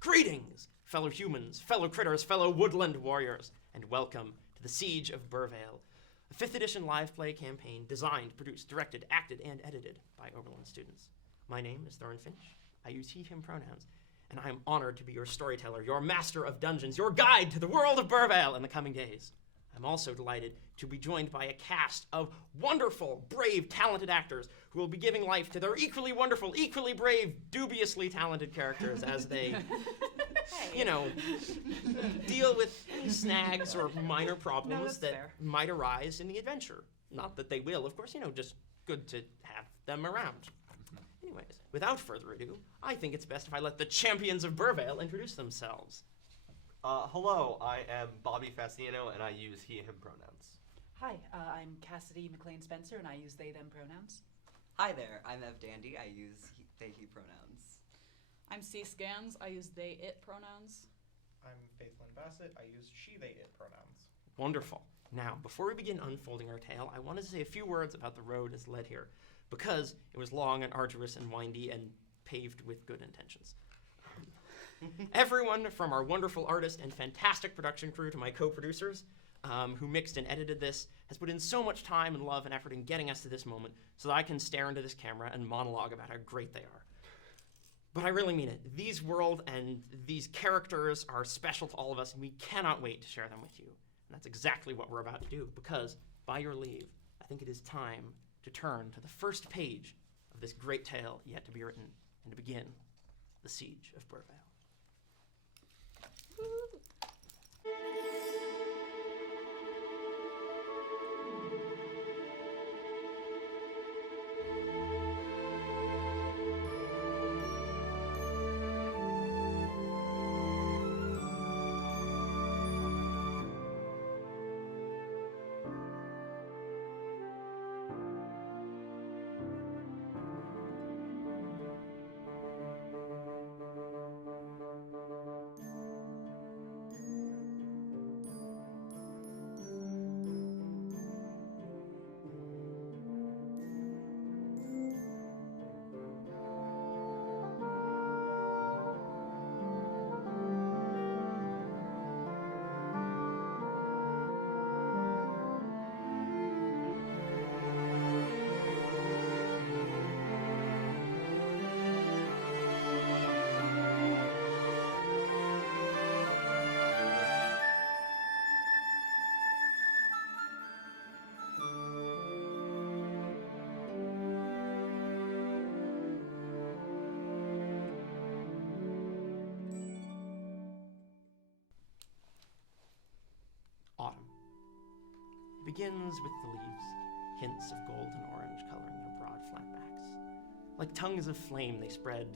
Greetings, fellow humans, fellow critters, fellow woodland warriors, and welcome to the Siege of Burrvale, a 5th edition live play campaign designed, produced, directed, acted, and edited by Oberlin students. My name is Thorin Finch. I use he, him pronouns, and I am honored to be your storyteller, your master of dungeons, your guide to the world of Burrvale in the coming days. I'm also delighted to be joined by a cast of wonderful, brave, talented actors who will be giving life to their equally wonderful, equally brave, dubiously talented characters as they, deal with snags or minor problems that might arise in the adventure. Not that they will, of course, just good to have them around. Anyways, without further ado, I think it's best if I let the champions of Burrvale introduce themselves. Hello, I am Bobby Fasciano, and I use he, him pronouns. Hi, I'm Cassidy McLean-Spencer, and I use they, them pronouns. Hi there, I'm Dande, I use they, he pronouns. I'm Cec Ganz, I use they, it pronouns. I'm Bassett, I use she, they, it pronouns. Wonderful. Now, before we begin unfolding our tale, I wanted to say a few words about the road as led here, because it was long and arduous and windy and paved with good intentions. Everyone from our wonderful artist and fantastic production crew to my co-producers who mixed and edited this has put in so much time and love and effort in getting us to this moment so that I can stare into this camera and monologue about how great they are. But I really mean it. These world and these characters are special to all of us, and we cannot wait to share them with you. And that's exactly what we're about to do, because, by your leave, I think it is time to turn to the first page of this great tale yet to be written, and to begin the Siege of Burrvale. Autumn. It begins with the leaves, hints of gold and orange coloring their broad flat backs. Like tongues of flame, they spread,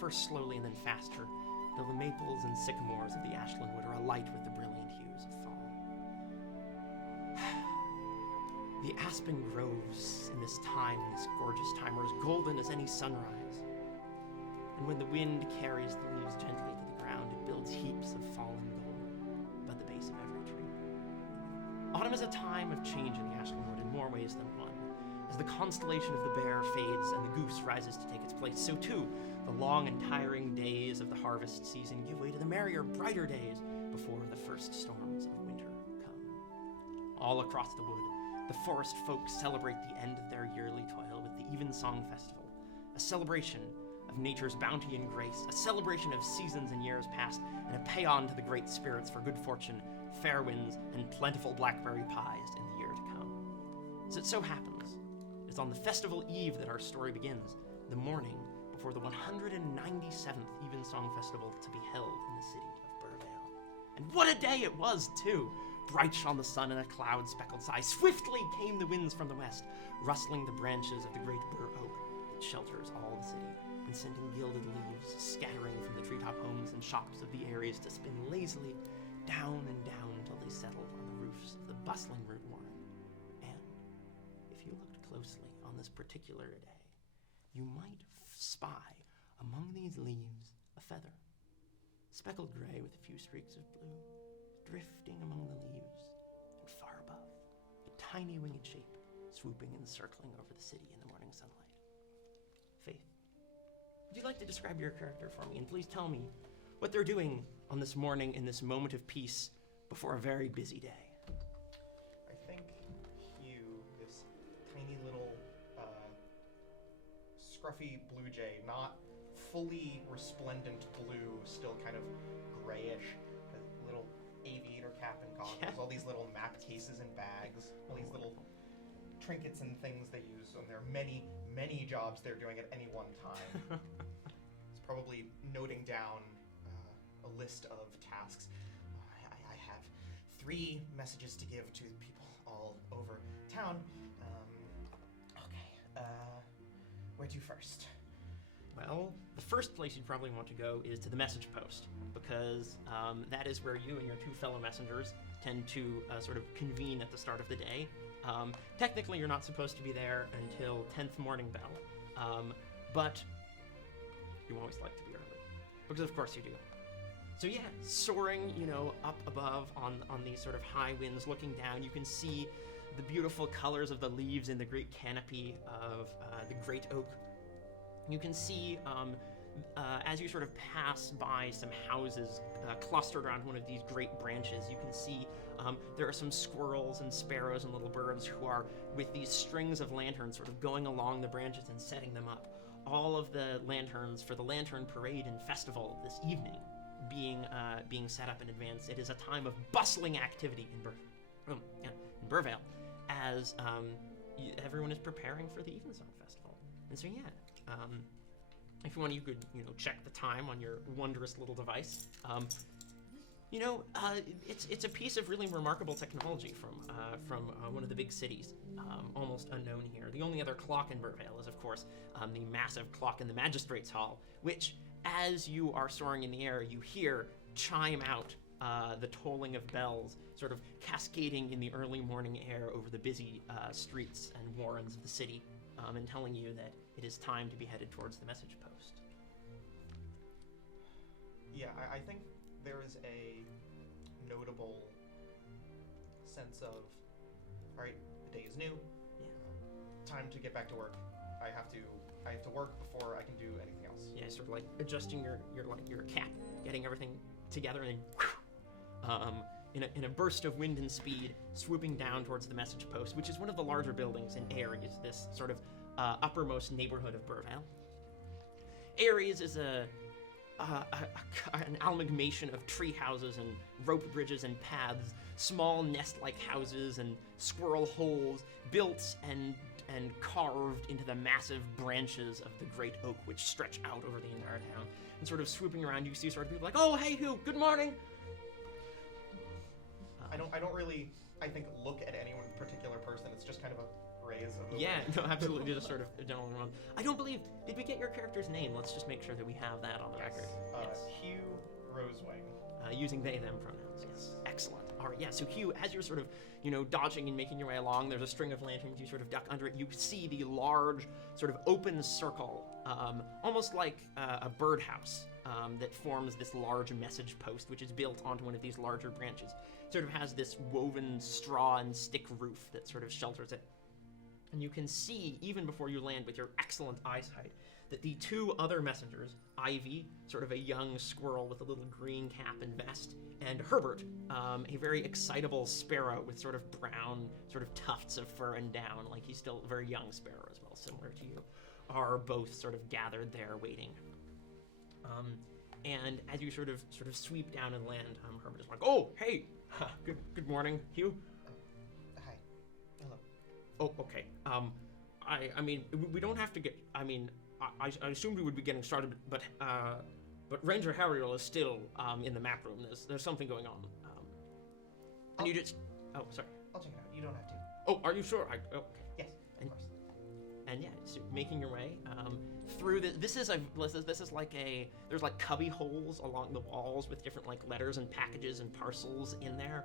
first slowly and then faster, till the maples and sycamores of the ashland wood are alight with the brilliant hues of fall. The aspen groves in this gorgeous time, are as golden as any sunrise. And when the wind carries the leaves gently to the ground, it builds heaps of fallen gold by the base of every tree. Autumn is a time of change in the ashland wood in more ways than one. As the constellation of the bear fades and the goose rises to take its place, so too the long and tiring days of the harvest season give way to the merrier, brighter days before the first storms of winter come. All across the wood, the forest folk celebrate the end of their yearly toil with the Evensong Festival, a celebration of nature's bounty and grace, a celebration of seasons and years past, and a paean to the great spirits for good fortune, fair winds, and plentiful blackberry pies in the year to come. As it so happens, it is on the festival eve that our story begins, the morning before the 197th Evensong Festival to be held in the city of Burrvale. And what a day it was, too! Bright shone the sun in a cloud-speckled sky. Swiftly came the winds from the west, rustling the branches of the great bur oak that shelters all the city, and sending gilded leaves scattering from the treetop homes and shops of the areas to spin lazily down and down till they settled on the roofs of the bustling Route 1. And if you looked closely on this particular day, you might spy among these leaves a feather, speckled gray with a few streaks of blue, drifting among the leaves, and far above, a tiny winged shape swooping and circling over the city in the morning sunlight. Faith, would you like to describe your character for me? And please tell me what they're doing on this morning in this moment of peace before a very busy day. I think Hugh, this tiny little scruffy blue jay, not fully resplendent blue, still kind of grayish, a little aviator cap and goggles, Yeah. all these little map cases and bags, all these little trinkets and things they use on their many, many jobs they're doing at any one time. It's probably noting down a list of tasks. I have 3 messages to give to people all over town. Okay, where to first? Well, the first place you'd probably want to go is to the message post, because that is where you and your 2 fellow messengers tend to sort of convene at the start of the day. Technically, you're not supposed to be there until 10th morning bell, but you always like to be early, because of course you do. So yeah, soaring, up above on these sort of high winds, looking down, you can see the beautiful colors of the leaves in the great canopy of the great oak. You can see, as you sort of pass by some houses clustered around one of these great branches, you can see there are some squirrels and sparrows and little birds who are, with these strings of lanterns, sort of going along the branches and setting them up. All of the lanterns for the lantern parade and festival this evening being set up in advance. It is a time of bustling activity in Burvale, as everyone is preparing for the Evensong Festival. And so yeah, if you want, you could check the time on your wondrous little device. It's a piece of really remarkable technology from one of the big cities, almost unknown here. The only other clock in Burvale is, of course, the massive clock in the magistrates' hall, which, as you are soaring in the air, you hear chime out the tolling of bells, sort of cascading in the early morning air over the busy streets and warrens of the city, and telling you that it is time to be headed towards the message post. Yeah, I think there is a notable sense of, all right, the day is new. Yeah. Time to get back to work. I have to work before I can do anything else. Yeah, sort of like adjusting your cap, getting everything together, and then in a burst of wind and speed, swooping down towards the message post, which is one of the larger buildings in Ares, this sort of uppermost neighborhood of Burvale. Ares is an amalgamation of tree houses and rope bridges and paths, small nest-like houses and squirrel holes built and carved into the massive branches of the great oak, which stretch out over the entire town. And sort of swooping around, you see sort of people like, "Oh, hey, Hugh, good morning." I don't really, I think, look at any one particular person. It's just kind of a raise of the Yeah, wind. no, absolutely, just sort of a general one. I don't believe, did we get your character's name? Let's just make sure that we have that on the record. Yes. Hugh Rosewing. Using they, them pronouns. Yes. Excellent. All right, yeah, so Hugh, as you're sort of, dodging and making your way along, there's a string of lanterns, you sort of duck under it, you see the large, sort of open circle, almost like a birdhouse, that forms this large message post, which is built onto one of these larger branches. It sort of has this woven straw and stick roof that sort of shelters it. And you can see, even before you land with your excellent eyesight, that the 2 other messengers, Ivy, sort of a young squirrel with a little green cap and vest, and Herbert, a very excitable sparrow with sort of brown, sort of tufts of fur and down, like he's still a very young sparrow as well, similar to you, are both sort of gathered there waiting. And as you sort of sweep down and land, Herbert is like, "Oh, hey, good morning, Hugh." Hi. Hello. Oh, okay. I mean, we don't have to get. I mean, I assumed we would be getting started, but Ranger Harriel is still in the map room. There's something going on. And you just. Oh, sorry. I'll check it out. You don't have to. Oh, are you sure? Okay. Yes, of course. And yeah, so making your way through the. This is like there's like cubby holes along the walls with different like letters and packages and parcels in there.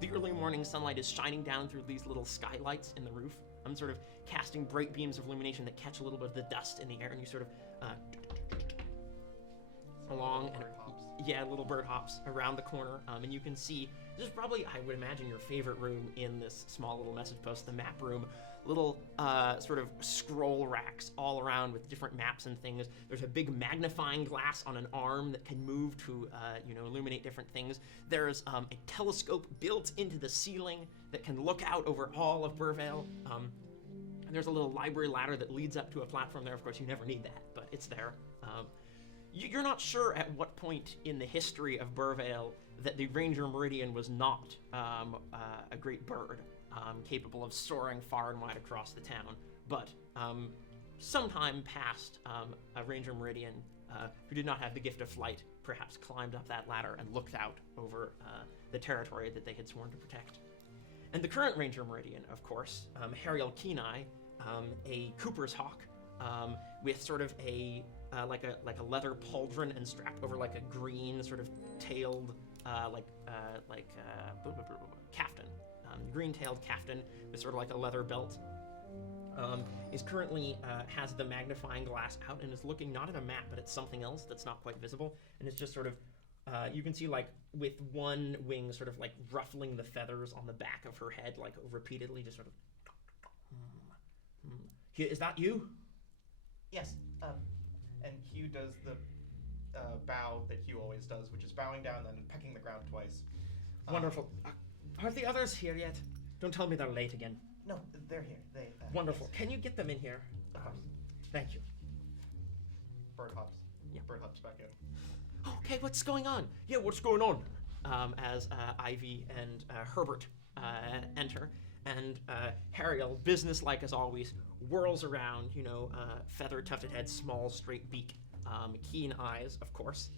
The early morning sunlight is shining down through these little skylights in the roof. I'm sort of casting bright beams of illumination that catch a little bit of the dust in the air, and you sort of along and little bird hops around the corner, and you can see this is probably, I would imagine, your favorite room in this small little message post, the map room. little sort of scroll racks all around with different maps and things. There's a big magnifying glass on an arm that can move to, illuminate different things. There's a telescope built into the ceiling that can look out over all of Burvale. And there's a little library ladder that leads up to a platform there. Of course, you never need that, but it's there. You're not sure at what point in the history of Burvale that the Ranger Meridian was not a great bird capable of soaring far and wide across the town. But sometime past, a Ranger Meridian who did not have the gift of flight perhaps climbed up that ladder and looked out over the territory that they had sworn to protect. And the current Ranger Meridian, of course, Hariel Kenai, a Cooper's hawk, with sort of like a leather pauldron and strapped over like a green sort of tailed caftan, green-tailed caftan with sort of like a leather belt. Is currently has the magnifying glass out and is looking not at a map but at something else that's not quite visible, and it's just sort of you can see like with one wing sort of like ruffling the feathers on the back of her head like repeatedly, just sort of. Is that you? Yes. And Hugh does the bow that Hugh always does, which is bowing down and then pecking the ground twice. Wonderful. Are the others here yet? Don't tell me they're late again. No, they're here. They. Wonderful. Yes. Can you get them in here? Thank you. Bird hops. Yeah. Bird hops back in. Okay, what's going on? Yeah, what's going on? As Ivy and Herbert enter, and Hariel, businesslike as always, whirls around, feathered, tufted head, small, straight beak, keen eyes, of course,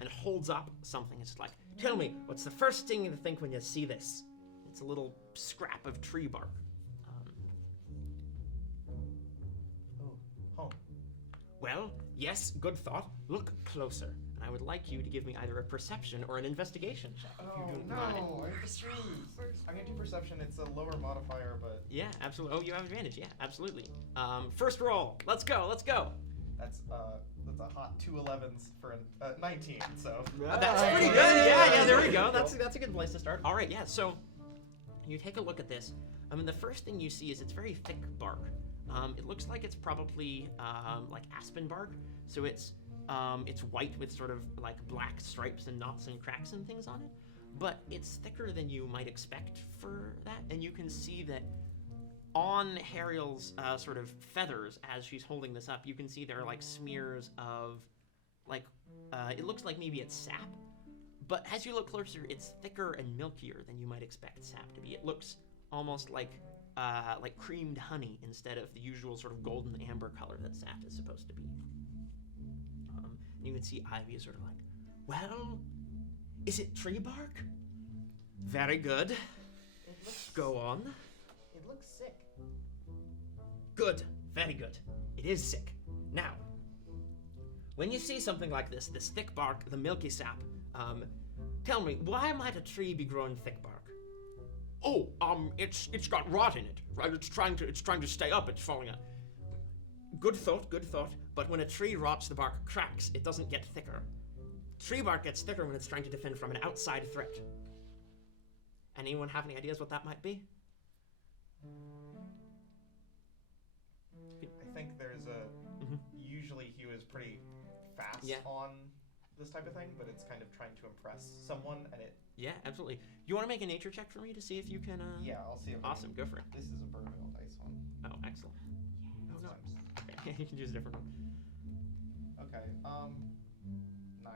and holds up something. It's like, tell me, what's the first thing you think when you see this? It's a little scrap of tree bark. Home. Well, yes, good thought. Look closer. And I would like you to give me either a perception or an investigation check. If you don't mind. I'm gonna do perception. It's a lower modifier, but Yeah, absolutely. Oh, you have advantage. Yeah, absolutely. First roll. Let's go. that's a hot 2 11s for a 19. So That's pretty good. Yeah, there we go. That's a good place to start. All right, yeah. So you take a look at this. The first thing you see is it's very thick bark. It looks like it's probably like aspen bark. So it's white with sort of like black stripes and knots and cracks and things on it. But it's thicker than you might expect for that, and you can see that on Hariel's sort of feathers as she's holding this up, you can see there are like smears of like it looks like maybe it's sap, but as you look closer, it's thicker and milkier than you might expect sap to be. It looks almost like creamed honey instead of the usual sort of golden amber color that sap is supposed to be. And you can see Ivy is sort of like, well, is it tree bark? Very good. Go on. it looks sick. Good. Very good. It is sick. Now, when you see something like this thick bark, the milky sap, tell me, why might a tree be growing thick bark? Oh, it's got rot in it, right? It's trying to stay up. It's falling out. Good thought. But when a tree rots, the bark cracks. It doesn't get thicker. Tree bark gets thicker when it's trying to defend from an outside threat. Anyone have any ideas what that might be? I think there's usually Hugh is pretty fast on this type of thing, but it's kind of trying to impress someone, and it. Yeah, absolutely. You want to make a nature check for me to see if you can? Yeah, I'll see if. Awesome, go for it. This is a Burvale dice one. Oh, excellent. Oh no. Times. Okay, you can use a different one. Okay. 9.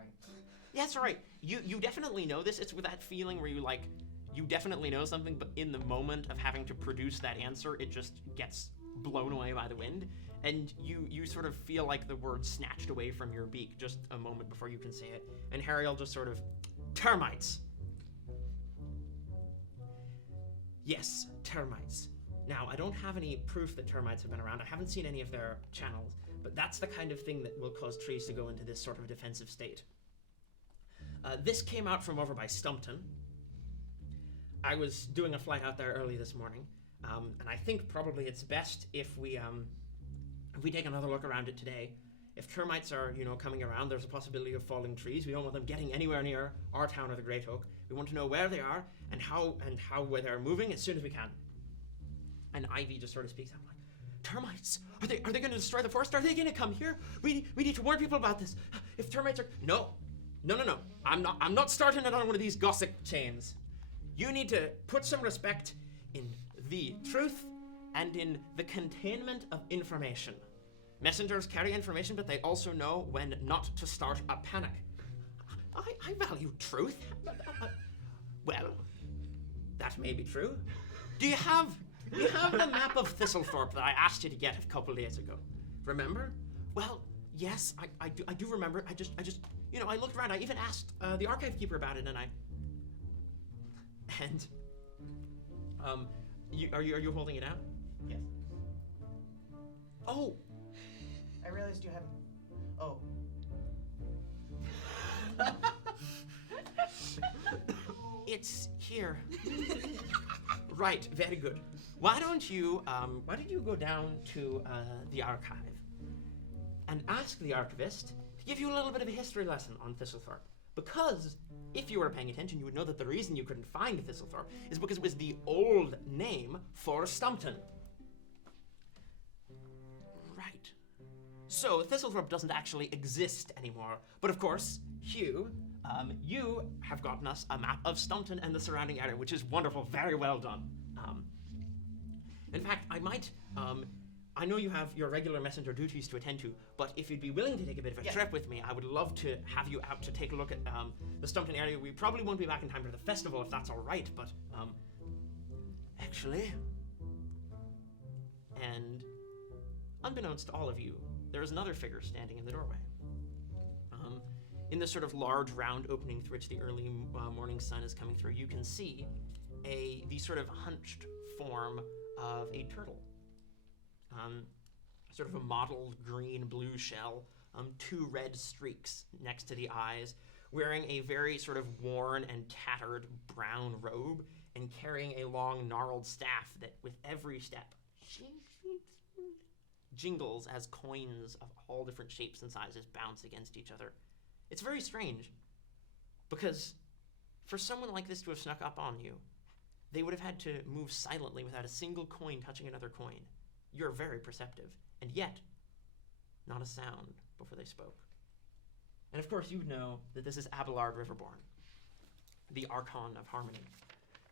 Yeah, that's all right. You definitely know this. It's with that feeling where you definitely know something, but in the moment of having to produce that answer, it just gets blown away by the wind, and you sort of feel like the word snatched away from your beak just a moment before you can say it. And Hariel just sort of, termites. Yes, termites. Now, I don't have any proof that termites have been around. I haven't seen any of their channels, but that's the kind of thing that will cause trees to go into this sort of defensive state. This came out from over by Stumpton. I was doing a flight out there early this morning, and I think probably it's best if we take another look around it today. If termites are, coming around, there's a possibility of falling trees. We don't want them getting anywhere near our town or the Great Oak. We want to know where they are and how they're moving as soon as we can. And Ivy just sort of speaks up like, termites! Are they going to destroy the forest? Are they going to come here? We need to warn people about this. If termites are... No. I'm not starting it on one of these gossip chains. You need to put some respect in the truth and in the containment of information. Messengers carry information, but they also know when not to start a panic. I value truth. Well, that may be true. Do you have the map of Thistlethorpe that I asked you to get a couple days ago? Remember? Well, yes, I do remember. I just I looked around. I even asked the archive keeper about it, and are you holding it out? Yes. Oh. I realized you hadn't. Oh. It's here. Right, very good. Why don't you go down to the archive and ask the archivist to give you a little bit of a history lesson on Thistlethorpe? Because if you were paying attention, you would know that the reason you couldn't find Thistlethorpe is because it was the old name for Stumpton. Right. So Thistlethorpe doesn't actually exist anymore. But of course, Hugh, you have gotten us a map of Stumpton and the surrounding area, which is wonderful. Very well done. In fact, I know you have your regular messenger duties to attend to, but if you'd be willing to take a bit of a trip with me, I would love to have you out to take a look at the Stumpton area. We probably won't be back in time for the festival, if that's all right, but actually, and unbeknownst to all of you, there is another figure standing in the doorway. In this sort of large round opening through which the early morning sun is coming through, you can see the sort of hunched form of a turtle. Sort of a mottled green-blue shell, 2 red streaks next to the eyes, wearing a very sort of worn and tattered brown robe, and carrying a long gnarled staff that with every step jingles as coins of all different shapes and sizes bounce against each other. It's very strange, because for someone like this to have snuck up on you, they would have had to move silently without a single coin touching another coin. You're very perceptive, and yet, not a sound before they spoke. And of course, you know that this is Abelard Riverborn, the Archon of Harmony.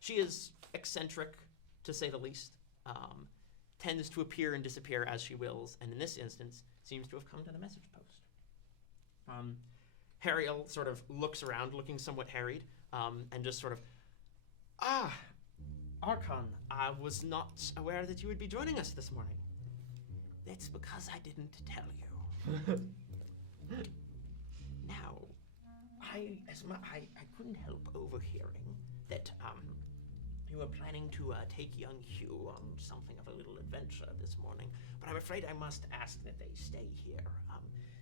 She is eccentric, to say the least, tends to appear and disappear as she wills, and in this instance, seems to have come to the message post. Hariel sort of looks around, looking somewhat harried, and just sort of, Archon, I was not aware that you would be joining us this morning. That's because I didn't tell you. Now, I couldn't help overhearing that you were planning to take young Hugh on something of a little adventure this morning, but I'm afraid I must ask that they stay here.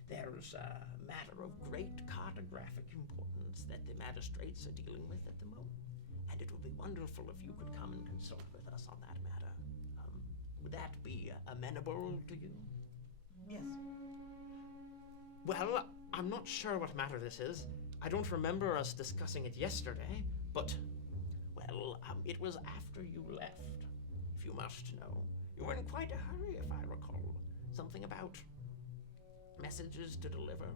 There's a matter of great cartographic importance that the magistrates are dealing with at the moment, and it would be wonderful if you could come and consult with us on that matter. Would that be amenable to you? Yes. Well, I'm not sure what matter this is. I don't remember us discussing it yesterday, but, well, it was after you left, if you must know. You were in quite a hurry, if I recall. Something about messages to deliver,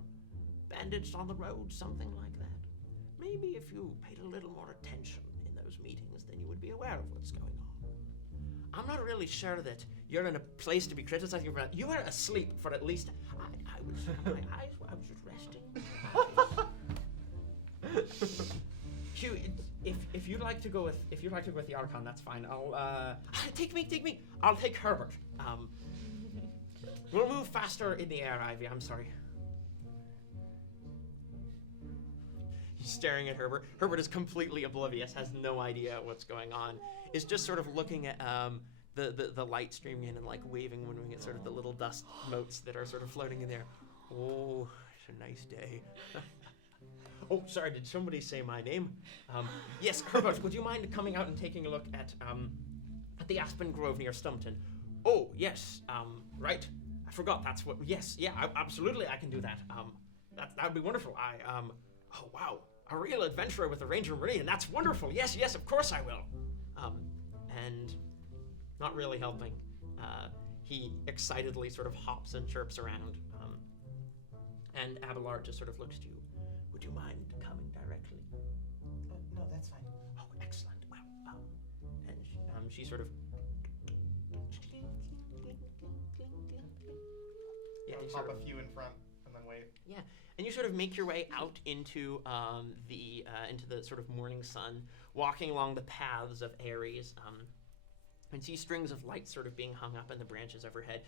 bandits on the road, something like that. Maybe if you paid a little more attention in those meetings, then you would be aware of what's going on. I'm not really sure that you're in a place to be criticizing about. You were asleep for at least. I was. I was just resting. Hugh, if you'd like to go with the Archon, that's fine. I'll take me. I'll take Herbert. We'll move faster in the air, Ivy. I'm sorry. He's staring at Herbert. Herbert is completely oblivious, has no idea what's going on. Is just sort of looking at the light streaming in and like waving when we get sort of the little dust motes that are sort of floating in there. Oh, it's a nice day. Oh, sorry, did somebody say my name? Yes, Herbert, would you mind coming out and taking a look at the Aspen Grove near Stumpton? Oh, yes, right. I forgot that's what, yes, yeah, absolutely I can do that. That would be wonderful. Oh, wow, a real adventurer with the Ranger Meridian. That's wonderful. Yes, of course I will. And not really helping. He excitedly sort of hops and chirps around. And Abelard just sort of looks to you. Would you mind coming directly? No, that's fine. Oh, excellent. Well, and she sort of. Yeah, you Pop sort of, a few in front and then wait. yeah, and you sort of make your way out into the sort of morning sun, walking along the paths of Ares, and see strings of lights sort of being hung up in the branches overhead.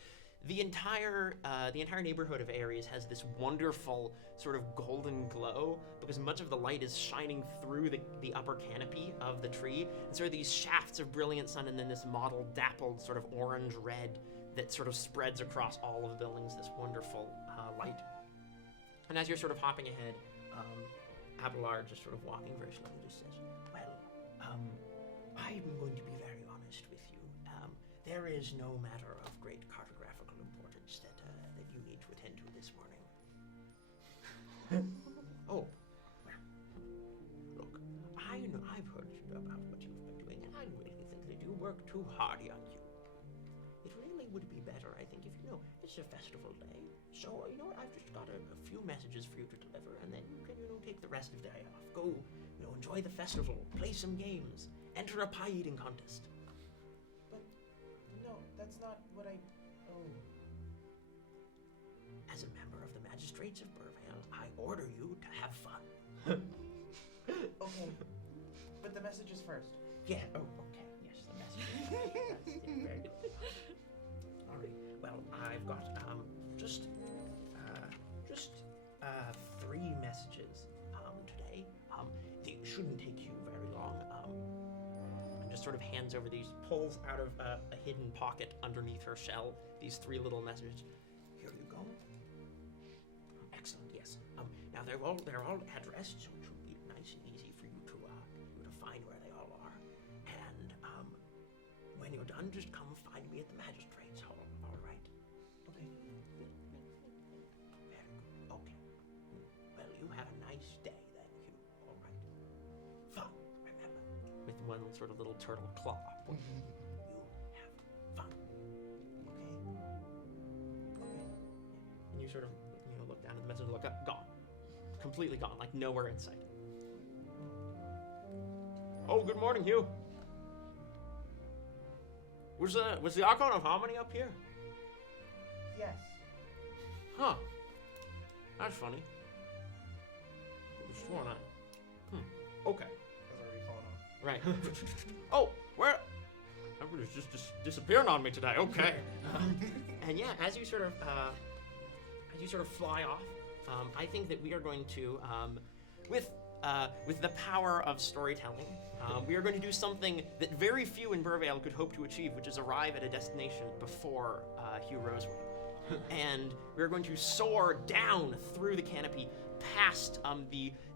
The entire neighborhood of Ares has this wonderful sort of golden glow because much of the light is shining through the upper canopy of the tree, and sort of these shafts of brilliant sun, and then this mottled, dappled sort of orange-red that sort of spreads across all of the buildings, this wonderful light. And as you're sort of hopping ahead, Abelard, just sort of walking very slowly, just says, well, I'm going to be very honest with you. There is no matter of great cartographical importance that you need to attend to this morning. Oh, well, look, I know I've heard about what you've been doing, and I really think that you work too hard on you. It really would be better, I think, if it's a festival day. So, I've just got a few messages for you to deliver, and then you can, take the rest of the day off. Go, enjoy the festival, play some games, enter a pie eating contest. But, no, that's not what I... Oh. As a member of the magistrates of Burvale, I order you to have fun. Okay. But the messages first. Yeah, oh, okay, yes, the messages. Yes, yeah, very good. All right, well, I've got, just 3 messages, today. They shouldn't take you very long. And just sort of hands over these, pulls out of a hidden pocket underneath her shell, these 3 little messages. Here you go. Excellent, yes. Now they're all addressed, so it should be nice and easy for you to find where they all are. And, when you're done, just come find me at the magistrates hall, all right? Okay. Very good. Okay. Well, you have a nice day then, Hugh. All right. Fun, remember. With one sort of little turtle claw. You have fun. Okay. And you sort of, look down at the message, look up, gone. Completely gone, like nowhere in sight. Oh, good morning, Hugh. Was the Archon of Harmony up here? Yes. Huh. That's funny. I was sworn I... Okay. That's already fallen off. Right. Oh, where... Everybody's just disappearing on me today. Okay. And yeah, as you sort of fly off, I think that we are going to, with the power of storytelling, we are going to do something that very few in Burvale could hope to achieve, which is arrive at a destination before Hugh Roseway. And we're going to soar down through the canopy, past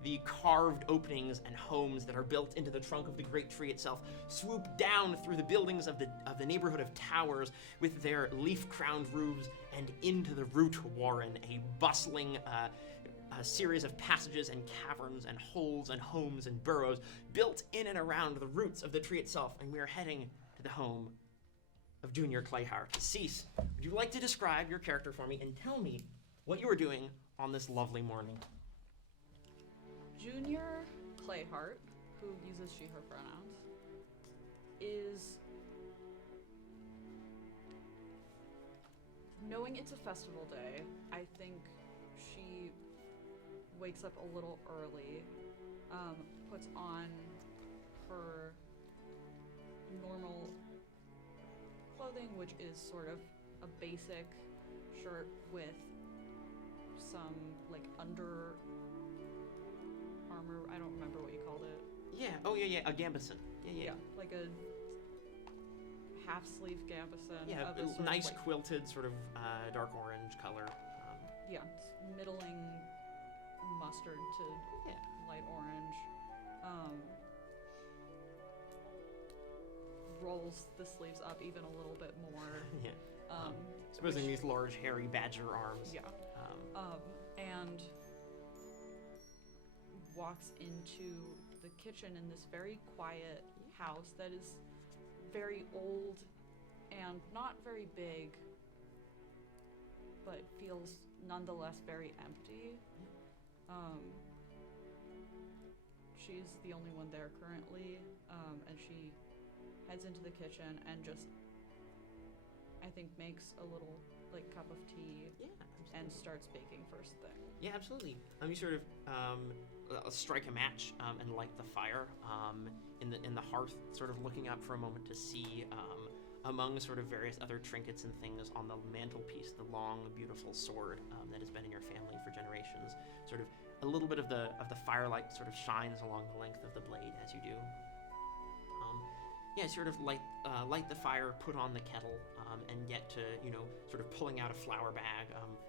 the carved openings and homes that are built into the trunk of the great tree itself, swoop down through the buildings of the neighborhood of towers with their leaf-crowned roofs, and into the root warren, a bustling a series of passages and caverns and holes and homes and burrows built in and around the roots of the tree itself, and we are heading to the home of Junior Clayhart. Cease, would you like to describe your character for me and tell me what you were doing on this lovely morning? Junior Clayhart, who uses she, her pronouns, is knowing it's a festival day. I think she wakes up a little early, puts on her normal clothing, which is sort of a basic shirt with some like under armor. I don't remember what you called it. Yeah, oh yeah, a gambeson. Yeah. Like a half sleeve gambeson. Yeah, of a sort of, nice like, quilted sort of dark orange color. yeah, middling mustard to Yeah. light orange. Rolls the sleeves up even a little bit more. Yeah. which- Supposing these large hairy badger arms. Yeah. And walks into the kitchen in this very quiet house that is very old and not very big, but feels nonetheless very empty. She's the only one there currently, and she heads into the kitchen and just, I think, makes a little cup of tea. Yeah, absolutely. And starts baking first thing. Yeah, absolutely. You sort of strike a match and light the fire in the hearth, sort of looking up for a moment to see among sort of various other trinkets and things on the mantelpiece, the long, beautiful sword that has been in your family for generations. Sort of a little bit of the firelight sort of shines along the length of the blade as you do. Yeah, sort of light the fire, put on the kettle, and get to, sort of pulling out a flour bag,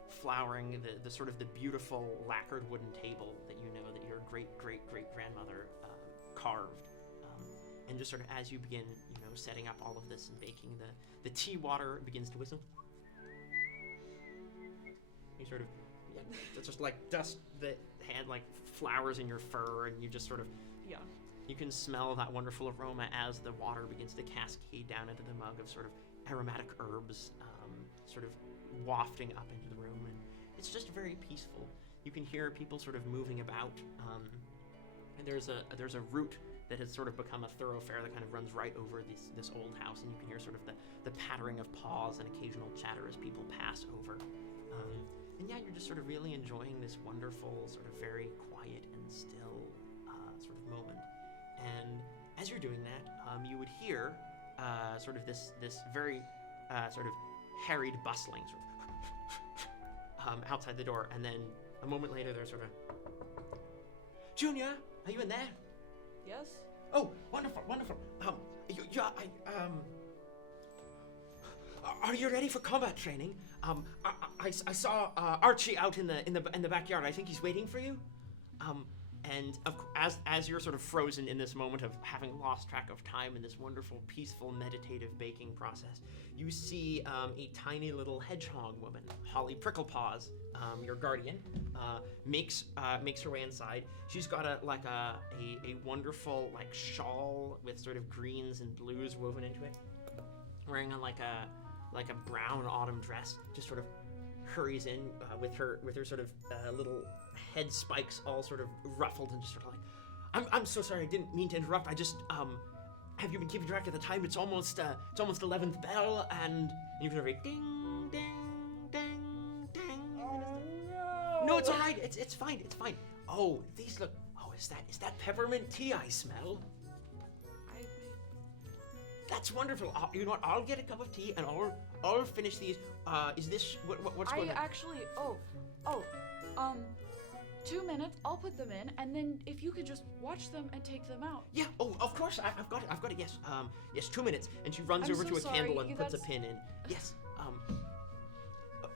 flouring the sort of the beautiful lacquered wooden table that that your great-great-great-grandmother carved. And just sort of as you begin, setting up all of this and baking, the tea water begins to whistle. You sort of, just dust the head like flowers in your fur, and you just sort of, you can smell that wonderful aroma as the water begins to cascade down into the mug of sort of aromatic herbs, sort of wafting up into the room, and it's just very peaceful. You can hear people sort of moving about, and there's a route that has sort of become a thoroughfare that kind of runs right over this old house, and you can hear sort of the pattering of paws and occasional chatter as people pass over. And yeah, you're just sort of really enjoying this wonderful, sort of very quiet and still sort of moment. And as you're doing that, you would hear sort of this very sort of harried bustling sort of outside the door, and then a moment later there's sort of Junior, are you in there? Yes? Oh, wonderful. Are you ready for combat training? I saw Archie out in the backyard. I think he's waiting for you. And as you're sort of frozen in this moment of having lost track of time in this wonderful, peaceful, meditative baking process, you see a tiny little hedgehog woman, Holly Pricklepaws, your guardian, makes her way inside. She's got a wonderful shawl with sort of greens and blues woven into it, wearing a brown autumn dress. Just sort of hurries in with her sort of little head spikes all sort of ruffled, and just sort of I'm so sorry, I didn't mean to interrupt. I just have you been keeping track of the time? It's almost 11th bell, and you can hear ding ding ding ding. Oh, no, it's all right. It's fine. Oh, these look. Oh, is that peppermint tea I smell? That's wonderful. You know what? I'll get a cup of tea and I'll finish these. Is this what's going on? I actually. 2 minutes. I'll put them in, and then if you could just watch them and take them out. Yeah. Oh, of course. I've got it. Yes. Yes. 2 minutes. And she runs over to a candle and puts a pin in. Yes.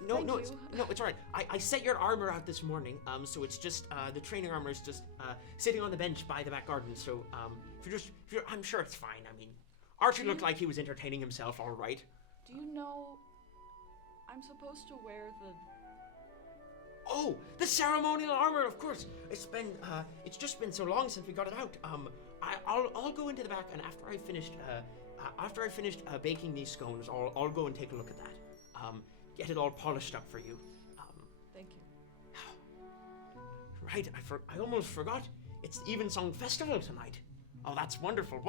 No, it's all right. I set your armor out this morning. So it's just the training armor is just sitting on the bench by the back garden. So if you're, I'm sure it's fine. I mean, Archie looked like he was entertaining himself all right. Do you know I'm supposed to wear the... Oh, the ceremonial armor, of course. It's just been so long since we got it out. I'll go into the back, and after I finished baking these scones, I'll go and take a look at that. Get it all polished up for you. Thank you. Right, I almost forgot. It's the Evensong Festival tonight. Oh, that's wonderful.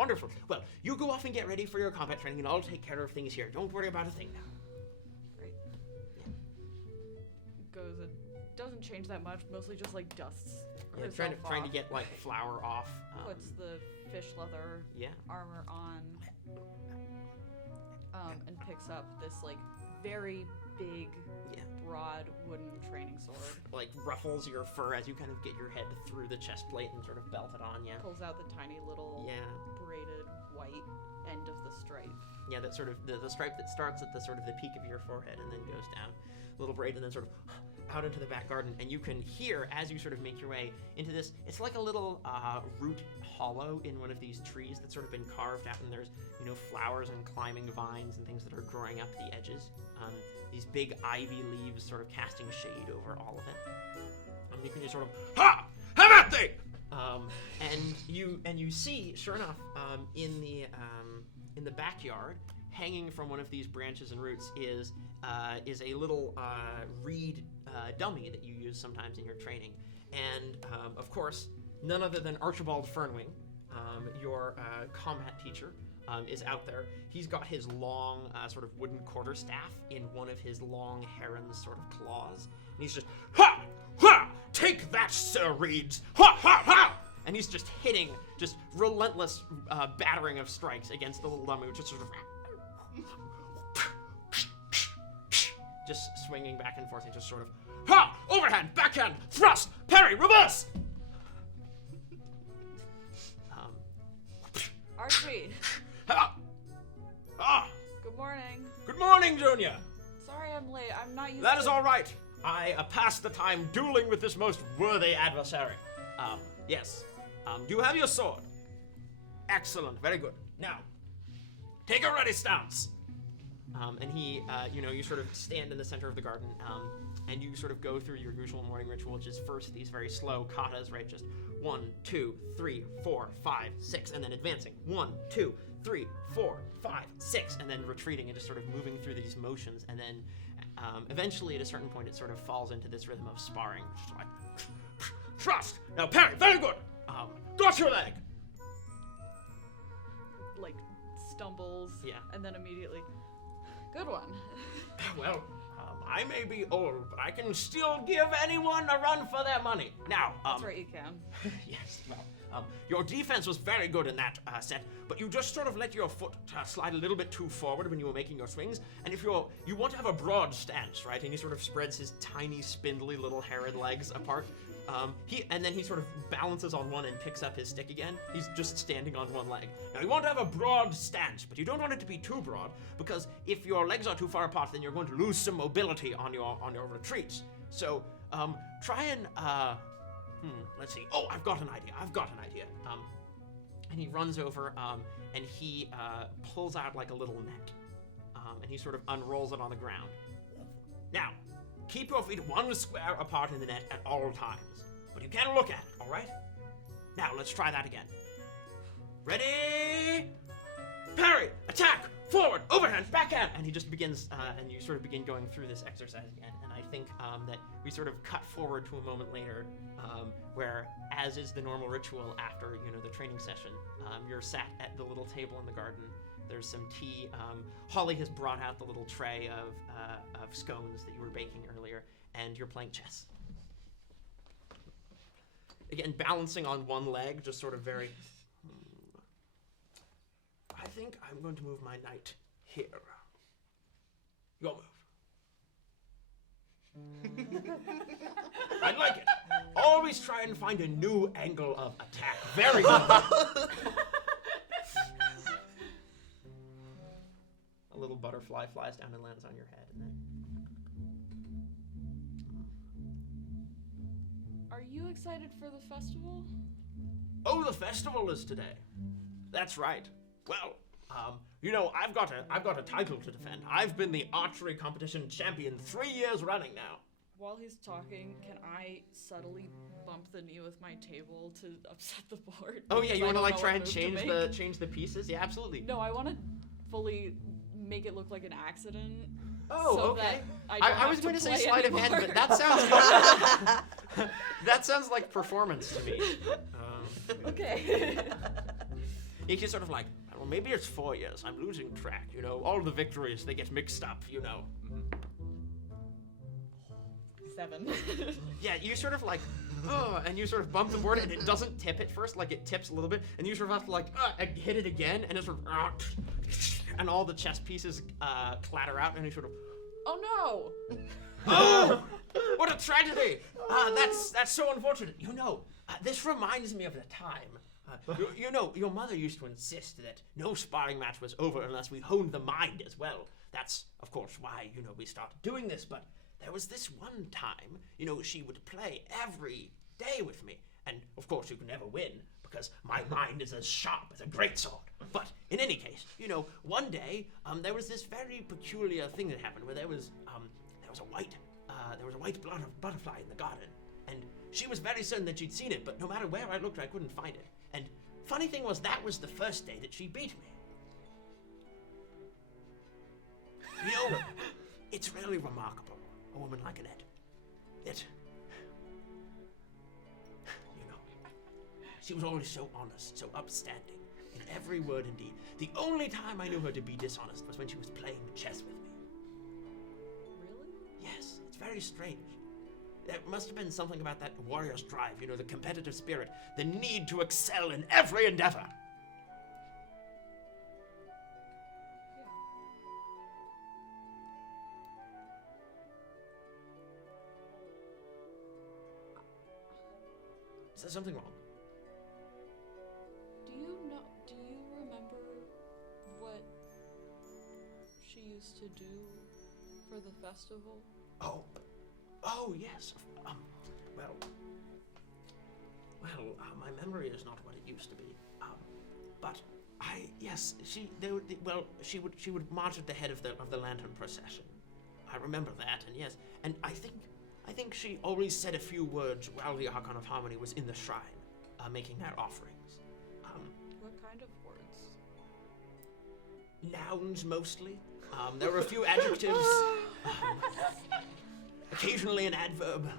Well, you go off and get ready for your combat training, and I'll take care of things here. Don't worry about a thing now. Great. Yeah. Goes and doesn't change that much, mostly just dusts herself trying to get flour off. Puts the fish leather armor on, and picks up this very big, broad wooden training sword. Ruffles your fur as you kind of get your head through the chest plate and sort of belt it on. Yeah. Pulls out the tiny little braided white end of the stripe. Yeah, that sort of the stripe that starts at the sort of the peak of your forehead and then goes down, little braid, and then sort of out into the back garden. And you can hear as you sort of make your way into this. It's like a little root hollow in one of these trees that's sort of been carved out, and there's flowers and climbing vines and things that are growing up the edges. These big ivy leaves sort of casting shade over all of it. And you can just sort of have at thee! And you see, sure enough, in the backyard, hanging from one of these branches and roots is a little reed dummy that you use sometimes in your training. And of course, none other than Archibald Fernwing, your combat teacher, is out there. He's got his long sort of wooden quarterstaff in one of his long heron's sort of claws. And he's just, ha! Ha! Take that, Sir Reeds! Ha! Ha! Ha! And he's just hitting, just relentless battering of strikes against the little dummy, just sort of just swinging back and forth and just sort of, ha! Overhand, backhand, thrust, parry, reverse! Archery. Good morning. Good morning, Junior. Sorry I'm late. I'm not used That to... is all right. I passed the time dueling with this most worthy adversary. Yes. Do you have your sword? Excellent. Very good. Now, take a ready stance. And he, you sort of stand in the center of the garden, and you sort of go through your usual morning ritual, which is first these very slow katas, right? Just 1, 2, 3, 4, 5, 6, and then advancing. 1, 2, 3, 4, 5, 6, and then retreating and just sort of moving through these motions. And then eventually, at a certain point, it sort of falls into this rhythm of sparring. Just like, thrust! Now parry! Very good! Got your leg! Like, stumbles. Yeah. And then immediately... Good one. Well, I may be old, but I can still give anyone a run for their money. Now, That's right, you can. yes, well, your defense was very good in that set, but you just sort of let your foot slide a little bit too forward when you were making your swings, and if you want to have a broad stance, right, and he sort of spreads his tiny, spindly little Herod legs apart, and then he sort of balances on one and picks up his stick again. He's just standing on one leg. Now, you want to have a broad stance, but you don't want it to be too broad, because if your legs are too far apart, then you're going to lose some mobility on your retreats. So, try and, let's see. Oh, I've got an idea. And he runs over, and he pulls out like a little net, and he sort of unrolls it on the ground. Now, keep your feet 1 square apart in the net at all times. But you can look at it, all right? Now, let's try that again. Ready? Parry! Attack! Forward! Overhand! Backhand! And he just begins, and you sort of begin going through this exercise again. And I think that we sort of cut forward to a moment later where, as is the normal ritual after, the training session, you're sat at the little table in the garden. There's some tea. Holly has brought out the little tray of scones that you were baking earlier, and you're playing chess. Again, balancing on one leg, just sort of very... I think I'm going to move my knight here. Your move. I like it. Always try and find a new angle of attack. Very good. A little butterfly flies down and lands on your head, and then... Are you excited for the festival? Oh, the festival is today. That's right. Well, I've got a title to defend. I've been the archery competition champion 3 years running now. While he's talking, can I subtly bump the knee with my table to upset the board? Oh yeah, you want to like try and change change the pieces? Yeah, absolutely. No, I want to fully make it look like an accident. Oh, so okay. That I was going to say sleight of hand, but that sounds that sounds like performance to me. Okay. He's just sort of like, well, maybe it's 4 years. I'm losing track. All the victories they get mixed up. 7. Yeah, you sort of like, and you sort of bump the board, and it doesn't tip at first, like it tips a little bit, and you sort of have to like hit it again, and it's sort of, and all the chess pieces clatter out, and you sort of, oh no! Oh, what a tragedy! That's so unfortunate. This reminds me of the time. Your mother used to insist that no sparring match was over unless we honed the mind as well. That's, of course, why, we started doing this, but there was this one time, she would play every day with me. And, of course, you can never win, because my mind is as sharp as a greatsword. But, in any case, one day, there was this very peculiar thing that happened, where there was a white butterfly in the garden. And she was very certain that she'd seen it, but no matter where I looked, I couldn't find it. And funny thing was, that was the first day that she beat me. You know, it's really remarkable, a woman like Annette, that, you know, she was always so honest, so upstanding, in every word and deed. The only time I knew her to be dishonest was when she was playing chess with me. Really? Yes, it's very strange. There must have been something about that warrior's drive, you know, the competitive spirit, the need to excel in every endeavor. Is there something wrong? Do you remember what she used to do for the festival? Oh, yes. My memory is not what it used to be. But she would march at the head of the lantern procession. I remember that, and yes, and I think she always said a few words while the Archon of Harmony was in the shrine, making their offerings. What kind of words? Nouns mostly. There were a few adjectives. Occasionally an adverb.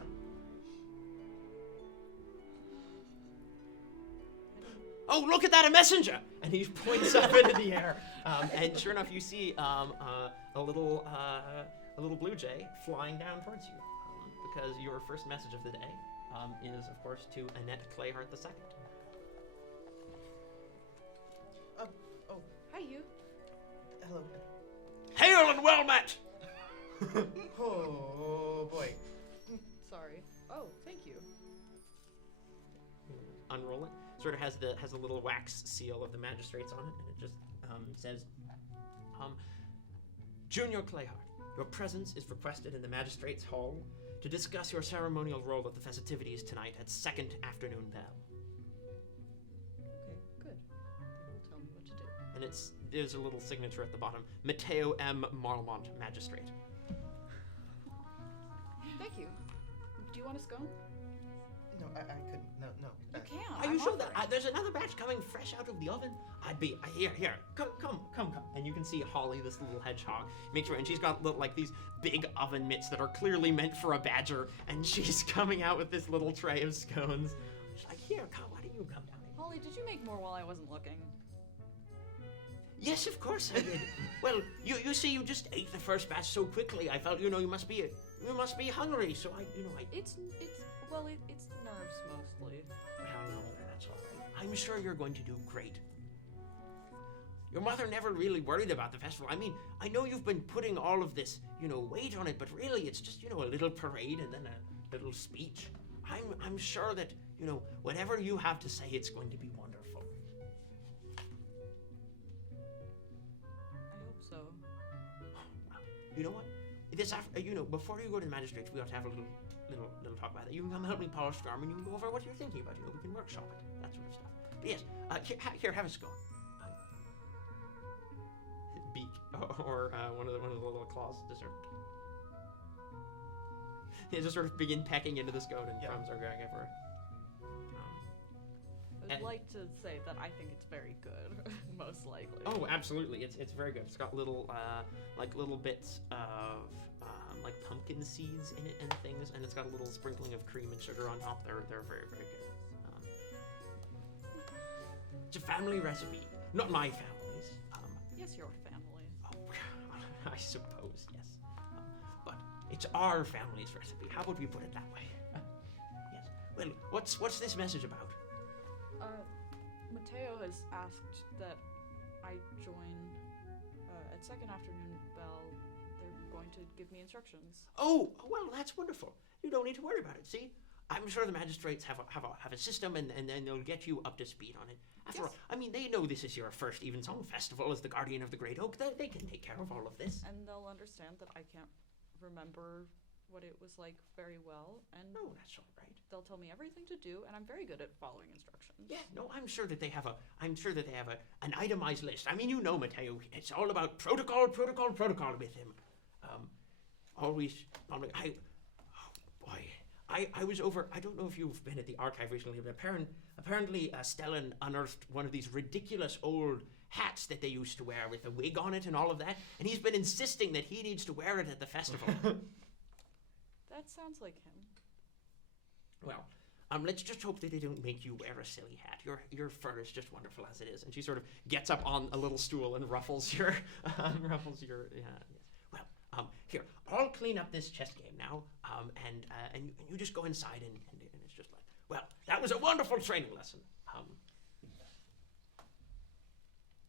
Oh, look at that, a messenger! And he points up into the air. And sure enough, you see a little blue jay flying down towards you. Because your first message of the day is, of course, to Annette Clayhart II. Hi, Hugh. Hello. Hail and well met! Oh boy. Sorry. Oh, thank you. Unroll it. Sort of has a little wax seal of the magistrates on it, and it just says, Junior Clayhart, your presence is requested in the magistrates' hall to discuss your ceremonial role at the festivities tonight at second afternoon bell. Okay, good. They'll tell me what to do. And there's a little signature at the bottom, Matteo M. Marlemont, magistrate. Thank you. Do you want a scone? No, I couldn't. No. You can. Are you I'm sure offering. that there's another batch coming fresh out of the oven? Here, come. And you can see Holly, this little hedgehog, makes her, and she's got like these big oven mitts that are clearly meant for a badger, and she's coming out with this little tray of scones. She's like, here, come, why don't you come down here? Holly, did you make more while I wasn't looking? Yes, of course I did. Well, you see, you just ate the first batch so quickly. I felt, you must be hungry. So It's nerves mostly. Well, no, that's all right. I'm sure you're going to do great. Your mother never really worried about the festival. I mean, I know you've been putting all of this, weight on it, but really it's just, a little parade and then a little speech. I'm sure that, whatever you have to say, it's going to be wonderful. I hope so. Well, you know what? Before you go to the magistrates, we ought to have a little talk about it. You can come help me polish the arm, and you can go over what you're thinking about. We can workshop it, that sort of stuff. But yes, here, have a scone. Beak or one of the little claws dessert. They just sort of begin pecking into the scone, and crumbs are going everywhere. I'd like to say that I think it's very good, most likely. Oh, absolutely! It's very good. It's got little bits of like pumpkin seeds in it and things, and it's got a little sprinkling of cream and sugar on top. They're very, very good. It's a family recipe, not my family's. Yes, your family. Oh, I suppose yes, but it's our family's recipe. How would we put it that way? Yes. Well, what's this message about? Matteo has asked that I join at second afternoon bell. They're going to give me instructions. Oh, well, that's wonderful. You don't need to worry about it. See, I'm sure the magistrates have a system, and then they'll get you up to speed on it. After all, I mean, they know this is your first Evensong Festival as the guardian of the Great Oak. They can take care of all of this. And they'll understand that I can't remember what it was like very well, and No, that's all right. they'll tell me everything to do, and I'm very good at following instructions. Yeah, no, I'm sure that they have an itemized list. I mean, Matteo, it's all about protocol with him. Always, I was over. I don't know if you've been at the archive recently, but apparently Stellan unearthed one of these ridiculous old hats that they used to wear with a wig on it and all of that, and he's been insisting that he needs to wear it at the festival. That sounds like him. Well, let's just hope that they don't make you wear a silly hat. Your fur is just wonderful as it is. And she sort of gets up on a little stool and ruffles your yeah. Well, here, I'll clean up this chess game now. And you just go inside and it's just like, well, that was a wonderful training lesson.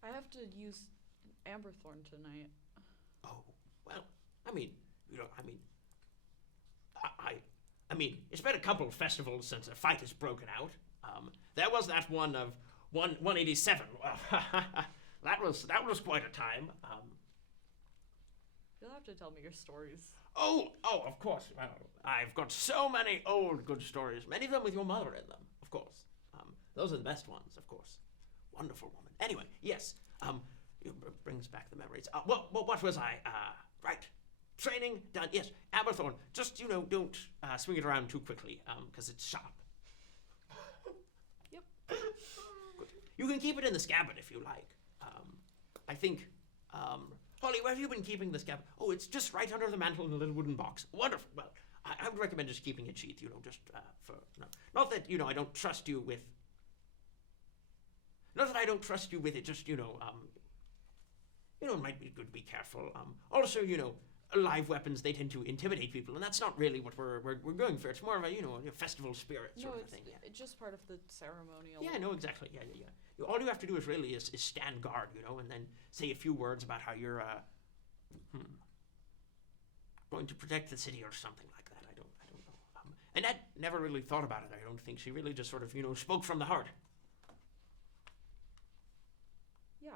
I have to use Amberthorn tonight. Oh, well, I mean, I mean, it's been a couple of festivals since a fight has broken out. There was that one of 187. that was quite a time. You'll have to tell me your stories. Oh, of course. Well, I've got so many old good stories, many of them with your mother in them, of course. Those are the best ones, of course. Wonderful woman. Anyway, yes. It brings back the memories. What was I? Right. Training done. Yes. Aberthorn. Just don't swing it around too quickly, because it's sharp. Yep. Good. You can keep it in the scabbard if you like. I think. Holly, where have you been keeping the scabbard? Oh, it's just right under the mantle in a little wooden box. Wonderful. Well, I would recommend just keeping it sheathed. Just for no. Not that I don't trust you with. Not that I don't trust you with it. Just it might be good to be careful. Also, live weapons, they tend to intimidate people, and that's not really what we're going for. It's more of a festival spirit sort of thing. Yeah. It's just part of the ceremonial. Yeah, no, exactly. Yeah. All you have to do is really is stand guard, and then say a few words about how you're going to protect the city or something like that. I don't know. And Annette never really thought about it. I don't think she really just sort of spoke from the heart. Yeah.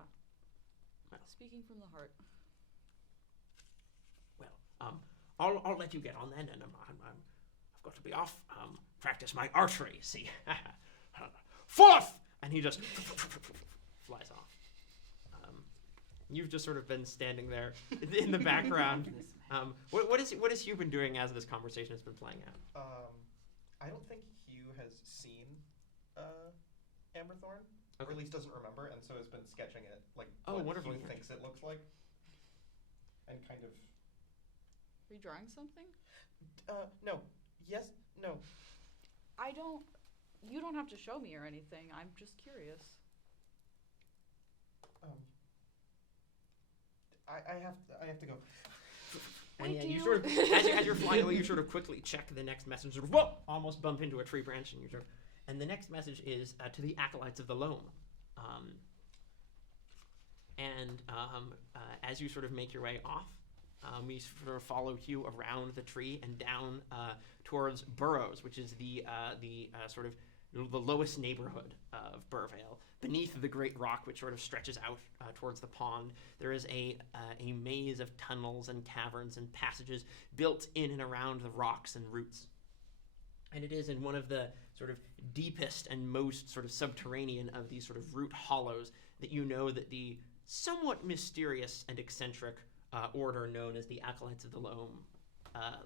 Well. Speaking from the heart. Well, I'll let you get on then, and I've got to be off. Practice my archery. See, forth, and he just flies off. You've just sort of been standing there in the background. What is Hugh been doing as this conversation has been playing out? I don't think Hugh has seen Amberthorn, Okay. or at least doesn't remember, and so has been sketching it like Oh, what wonderful. Hugh thinks it looks like, and kind of. Are you drawing something? No. Yes. No. You don't have to show me or anything. I'm just curious. I have to go. And Wait, you do sort of, as you're flying away, you sort of quickly check the next message. Sort of, whoa! Almost bump into a tree branch, and and the next message is to the acolytes of the loam. As you sort of make your way off, we sort of follow Hugh around the tree and down towards Burrows, which is the sort of the lowest neighborhood of Burvale. Beneath the great rock, which sort of stretches out towards the pond, there is a maze of tunnels and caverns and passages built in and around the rocks and roots. And it is in one of the sort of deepest and most sort of subterranean of these sort of root hollows that that the somewhat mysterious and eccentric order known as the Acolytes of the Loam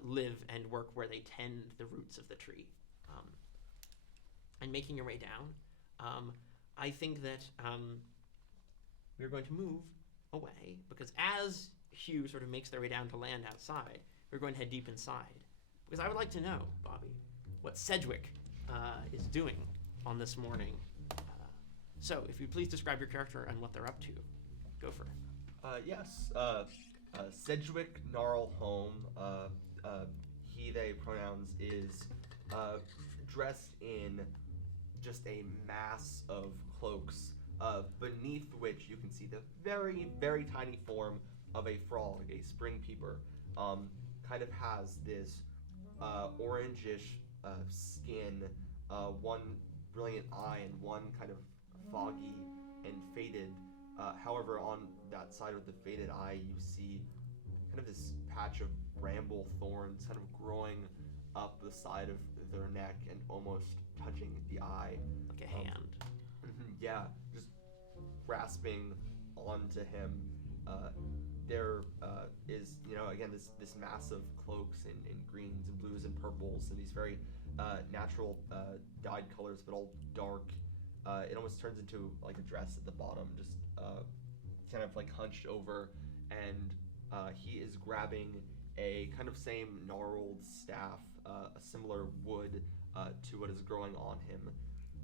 live and work, where they tend the roots of the tree. And making your way down, I think that we're going to move away, because as Hugh sort of makes their way down to land outside, we're going to head deep inside. Because I would like to know, Bobby, what Cedric is doing on this morning. So if you please describe your character and what they're up to, go for it. Yes. Cedric Gnarl Home, he, they pronouns, is dressed in just a mass of cloaks, beneath which you can see the very, very tiny form of a frog, a spring peeper. Kind of has this orangish skin, one brilliant eye and one kind of foggy and faded. However, on that side of the faded eye, you see kind of this patch of bramble thorns kind of growing up the side of their neck and almost touching the eye. Like a hand. Yeah, just grasping onto him. there is, again, this mass of cloaks in greens and blues and purples and these very natural dyed colors, but all dark. It almost turns into like a dress at the bottom, just kind of like hunched over, and he is grabbing a kind of same gnarled staff, a similar wood to what is growing on him,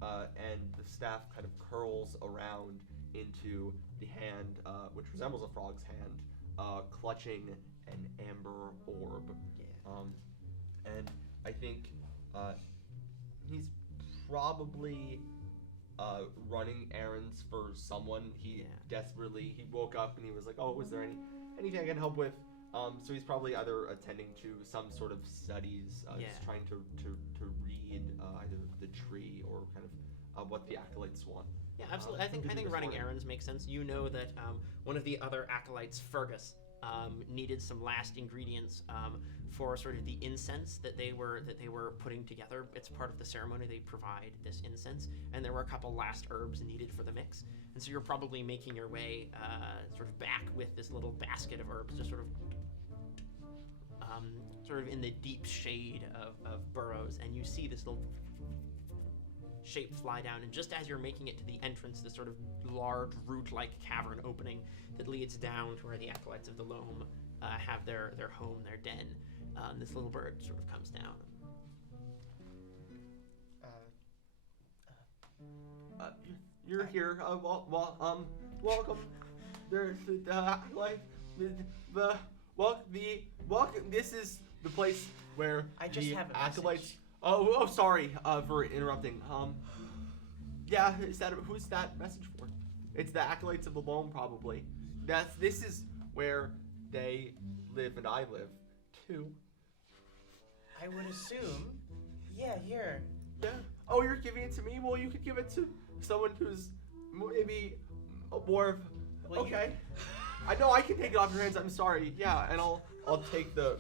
and the staff kind of curls around into the hand, which resembles a frog's hand, clutching an amber orb. Yeah. And I think he's probably running errands for someone. He woke up and he was like, oh, is there anything I can help with? So he's probably either attending to some sort of studies, just trying to read either the tree or kind of what the acolytes want. Yeah, absolutely. I think running errands makes sense. You know that one of the other acolytes, Fergus, needed some last ingredients for sort of the incense that they were putting together. It's part of the ceremony. They provide this incense, and there were a couple last herbs needed for the mix. And so you're probably making your way sort of back with this little basket of herbs, just sort of in the deep shade of burrows, and you see this little shape fly down, and just as you're making it to the entrance, this sort of large root-like cavern opening that leads down to where the acolytes of the loam have their home, their den. This little bird sort of comes down. You're here. Welcome. There's This is the place where I just the have a acolytes. message. Oh, sorry for interrupting. Who's that message for? It's the acolytes of the loam, probably. This is where they live and I live too. I would assume. Yeah, here. Yeah. Oh, you're giving it to me? Well, you could give it to someone who's maybe more of. Well, okay. I know I can take it off your hands. I'm sorry. Yeah, and I'll take the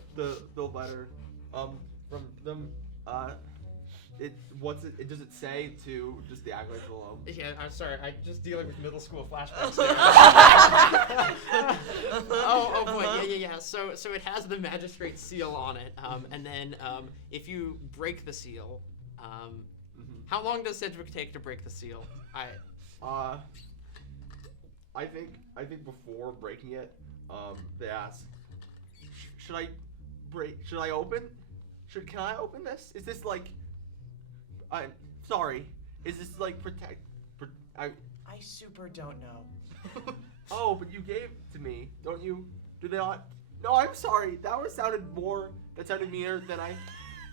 letter from them. Does it say to just the acolytes alone? Yeah, I'm sorry. I'm just dealing with middle school flashbacks. oh boy, yeah. So it has the magistrate's seal on it, and then if you break the seal, how long does Cedric take to break the seal? I think before breaking it, they ask, should I open? Can I open this? Is this like? I'm sorry. Is this like I super don't know. Oh, but you gave it to me, don't you? Do they not? No, I'm sorry. That sounded meaner than I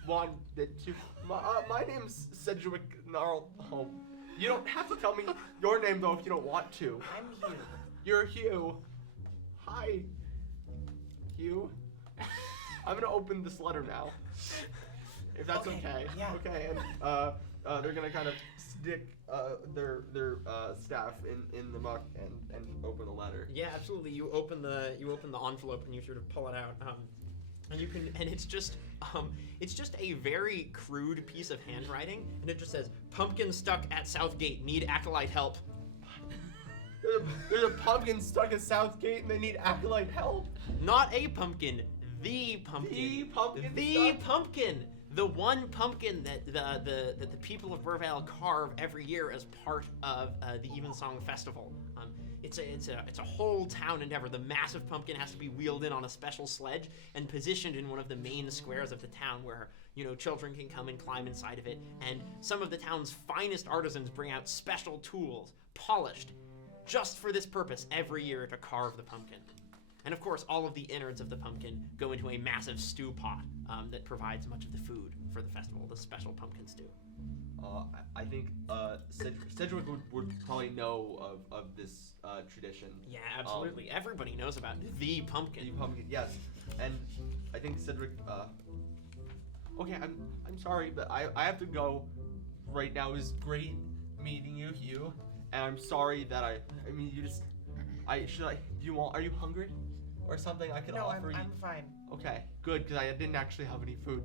wanted to. My name's Cedric Gnarl. You don't have to tell me your name though if you don't want to. I'm Hugh. You're Hugh. Hi, Hugh. I'm gonna open this letter now, if that's okay. Yeah. Okay, and they're gonna kind of stick their staff in the muck and open the letter. Yeah, absolutely. You open the envelope and you sort of pull it out, and it's just a very crude piece of handwriting, and it just says, "Pumpkin stuck at Southgate. Need acolyte help." There's a pumpkin stuck at Southgate and they need acolyte help. Not a pumpkin. The pumpkin. The pumpkin. The one pumpkin that the people of Burvale carve every year as part of the Evensong Festival. It's a whole town endeavor. The massive pumpkin has to be wheeled in on a special sledge and positioned in one of the main squares of the town where, children can come and climb inside of it. And some of the town's finest artisans bring out special tools, polished, just for this purpose every year to carve the pumpkin. And of course, all of the innards of the pumpkin go into a massive stew pot that provides much of the food for the festival, the special pumpkin stew. I think Cedric would probably know of this tradition. Yeah, absolutely. Everybody knows about the pumpkin. The pumpkin, yes. And I think Cedric. Okay, I'm sorry, but I have to go right now. It was great meeting you, Hugh. And I'm sorry that are you hungry or something I can offer you? No, I'm fine. Okay, good, because I didn't actually have any food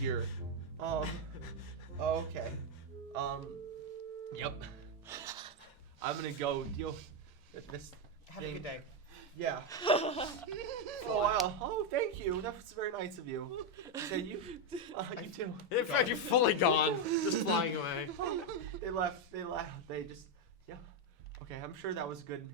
here. Okay. Yep. I'm gonna go deal with this Have a good day. Yeah. Oh wow. Oh, thank you. That was very nice of you. So you too. In fact, you're fully gone, just flying away. They left. They just, yeah. Okay, I'm sure that was good.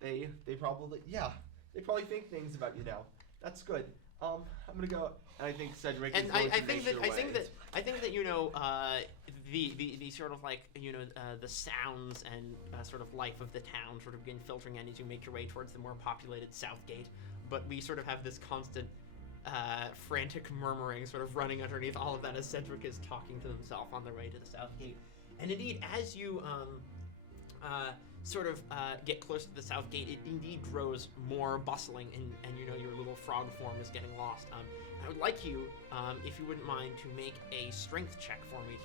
They probably, yeah. They probably think things about you now. That's good. I'm gonna go. And I think Cedric is And going I to think make that their I think way. that I think that you know the sort of like the sounds and sort of life of the town sort of begin filtering in as you make your way towards the more populated Southgate. But we sort of have this constant frantic murmuring sort of running underneath all of that as Cedric is talking to himself on their way to the Southgate. And indeed, as you get close to the Southgate, it indeed grows more bustling, and you know your little frog form is getting lost. I would like you, if you wouldn't mind, to make a strength check for me,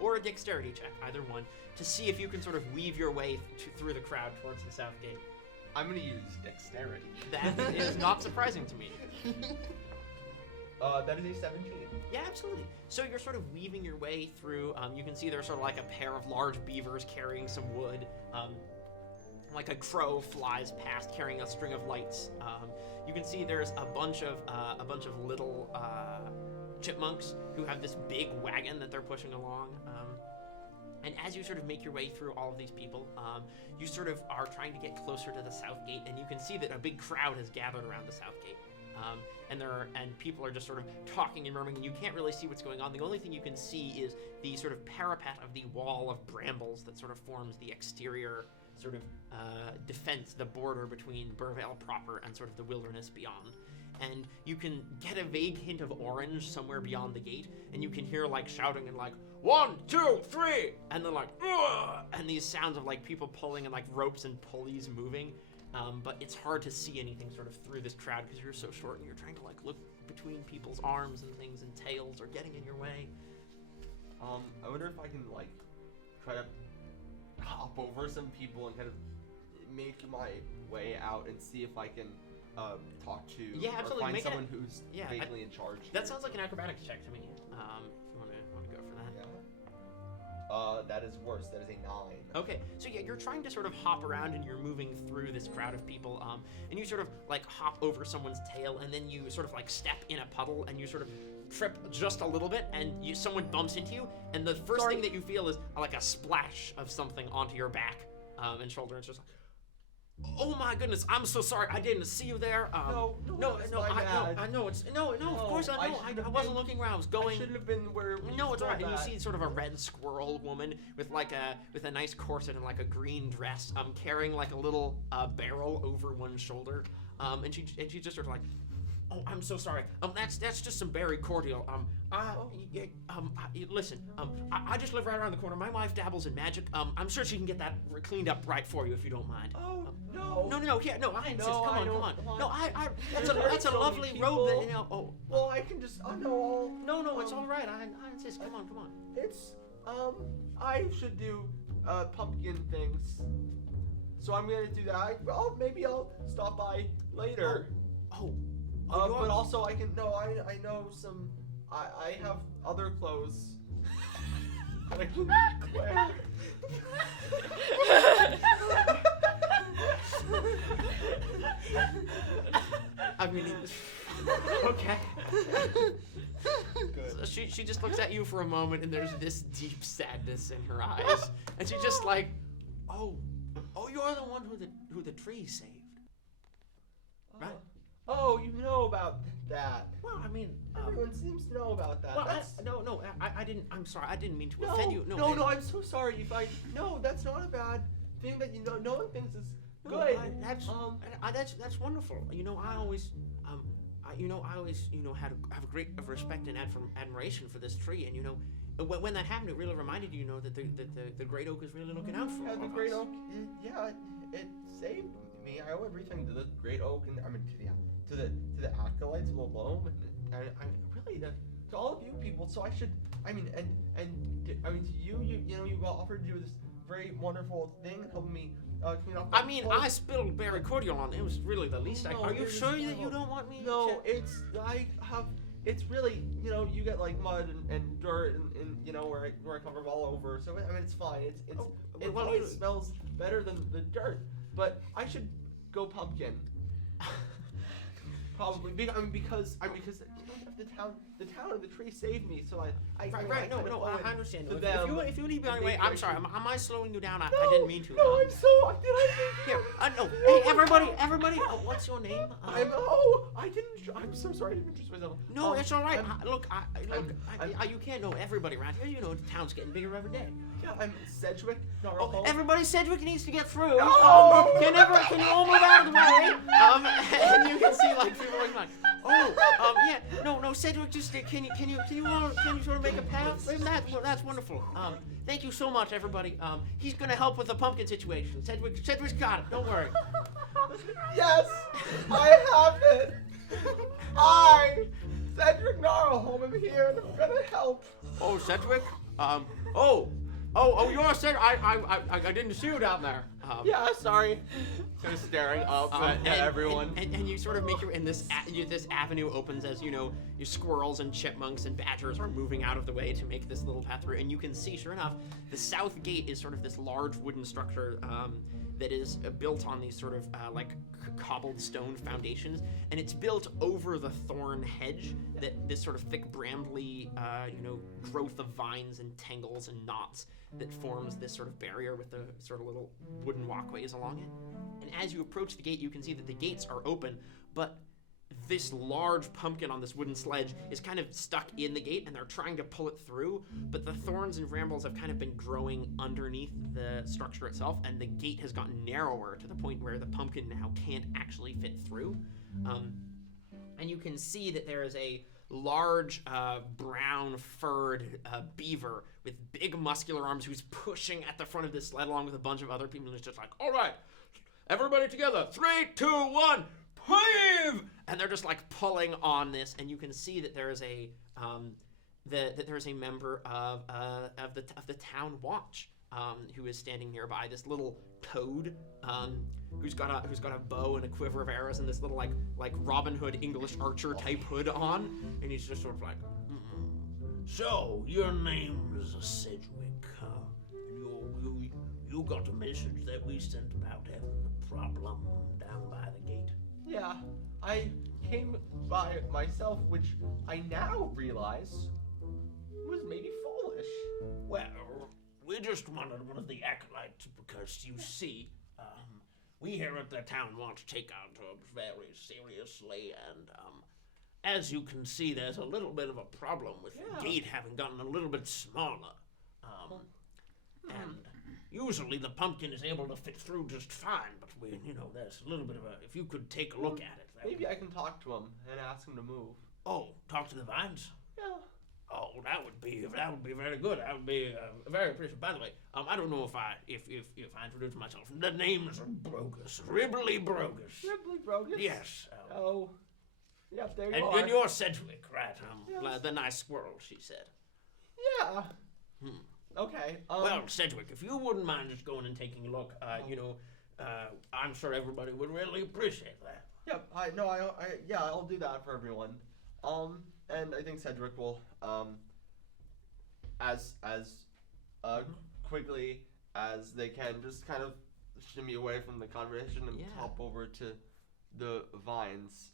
or a dexterity check, either one, to see if you can sort of weave your way through the crowd towards the Southgate. I'm gonna use dexterity. That is not surprising to me. That is a 17. Yeah, absolutely. So you're sort of weaving your way through. You can see there's sort of like a pair of large beavers carrying some wood. Like a crow flies past carrying a string of lights. You can see there's a bunch of little chipmunks who have this big wagon that they're pushing along. And as you sort of make your way through all of these people, you sort of are trying to get closer to the Southgate, and you can see that a big crowd has gathered around the Southgate. And people are just sort of talking and murmuring, and you can't really see what's going on. The only thing you can see is the sort of parapet of the wall of brambles that sort of forms the exterior sort of defense, the border between Burvale proper and sort of the wilderness beyond. And you can get a vague hint of orange somewhere beyond the gate, and you can hear like shouting and like 1, 2, 3, and then like ugh! And these sounds of like people pulling and like ropes and pulleys moving. But it's hard to see anything sort of through this crowd because you're so short and you're trying to like look between people's arms and things, and tails are getting in your way. I wonder if I can like try to hop over some people and kind of make my way out and see if I can talk to Yeah, or absolutely. find Make someone who's yeah, vaguely in charge. That here. sounds like an acrobatics check to me. If you want to go for that. Yeah. That is worse. That is a 9. Okay, so yeah, you're trying to sort of hop around and you're moving through this crowd of people, and you sort of like hop over someone's tail, and then you sort of like step in a puddle, and you sort of trip just a little bit, and someone bumps into you, and the first thing that you feel is like a splash of something onto your back and shoulder, and it's just like, oh my goodness, I'm so sorry, I didn't see you there. No, it's my bad. I know it's no, of course I know. I wasn't looking where I was going. I shouldn't have been where. No, it's alright. And you that. see sort of a red squirrel woman with like a nice corset and like a green dress, carrying like a little barrel over one shoulder, and she just sort of like, oh, I'm so sorry. That's just some berry cordial. Listen. I just live right around the corner. My wife dabbles in magic. I'm sure she can get that cleaned up right for you if you don't mind. Oh no. No. Here, no. I insist. Come on. No, that's a so lovely many robe that people. you know. Oh. Well, I can just. No. No, it's all right. I insist. Come on. It's I should do pumpkin things. So I'm gonna do that. Maybe I'll stop by later. Oh. But also I can. No, I know some. I have other clothes. that I can wear. I mean, okay. Good. So she just looks at you for a moment, and there's this deep sadness in her eyes, and she's just like, oh, you're the one who the tree saved, right? Oh, you know about that. Well, I mean, Everyone seems to know about that. well, That's, I didn't. I'm sorry. I didn't mean to no, offend you. no, I'm so sorry. If I no, that's not a bad thing that no one thinks is good. That's wonderful. You know, I always have a great respect and admiration for this tree, and you know, when that happened, it really reminded you, that the great oak is really looking out for Yeah, all the of great us. oak. It saved me. I owe everything to the great oak, and I mean to the acolytes of the loam, and I really to all of you people. So I should. I mean, to you offered to do this very wonderful thing, helping me clean up. I mean, I spilled berry cordial on it. It was really the least. No, Are you there's sure that no- you don't want me? No, to... it's really, you get like mud and dirt and where I cover all over. So I mean, it's fine. It well, always smells better than the dirt. But I should go pumpkin. Probably because the town and the tree saved me, so I Right, no, kind of owe I it understand. to If them. you need to be on your way, I'm sorry. Am I slowing you down? I No, didn't mean to. No, I'm so. Did I make Here, you? no. Hey, everybody. What's your name? I didn't. I'm so sorry. I didn't introduce myself. No, it's all right. I'm- You can't know everybody around here. You know, the town's getting bigger every day. Yeah, I'm Cedric. Oh, everybody, Cedric needs to get through. No! Can you all move out of the way? And you can see like people like, yeah, no, Cedric, just can you sort of make a path? That's wonderful. Thank you so much, everybody. He's gonna help with the pumpkin situation. Cedric's got it. Don't worry. Yes, I have it. Cedric Gnarlholm, am here and I'm gonna help. Oh, Cedric. You're Cedric. I didn't see you down there. Yeah, sorry. Just staring up at everyone. And you sort of make this avenue opens as, you know, your squirrels and chipmunks and badgers are moving out of the way to make this little path through. And you can see, sure enough, the south gate is sort of this large wooden structure that is built on these sort of cobbled stone foundations. And it's built over the thorn hedge, that this sort of thick brambly, growth of vines and tangles and knots that forms this sort of barrier with the sort of little wooden walkways along it. And as you approach the gate, you can see that the gates are open, but this large pumpkin on this wooden sledge is kind of stuck in the gate, and they're trying to pull it through, but the thorns and brambles have kind of been growing underneath the structure itself, and the gate has gotten narrower to the point where the pumpkin now can't actually fit through. And you can see that there is a large brown furred beaver with big muscular arms who's pushing at the front of this sled along with a bunch of other people, and it's just like, all right, everybody together, 3, 2, 1, heave! And they're just like pulling on this, and you can see that there is a that there is a member of the town watch who is standing nearby. This little toad who's got a bow and a quiver of arrows and this little like Robin Hood English archer type hood on, and he's just sort of like, So, your name is Cedric, huh? You got a message that we sent about having a problem down by the gate? Yeah, I came by myself, which I now realize was maybe foolish. Well, we just wanted one of the acolytes because, you see, we here at the town want to take our jobs very seriously, and as you can see, there's a little bit of a problem with the gate having gotten a little bit smaller. And usually the pumpkin is able to fit through just fine, but there's a little bit of if you could take a look at it. Maybe I can talk to him and ask him to move. Oh, talk to the vines? Yeah. Oh, that would be very good. That would be very appreciated. By the way, I don't know if I introduce myself. The names are Brogus, Ribley Brogus. Ribley Brogus? Yes. Yep, there you are. And you're Cedric, right? Yes. the nice squirrel, she said. Yeah. Okay. Well, Cedric, if you wouldn't mind just going and taking a look, I'm sure everybody would really appreciate that. Yep. I'll do that for everyone. And I think Cedric will, as quickly as they can, just kind of shimmy away from the conversation and hop over to the vines.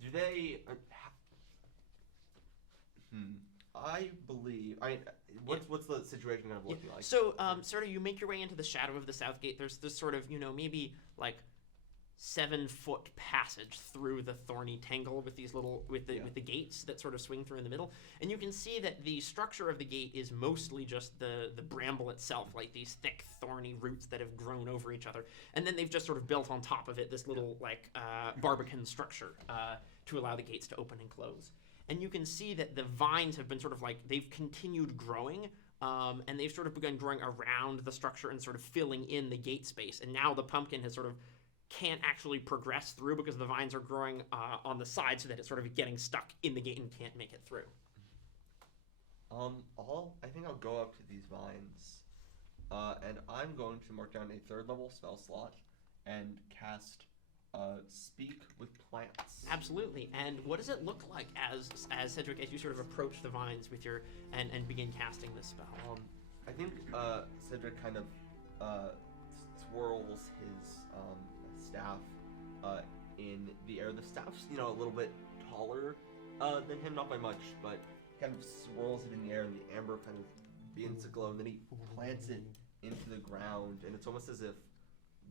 Do they? I believe. What's the situation kind of looking like? So, sort of, you make your way into the shadow of the Southgate. There's this sort of, maybe like 7-foot passage through the thorny tangle with these little with the gates that sort of swing through in the middle, and you can see that the structure of the gate is mostly just the bramble itself, like these thick thorny roots that have grown over each other, and then they've just sort of built on top of it this little barbican structure to allow the gates to open and close. And you can see that the vines have been sort of they've continued growing, and they've sort of begun growing around the structure and sort of filling in the gate space, and now the pumpkin has sort of can't actually progress through because the vines are growing on the side, so that it's sort of getting stuck in the gate and can't make it through. I think I'll go up to these vines, and I'm going to mark down a 3rd level spell slot and cast Speak with Plants. Absolutely. And what does it look like as Cedric, as you sort of approach the vines with your and begin casting this spell? I think Cedric kind of twirls his staff in the air. The staff's, a little bit taller than him, not by much, but kind of swirls it in the air, and the amber kind of begins to glow, and then he plants it into the ground, and it's almost as if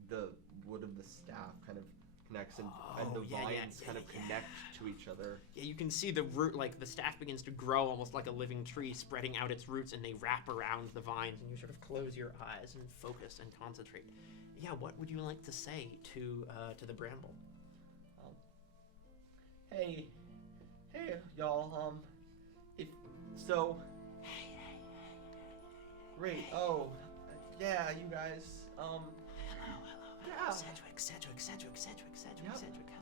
the wood of the staff kind of connects, and the vines kind of connect to each other. Yeah, you can see the root, like the staff begins to grow almost like a living tree, spreading out its roots, and they wrap around the vines, and you sort of close your eyes and focus and concentrate. Yeah, what would you like to say to the bramble? Hey, y'all. Great. Oh, yeah, you guys. Hello. Yeah. Cedric, Yep.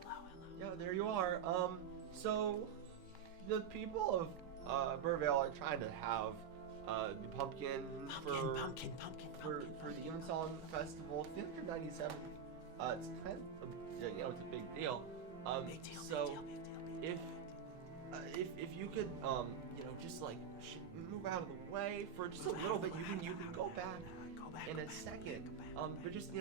hello. Yeah, there you are. So the people of Burvale are trying to have the pumpkin for the Evensong Festival, 397. It's kind of it's a big deal. Big deal. So if you could just like move out of the way for just a little bit, you can go back in a second. But just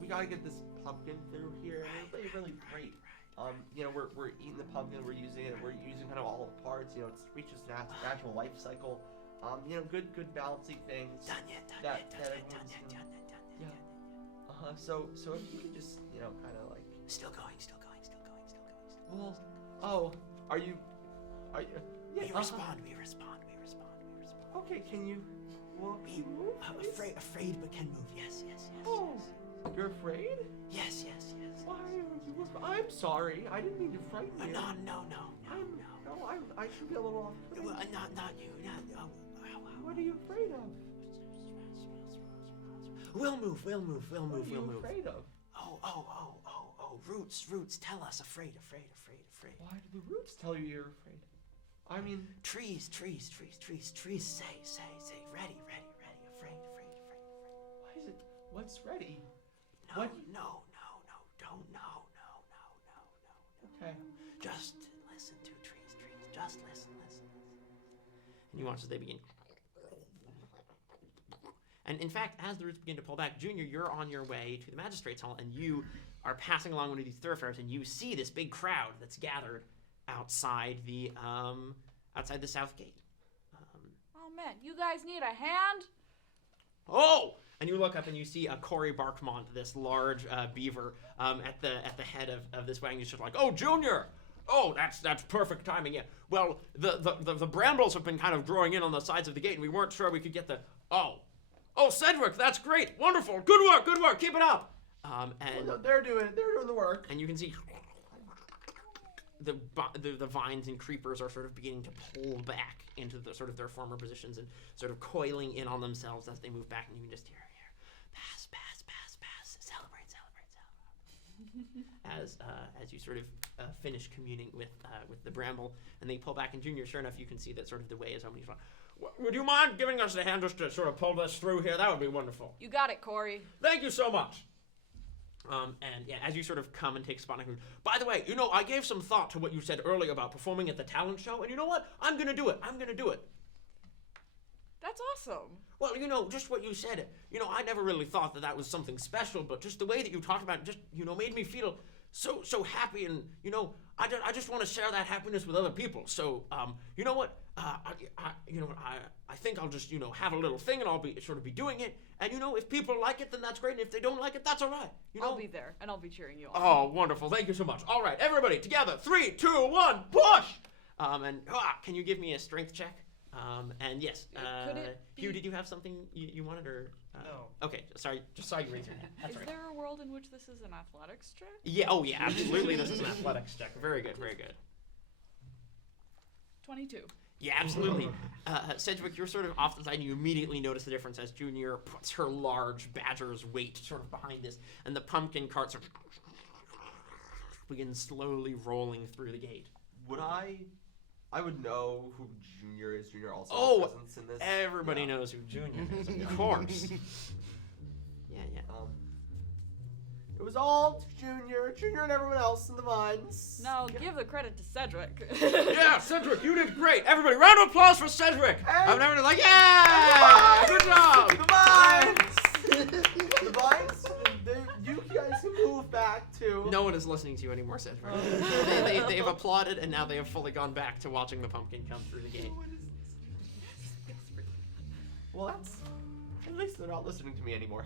we gotta get this pumpkin through here. It's really great. We're eating the pumpkin, we're using it, we're using kind of all the parts. It reaches natural life cycle. Good balancing things. Done. So if you could just kind of like. Still going. Well, are you? Yeah. We respond. Okay, can you? Well, can you move? Afraid but can move. Yes. Oh, you're afraid? Yes. Why are you? I'm sorry. I didn't mean to frighten you. No. I should be a little off. Well, not you. What are you afraid of? We'll move. What are you afraid of? Oh, roots. Tell us. Afraid. Why do the roots tell you you're afraid? I mean, Trees. Say. Ready. Afraid. Why is it? What's ready? No. What? No. Okay. Just listen to trees. Just listen. And you watch as they begin. And in fact, as the roots begin to pull back, Junior, you're on your way to the magistrates hall, and you are passing along one of these thoroughfares, and you see this big crowd that's gathered outside the Southgate. Oh man, you guys need a hand? Oh! And you look up and you see a Cory Barkmont, this large beaver, at the head of this wagon. He's just like, "Oh, Junior! Oh, that's perfect timing. Yeah. Well, the brambles have been kind of growing in on the sides of the gate, and we weren't sure we could get the. Oh, Cedric, that's great, wonderful, good work, keep it up." And Well, no, they're doing the work. and you can see the vines and creepers are sort of beginning to pull back into the sort of their former positions and sort of coiling in on themselves as they move back, and you can just hear pass, celebrate. As you sort of finish communing with the bramble, and they pull back, and Junior, sure enough, you can see that sort of the way is opening. Would you mind giving us a hand just to sort of pull this through here? That would be wonderful. You got it, Cory. Thank you so much. And yeah, as you sort of come and take spot, by the way, I gave some thought to what you said earlier about performing at the talent show, and you know what? I'm gonna do it. That's awesome. Well, just what you said, I never really thought that was something special, but just the way that you talked about it just, made me feel so happy, and, I just want to share that happiness with other people. So, you know what? I think I'll just, have a little thing, and I'll be doing it. And, if people like it, then that's great. And if they don't like it, that's all right. I'll be there, and I'll be cheering you on. Oh, wonderful. Thank you so much. All right, everybody, together. 3, 2, 1, push! Can you give me a strength check? And yes, Could it Hugh, be- did you have something you wanted, or? No. Okay, sorry, just saw you raise your hand. That's Is all right. there a world in which this is an athletics check? Yeah, absolutely. This is an athletics check. Very good. 22. Yeah, absolutely. Cedric, you're sort of off the side, and you immediately notice the difference as Junior puts her large badger's weight sort of behind this, and the pumpkin cart sort of begins slowly rolling through the gate. I would know who Junior is. Junior also has presence in this. Everybody knows who Junior is, of course. Yeah. It was all to Junior and everyone else in the mines. No, give the credit to Cedric. Yeah, Cedric, you did great. Everybody, round of applause for Cedric. Hey. I'm never like, yeah, good job. The mines. The mines. You guys can move back to. no one is listening to you anymore, Cedric. They have applauded, and now they have fully gone back to watching the pumpkin come through the gate. Well, that's... At least they're not listening to me anymore.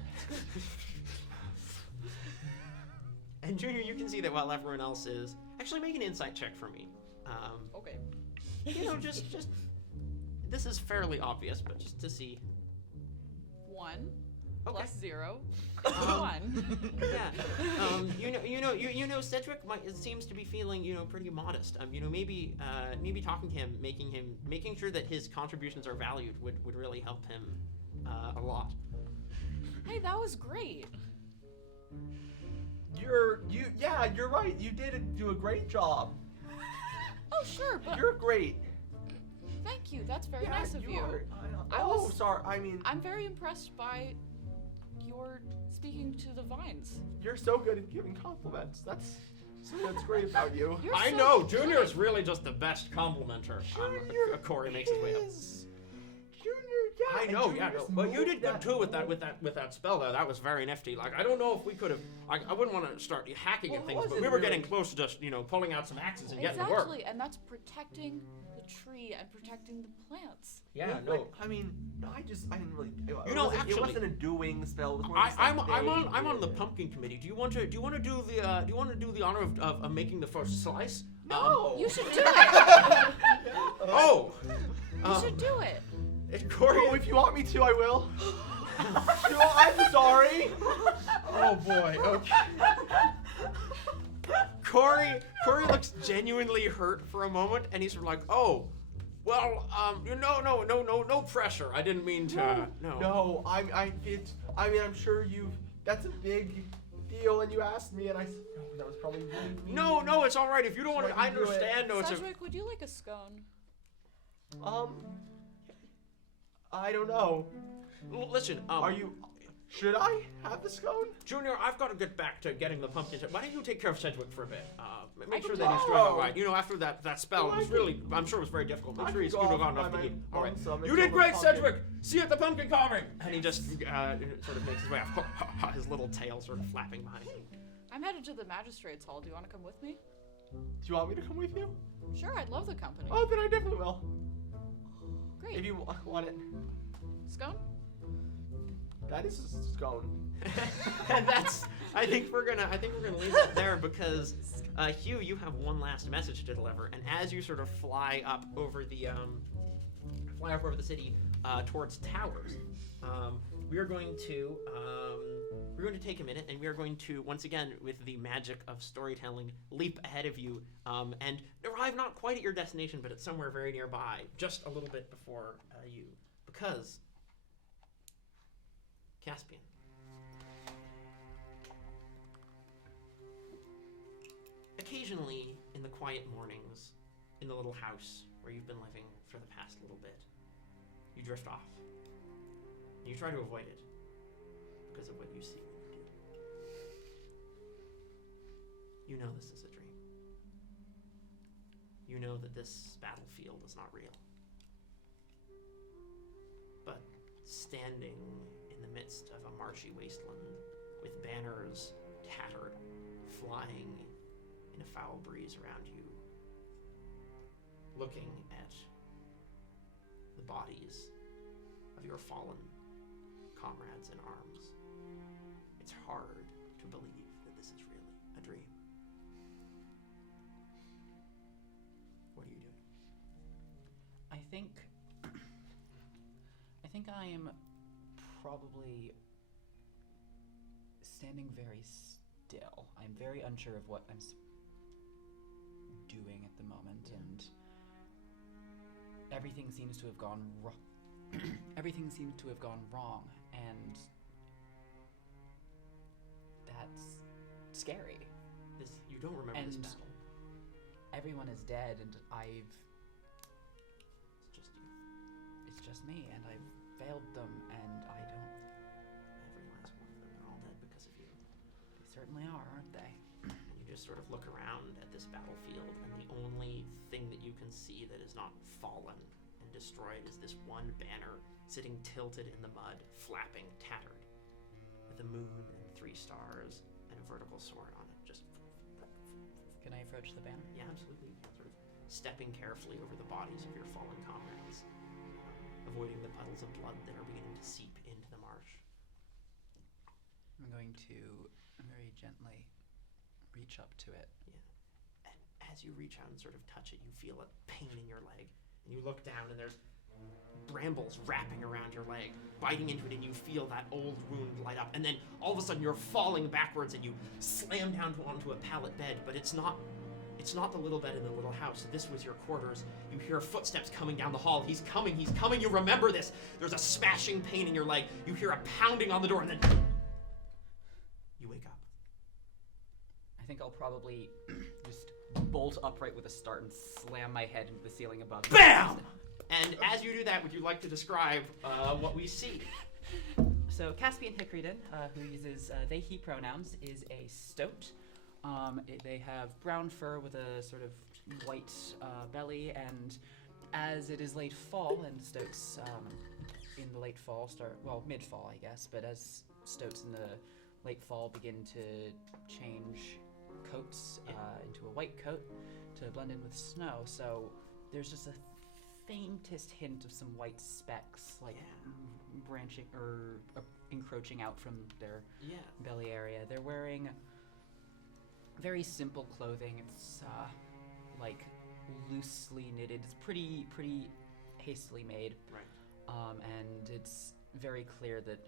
And Junior, you can see that while everyone else is... Actually, make an insight check for me. Okay. You know, just... This is fairly obvious, but just to see... 1 Okay. plus 0 is 1. Yeah. You know, Cedric seems to be feeling, pretty modest. Maybe talking to him, making sure that his contributions are valued would really help him a lot. Hey, that was great. You're right. You did do a great job. Oh, sure, but You're great. thank you. That's very Yeah, nice of you. are. I was- Sorry. I mean, I'm very impressed by your speaking to the vines. you're so good at giving compliments. That's great about you. You're I so know, good. Junior's really just the best complimenter. Corey makes his way up. Junior, yeah. I and know, yeah, Junior's no, but you moved did good too with that spell there. That was very nifty. Like, I don't know if we could have. I wouldn't want to start hacking Well, at it things, but wasn't we were really- getting close to just pulling out some axes and getting to work. Exactly, and that's protecting the tree and protecting the plants. Yeah, Like, no. I mean, no, I didn't really. Actually, it wasn't a doing spell. It was more just I'm like on the vague. pumpkin committee. Do you want to do the honor of making the first slice? No. You should do it. Oh. You should do it. Corey, Oh, if you want me to, I will. No, I'm sorry. Oh boy. Okay. Corey looks genuinely hurt for a moment, and he's sort of like, "Oh, well, no pressure. I didn't mean to. No. No, I mean, I'm sure that's a big deal, and you asked me, and I said, no, that was probably really mean. No, it's all right. If you don't want to, Why I do it? understand. No, it's a. Cedric, would you like a scone? I don't know. Listen, Should I have the scone? Junior, I've got to get back to getting the pumpkin. Why don't you take care of Cedric for a bit? Make sure can that he's go. doing all right. After that spell, Well, it was I really, I'm sure it was very difficult. I I'm sure can he's go gone off enough by to my get. All right. own self You until did the great, pumpkin- Cedric. See you at the pumpkin carving. and he just sort of makes his way up, his little tail sort of flapping behind him. I'm headed to the magistrates hall. Do you want to come with me? Do you want me to come with you? Sure, I'd love the company. Oh, then I definitely will. Great. If you want it. Scone? That is a scone. And that's. I think we're gonna leave that there because Hugh, you have one last message to deliver, and as you sort of fly up over the city towards towers, we are going to take a minute, and we are going to once again, with the magic of storytelling, leap ahead of you and arrive not quite at your destination, but at somewhere very nearby, just a little bit before you, because Caspian. Occasionally, in the quiet mornings, in the little house where you've been living for the past little bit, you drift off. You try to avoid it because of what you see when you do. You know this is a dream. You know that this battlefield is not real. But standing in the midst of a marshy wasteland with banners tattered, flying in a foul breeze around you, looking at the bodies of your fallen comrades in arms, it's hard to believe that this is really a dream. What are you doing? I think I am probably standing very still. I'm very unsure of what I'm doing at the moment, and everything seems to have gone wrong. Everything seems to have gone wrong, and that's scary. You don't remember this And- battle. Everyone is dead, and It's just you. it's just me, and I've failed them, and I don't. Every last one of them. They're all dead because of you. They certainly are, aren't they? And you just sort of look around at this battlefield, and the only thing that you can see that is not fallen and destroyed is this one banner sitting tilted in the mud, flapping, tattered, with a moon and 3 stars and a vertical sword on it, just Can I approach the banner? Yeah, absolutely. Sort of stepping carefully over the bodies of your fallen comrades, avoiding the puddles of blood that are beginning to seep into the marsh. I'm going to very gently reach up to it. Yeah. And as you reach out and sort of touch it, you feel a pain in your leg. And you look down and there's brambles wrapping around your leg, biting into it, and you feel that old wound light up. And then all of a sudden you're falling backwards and you slam down onto a pallet bed, but it's not the little bed in the little house. This was your quarters. You hear footsteps coming down the hall. He's coming. You remember this. There's a smashing pain in your leg. You hear a pounding on the door, and then you wake up. I think I'll probably just bolt upright with a start and slam my head into the ceiling above. BAM! And as you do that, would you like to describe what we see? So Caspian Hickrydon, who uses they/he pronouns, is a stoat. They have brown fur with a sort of white belly, and as it is late fall, and stoats in the late fall mid-fall, I guess, but as stoats in the late fall begin to change coats into a white coat to blend in with snow, so there's just a faintest hint of some white specks, like branching or encroaching out from their belly area. They're wearing very simple clothing. It's like loosely knitted. It's pretty hastily made. Right. And it's very clear that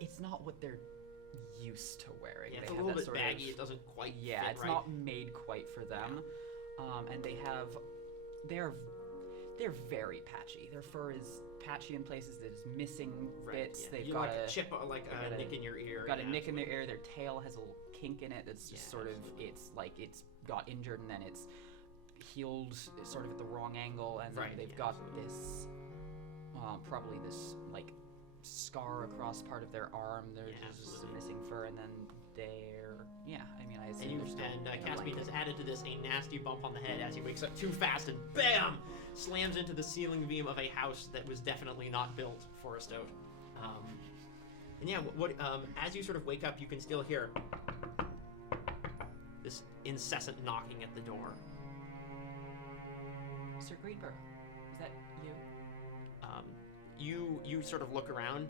it's not what they're used to wearing. Yeah, They it's a have little that bit sort of- baggy. It doesn't quite fit it's right. not made quite for them. And they're very patchy. Their fur is patchy in places that is missing bits. Yeah. They've you got like a chip, like a got a- nick in your ear. got a yeah, nick in their absolutely. ear. Their tail has a little kink in it that's just sort of, it's like it's got injured and then it's healed sort of at the wrong angle, and then they've got this probably this like scar across part of their arm. There's just some missing fur, and then I assume they're still And in a Caspian blanket. has added to this a nasty bump on the head as he wakes up too fast and BAM! Slams into the ceiling beam of a house that was definitely not built for a stoat. As you sort of wake up, you can still hear this incessant knocking at the door. Sir Greenberg, is that you? You sort of look around,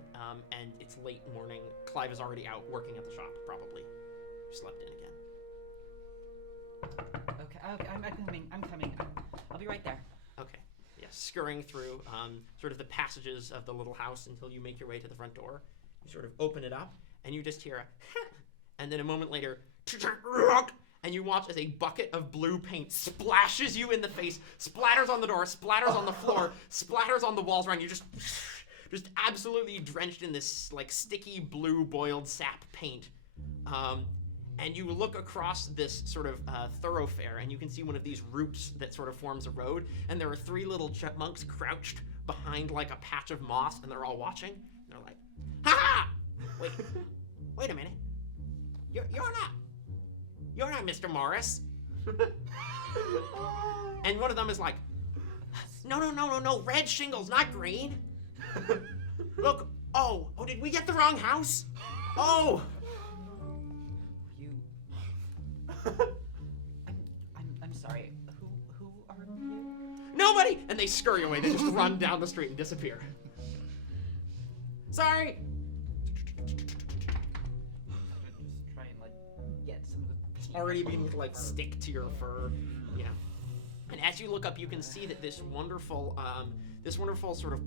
and it's late morning. Clive is already out working at the shop, probably. You slept in again. Okay, I'm coming. I'll be right there. Okay. Yeah, scurrying through sort of the passages of the little house until you make your way to the front door. You sort of open it up, and you just hear a and then a moment later, and you watch as a bucket of blue paint splashes you in the face, splatters on the door, splatters on the floor, splatters on the walls around you, just absolutely drenched in this like sticky blue boiled sap paint. And you look across this sort of thoroughfare, and you can see one of these roots that sort of forms a road, and there are three little chipmunks crouched behind like a patch of moss, and they're all watching. And they're like, "Ha ha! Wait a minute. You're not Mr. Morris." And one of them is like, No, red shingles, not green. Look, oh, did we get the wrong house? Oh. I'm sorry. Who are you? Nobody! And they scurry away. They just run down the street and disappear. Sorry. Just try and like get some of the paint Already from beginning to like fur. stick to your fur. Yeah. And as you look up, you can see that this wonderful sort of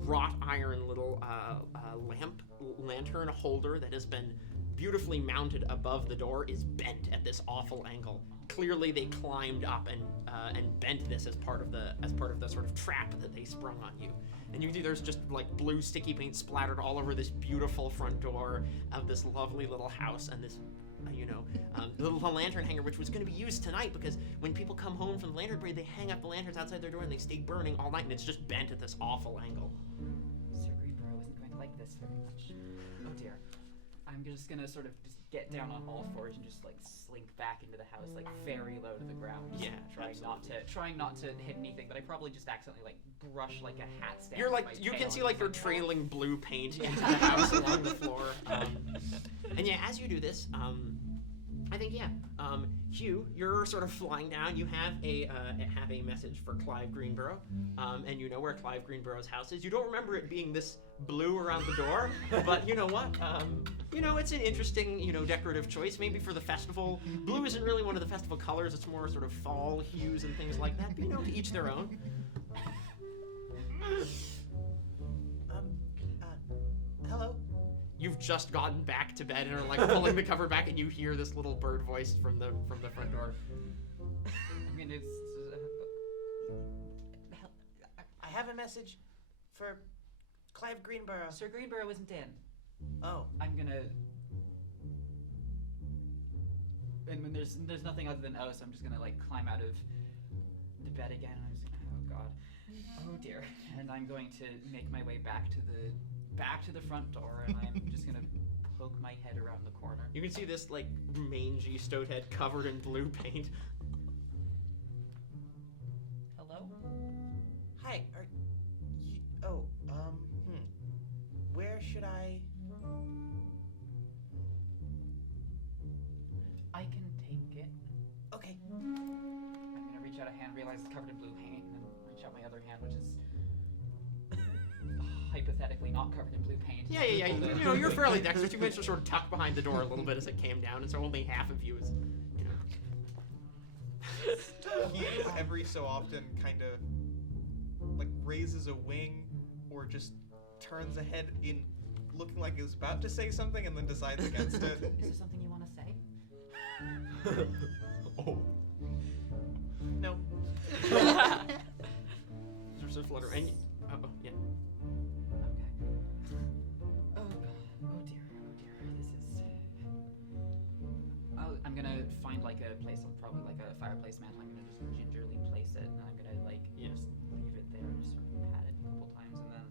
wrought iron little lantern holder that has been beautifully mounted above the door is bent at this awful angle. Clearly, they climbed up and bent this as part of the sort of trap that they sprung on you. And you can see there's just like blue sticky paint splattered all over this beautiful front door of this lovely little house, and this the little lantern hanger, which was going to be used tonight because when people come home from the lantern parade, they hang up the lanterns outside their door and they stay burning all night, and it's just bent at this awful angle. Sir Greenborough isn't going to like this very much. Oh dear. I'm just gonna sort of just get down on all fours and just like slink back into the house, like very low to the ground. Just trying not to hit anything, but I probably just accidentally like brush like a hat stand. You're with like, my you tail can see and like just, you're trailing blue paint into the house along the floor. And yeah, as you do this, I think yeah. Hugh, you're sort of flying down. You have a message for Clive Greenborough, and you know where Clive Greenborough's house is. You don't remember it being this blue around the door, but you know what? It's an interesting, decorative choice. Maybe for the festival, blue isn't really one of the festival colors. It's more sort of fall hues and things like that. But to each their own. Hello? You've just gotten back to bed and are like pulling the cover back, and you hear this little bird voice from the front door. I mean, I have a message for Clive Greenborough. Sir Greenborough isn't in. Oh. I'm gonna. And when there's nothing other than so I'm just gonna like climb out of the bed again. And I'm just oh god, oh dear. And I'm going to make my way back to the front door, and I'm just gonna poke my head around the corner. You can see this like mangy stoat head covered in blue paint. Hello? Hi, are you... Where should I... I can take it. Okay. I'm gonna reach out a hand, realize it's covered in blue paint, and then reach out my other hand, which is hypothetically not covered in blue paint. Yeah. You're fairly dexterous. You managed to sort of tuck behind the door a little bit as it came down, and so only half of you is, He every so often kind of like raises a wing or just turns a head in looking like he's about to say something and then decides against it. Is there something you want to say? Oh. No. There's a flutter, and yeah. Okay. Oh god. Oh dear. This is. I'm gonna find like a place, probably like a fireplace mantle. I'm gonna just gingerly place it, and I'm gonna just leave it there, just sort of pat it a couple times, and then.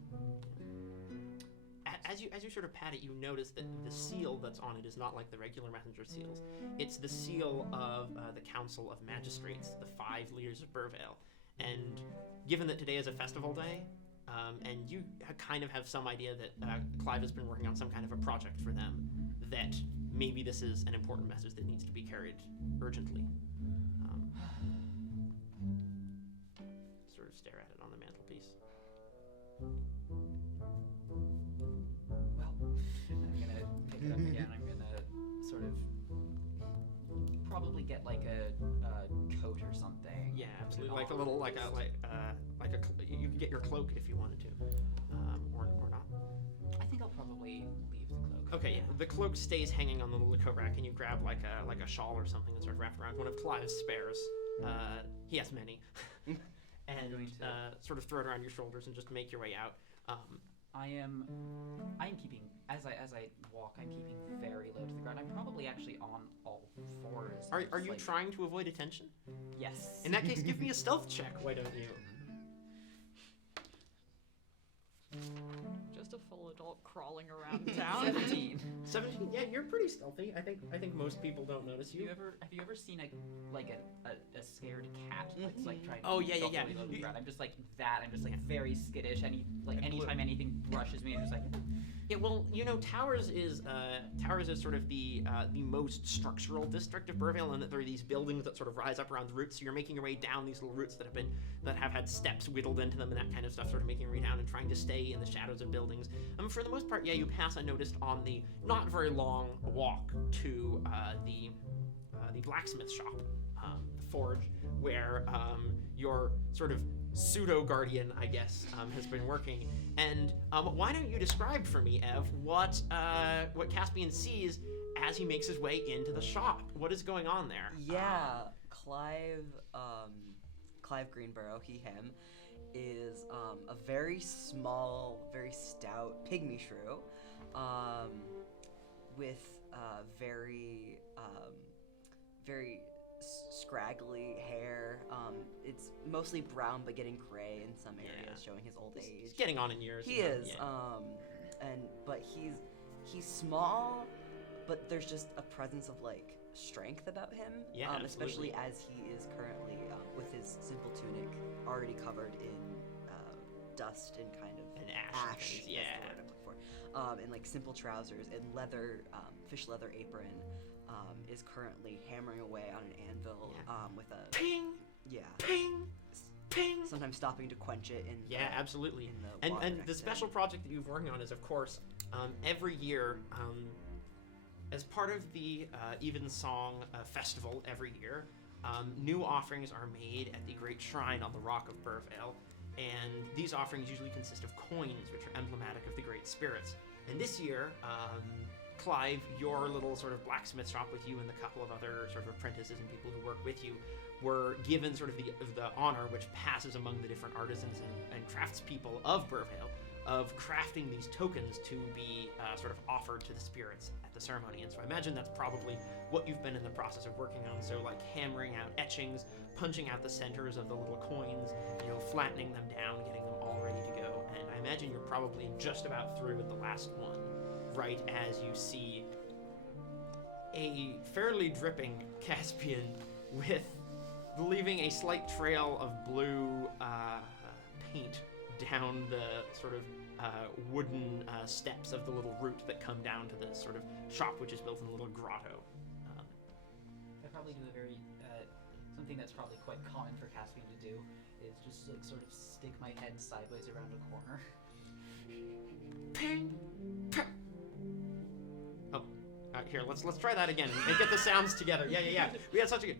As you sort of pat it, you notice that the seal that's on it is not like the regular messenger seals. It's the seal of the Council of Magistrates, the 5 leaders of Burvale. And given that today is a festival day, and you kind of have some idea that Clive has been working on some kind of a project for them, that maybe this is an important message that needs to be carried urgently. Sort of stare at it on the mantelpiece. Well, I'm gonna pick it up again. I'm gonna sort of probably get like a coat or something. Yeah, absolutely. Like a little, you could get your cloak if you wanted to, or not. I think I'll probably leave the cloak. Okay, yeah. The cloak stays hanging on the little coat rack, and you grab like a shawl or something and sort of wrap around one of Clive's spares. He has many, and sort of throw it around your shoulders and just make your way out. I am keeping, as I walk, I'm keeping very low to the ground. I'm probably actually on all fours. Are you trying to avoid attention? Yes. In that case, give me a stealth check. Why don't you? Just a full adult crawling around town. 17. 17. Yeah, you're pretty stealthy. I think most people don't notice you. Have you ever seen a scared cat that's like trying to Oh, yeah. really low to the ground? I'm just like that. I'm just like very skittish. Anytime anything brushes me, I'm just like. Yeah, well, Towers is sort of the most structural district of Burvale, and that there are these buildings that sort of rise up around the roots. So you're making your way down these little roots that have had steps whittled into them and that kind of stuff. Sort of making your way down and trying to stay in the shadows of buildings. For the most part, yeah, you pass unnoticed on the not very long walk to the blacksmith shop, the forge, where your sort of pseudo-guardian, I guess, has been working. And why don't you describe for me, Ev, what Caspian sees as he makes his way into the shop? What is going on there? Yeah, Clive Greenborough, him, is a very small, very stout pygmy shrew, with very scraggly hair. It's mostly brown but getting gray in some areas, showing his old age. He's getting on in years. He is. Yeah. But he's small, but there's just a presence of like strength about him. Yeah, especially as he is currently with his simple tunic already covered in dust and kind of ash. Yeah. That's the word I'm looking for. And like simple trousers and leather, fish leather apron. is currently hammering away on an anvil with a Ping, yeah. ping, ping. Sometimes stopping to quench it in Yeah, absolutely. in the And water and next the to special him. project that you've working on is, of course, every year, as part of the Evensong Festival every year, new offerings are made at the Great Shrine on the Rock of Burvale, and these offerings usually consist of coins, which are emblematic of the Great Spirits. And this year, Clive, your little sort of blacksmith shop with you and the couple of other sort of apprentices and people who work with you were given sort of the honor, which passes among the different artisans and craftspeople of Burvale, of crafting these tokens to be sort of offered to the spirits at the ceremony. And so I imagine that's probably what you've been in the process of working on. So like hammering out etchings, punching out the centers of the little coins, flattening them down, getting them all ready to go. And I imagine you're probably just about through with the last one, right as you see a fairly dripping Caspian with leaving a slight trail of blue paint down the sort of wooden steps of the little route that come down to the sort of shop, which is built in a little grotto. I probably do a very something that's probably quite common for Caspian to do is just like sort of stick my head sideways around a corner. Ping, ping. Oh, here, let's try that again and get the sounds together. Yeah. We had such a good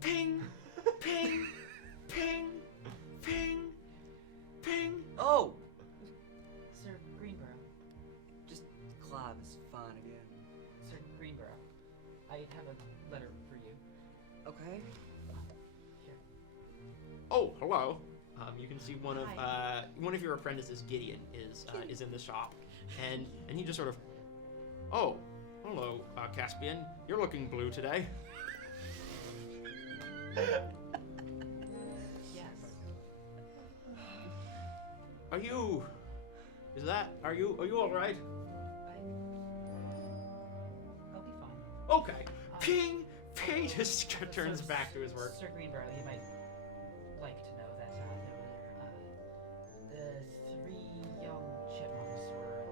ping, ping, ping, ping, ping. Oh! Sir Greenborough. Just Clive is fine again. Sir Greenborough. I have a letter for you. Okay. Here. Oh, hello. You can see one of your apprentices, Gideon, is in the shop, and he just sort of, oh, hello, Caspian. You're looking blue today. Yes. Are you all right? I'll be fine. Okay. Ping, ping. Just turns So, back to his work. Sir Greenborough, you might like to know that the three young chipmunks were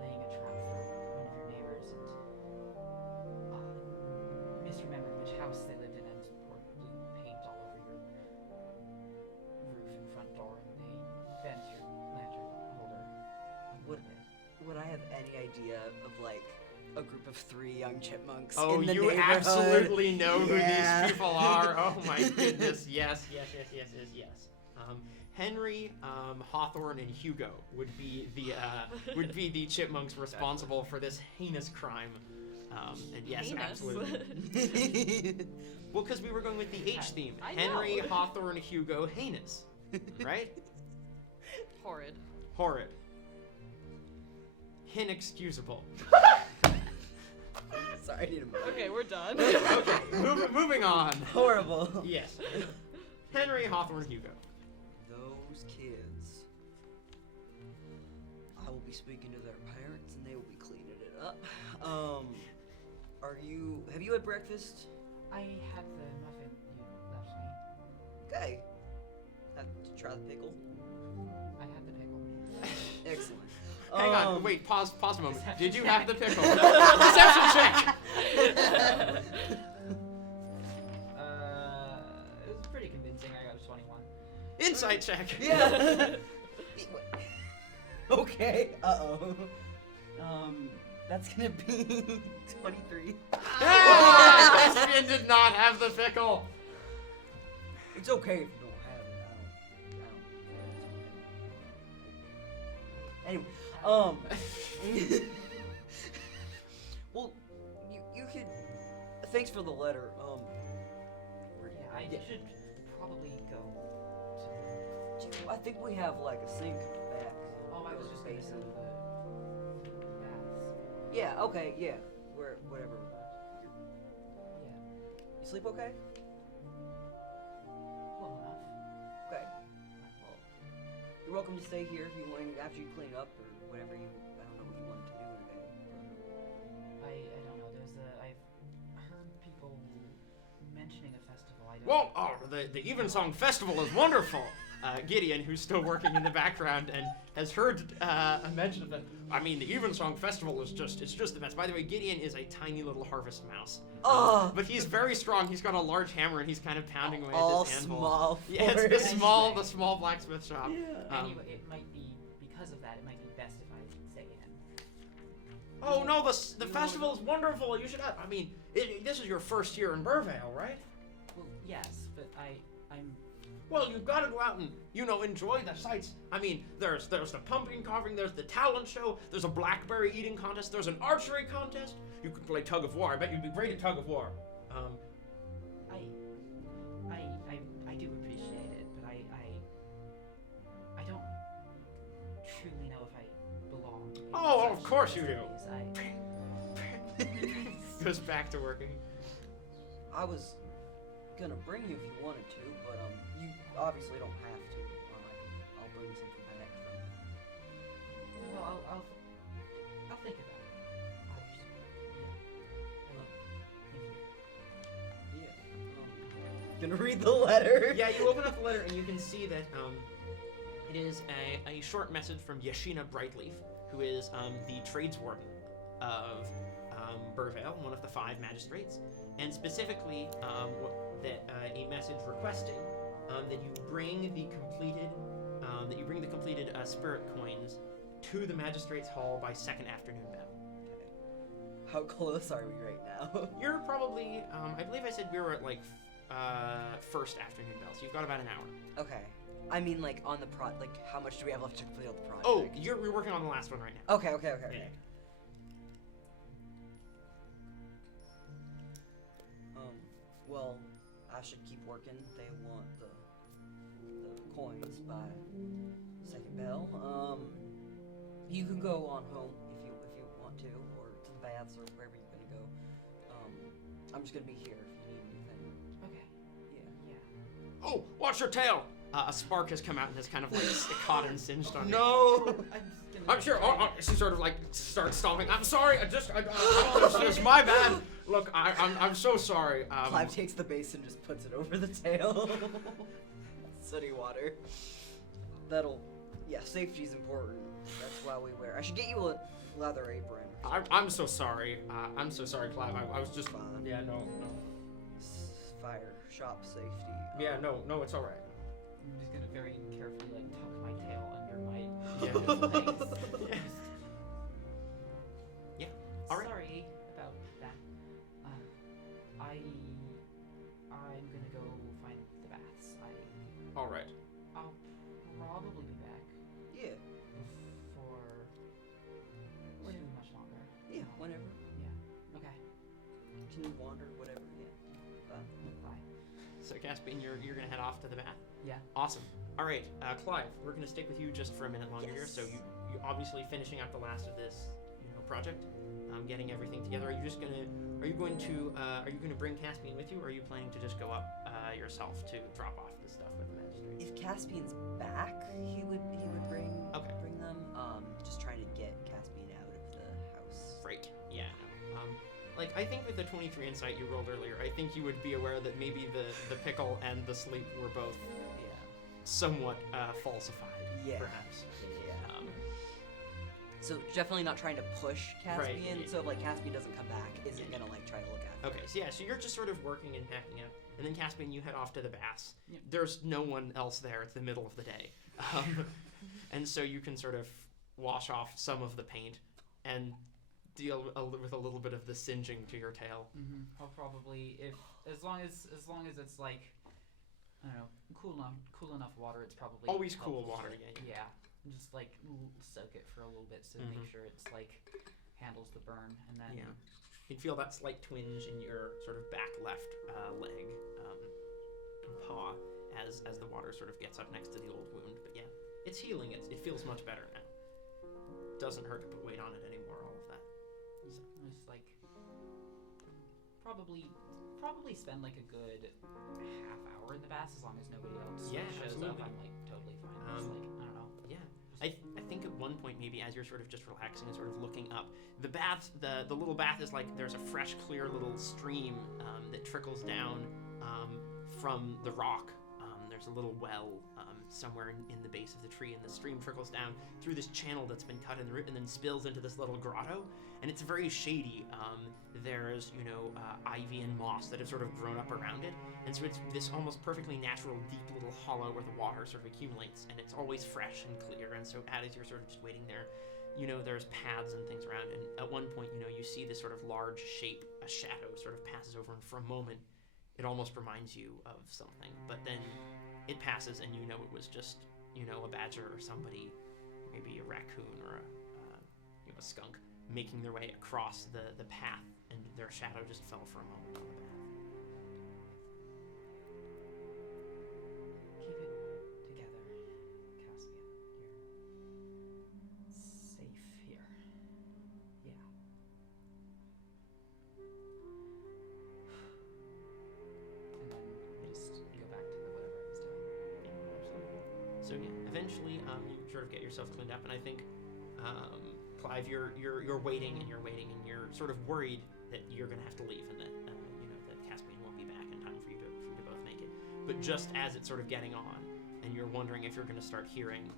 laying a trap for one of your neighbors and misremembered which house they lived in and poured blue paint all over your roof and front door, and they bent your lantern holder a little bit. Would I have any idea of like a group of 3 young chipmunks Oh, in the you neighborhood? absolutely know who Yeah. these people are. Oh my goodness. Yes. Henry, Hawthorne, and Hugo would be the chipmunks responsible for this heinous crime. And yes, Heinous. absolutely. Well, because we were going with the H theme. I Henry, know. Hawthorne, Hugo, heinous. Right? Horrid. Horrid. Inexcusable. Sorry, I need a moment. Okay, we're done. Okay, moving on. Horrible. Yes. Henry, Hawthorne, Hugo. Those kids. I will be speaking to their parents and they will be cleaning it up. Have you had breakfast? I had the muffin you left me. Okay. Have to try the pickle. I had the pickle. Excellent. Hang on, wait, pause a moment. Deception Did you check. have the pickle? Deception check! It was pretty convincing. I got a 21. Insight check. Yeah. Okay. Uh-oh. That's gonna be 23. Ah, Caspian did not have the pickle. It's okay if you don't have it. I don't. Anyway, well, you could. Thanks for the letter. Yeah, I should probably go to... I think we have like a sink back. Oh, I was just going to basin. go to the baths. Yeah. Okay. Yeah. Whatever. Yeah. You sleep okay? Well enough. Okay. Well, you're welcome to stay here if you want. After you clean up or whatever you. I don't know what you wanted to do today. I don't know. I've heard people mentioning a festival. I don't... Well, the Evensong Festival is wonderful. Gideon, who's still working in the background and has heard a mention of that. I mean, the Evensong Festival is it's just the best. By the way, Gideon is a tiny little harvest mouse. But he's very strong. He's got a large hammer and he's kind of pounding away at his anvil. Small. Yeah, it's the small blacksmith shop. Yeah. Anyway, it might be, because of that, it might be best if I stay in. Oh no, the festival is wonderful. You should have. I mean, this is your first year in Burvale, right? Well, yes, but I'm... Well, you've got to go out and, enjoy the sights. I mean, there's the pumpkin carving, there's the talent show, there's a blackberry eating contest, there's an archery contest. You could play tug of war. I bet you'd be great at tug of war. I do appreciate it, but I don't truly know if I belong. in Oh, such of course you do. facilities. Goes back to working. I was gonna bring you if you wanted to, but you obviously don't have to. I'll bring something back from. Well, I'll think about it. Gonna read the letter. Yeah, you open up the letter and you can see that it is a short message from Yashina Brightleaf, who is the tradeswarden of Burvale, one of the 5 magistrates, and specifically a message requesting that you bring the completed spirit coins to the magistrates' hall by 2nd afternoon bell. How close are we right now? You're probably I believe I said we were at like 1st afternoon bell, so you've got about an hour. Okay. I mean, like on the how much do we have left to complete the project? Oh, you're working on the last one right now. Okay. Yeah. Well, I should keep working. They want the coins by 2nd bell. You can go on home if you want to, or to the baths or wherever you're gonna go. I'm just gonna be here if you need anything. Okay. Yeah. Oh, watch your tail! A spark has come out and has kind of like caught and singed on you. No. I'm sure. She sort of like starts stomping. I'm sorry. It's my bad. Look, I'm so sorry. Clive takes the basin and just puts it over the tail. Sooty water. Safety's important. That's why we wear. I should get you a leather apron. I'm so sorry. I'm so sorry, Clive. I was just. Fine. Yeah, no. Fire shop safety. Yeah, no, it's all right. I'm just gonna very carefully tuck my tail under my Yeah. legs. Yeah. All right. Sorry about that. I'm gonna go find the baths. All right. I'll probably be back Yeah. for too much longer. Yeah. Whenever. Yeah. Okay. Can you wander? Whatever. Yeah. Bye. So Caspian, you're gonna head off to the bath. Yeah. Awesome. All right, Clive, we're gonna stick with you just for a minute longer here. Yes. So you obviously finishing up the last of this, project, getting everything together. Are you going to bring Caspian with you, or are you planning to just go up yourself to drop off the stuff with the magistrate? If Caspian's back, he would bring them. Just trying to get Caspian out of the house. Great. Yeah. No. I think with the 23 insight you rolled earlier, I think you would be aware that maybe the pickle and the sleep were both somewhat falsified. Yeah. Perhaps. Yeah. So definitely not trying to push Caspian. Right. So if Caspian doesn't come back, isn't gonna try to look after. Okay, so you're just sort of working and packing up, and then Caspian, you head off to the baths. Yeah. There's no one else there. It's the middle of the day, and so you can sort of wash off some of the paint and deal with a little bit of the singeing to your tail. Mm-hmm. I'll probably, as long as it's like, I don't know, cool enough water. It's probably Always cool helpful water, to- yeah. Just soak it for a little bit to make sure it's handles the burn, and then You'd feel that slight twinge in your sort of back left leg and paw as the water sort of gets up next to the old wound. But yeah, it's healing. It feels much better now. Doesn't hurt to put weight on it anymore. All of that. So. just probably spend a good half hour in the bath, as long as nobody else shows absolutely. up. I'm totally fine. Just I don't know. Yeah. I think at one point, maybe as you're sort of just relaxing and sort of looking up, the bath, the little bath is there's a fresh, clear little stream that trickles down from the rock. There's a little well somewhere in the base of the tree, and the stream trickles down through this channel that's been cut in the root and then spills into this little grotto. And it's very shady. There's, ivy and moss that have sort of grown up around it. And so it's this almost perfectly natural, deep little hollow where the water sort of accumulates, and it's always fresh and clear. And so as you're sort of just waiting there, there's paths and things around. And at one point, you see this sort of large shape, a shadow sort of passes over, and for a moment, it almost reminds you of something. But then it passes, and it was just, a badger or somebody, maybe a raccoon or a skunk, making their way across the path, and their shadow just fell for a moment on the path. Keep it together, Caspian. You're safe here. Yeah. And then we just go back to whatever I was doing. Yeah, absolutely. So yeah, eventually you sort of get yourself cleaned up, and I think Clive, you're waiting and you're sort of worried that you're gonna have to leave, and that that Caspian won't be back in time for you to both make it. But just as it's sort of getting on, and you're wondering if you're gonna start hearing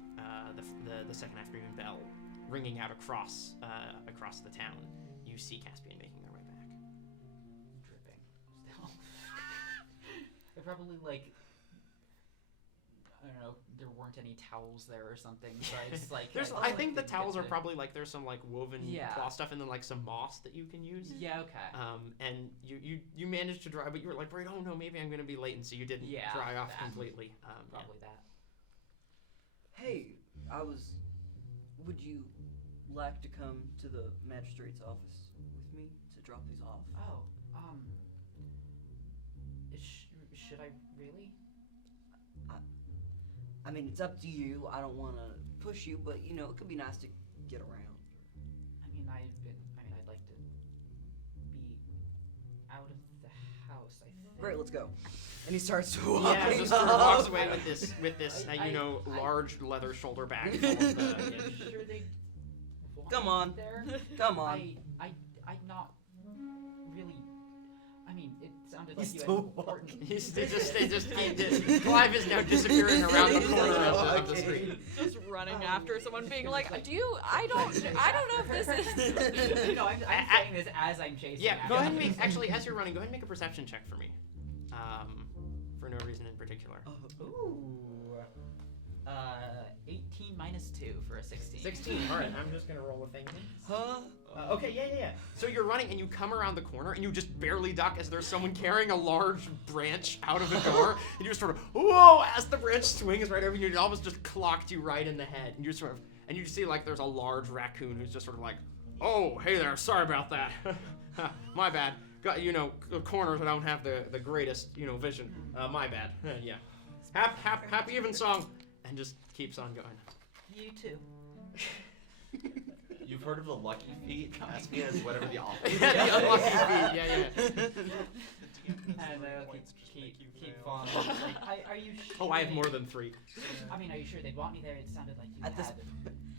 the second afternoon bell ringing out across the town, you see Caspian making their way back. Dripping. Still. They're probably like, I don't know, there weren't any towels there or something, so I just like... I think the towels are probably like, there's some like woven Yeah. cloth stuff, and then like some moss that you can use. Yeah, okay. And you managed to dry, but you were like, right, oh no, maybe I'm gonna be late, and so you didn't dry off that. completely. Probably that. Hey, would you like to come to the magistrate's office with me to drop these off? Oh, should I really? I mean, it's up to you. I don't want to push you, but it could be nice to get around. I'd like to be out of the house, I think. Great, let's go. And he starts to walk. Yeah, just sort of walks away with this large leather shoulder bag full of the. I'm sure they want Come me on. there. Come on. I'm not really. I mean, it sounded He's like you still had important. Clive is now disappearing around the corner of the street. Just running after someone, being like, I don't know if this is. No, I'm saying this as I'm chasing. Yeah, after go ahead and them. make, actually, as you're running, go ahead and make a perception check for me. For no reason in particular. Ooh. 18 minus 2 for a 16. 16, alright, I'm just gonna roll a thing. Huh? Okay, yeah. So you're running and you come around the corner and you just barely duck as there's someone carrying a large branch out of the door, and you just sort of, whoa, as the branch swings right over you, it almost just clocked you right in the head, and you sort of, and you see like there's a large raccoon who's just sort of like, oh, hey there, sorry about that. My bad. Got, corners I don't have the greatest, vision. My bad. Yeah. Happy Evensong. And just keeps on going. You too. You've heard of the lucky feet? Caspian is whatever the opposite. Yeah, the unlucky feet. Yeah. And keep on. Are you sure? Oh, I have more than 3. I mean, are you sure they'd want me there? It sounded like you At this- had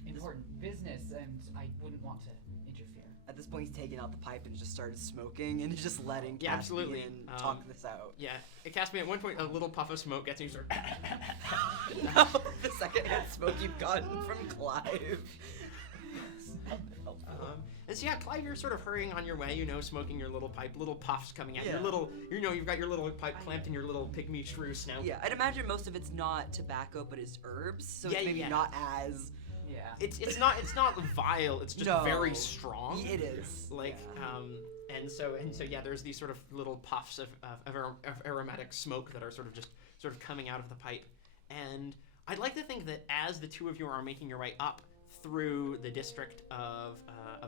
important business, and I wouldn't want to interfere. At this point, he's taking out the pipe and just started smoking and just letting Yeah, absolutely. Caspian talk this out. Yeah. Caspian, at one point, a little puff of smoke gets you sort of... No, the secondhand smoke you've gotten from Clive. And so yeah, Clive, you're sort of hurrying on your way, smoking your little pipe, little puffs coming out, Yeah. your little, you've got your little pipe clamped in your little pygmy shrew snout. Yeah, I'd imagine most of it's not tobacco, but it's herbs, so Yeah, it's maybe yeah. not as... Yeah. It's not vile, it's just No. very strong. It is. Like, yeah. and so yeah, there's these sort of little puffs of aromatic smoke that are sort of coming out of the pipe. And I'd like to think that as the two of you are making your way up through the district of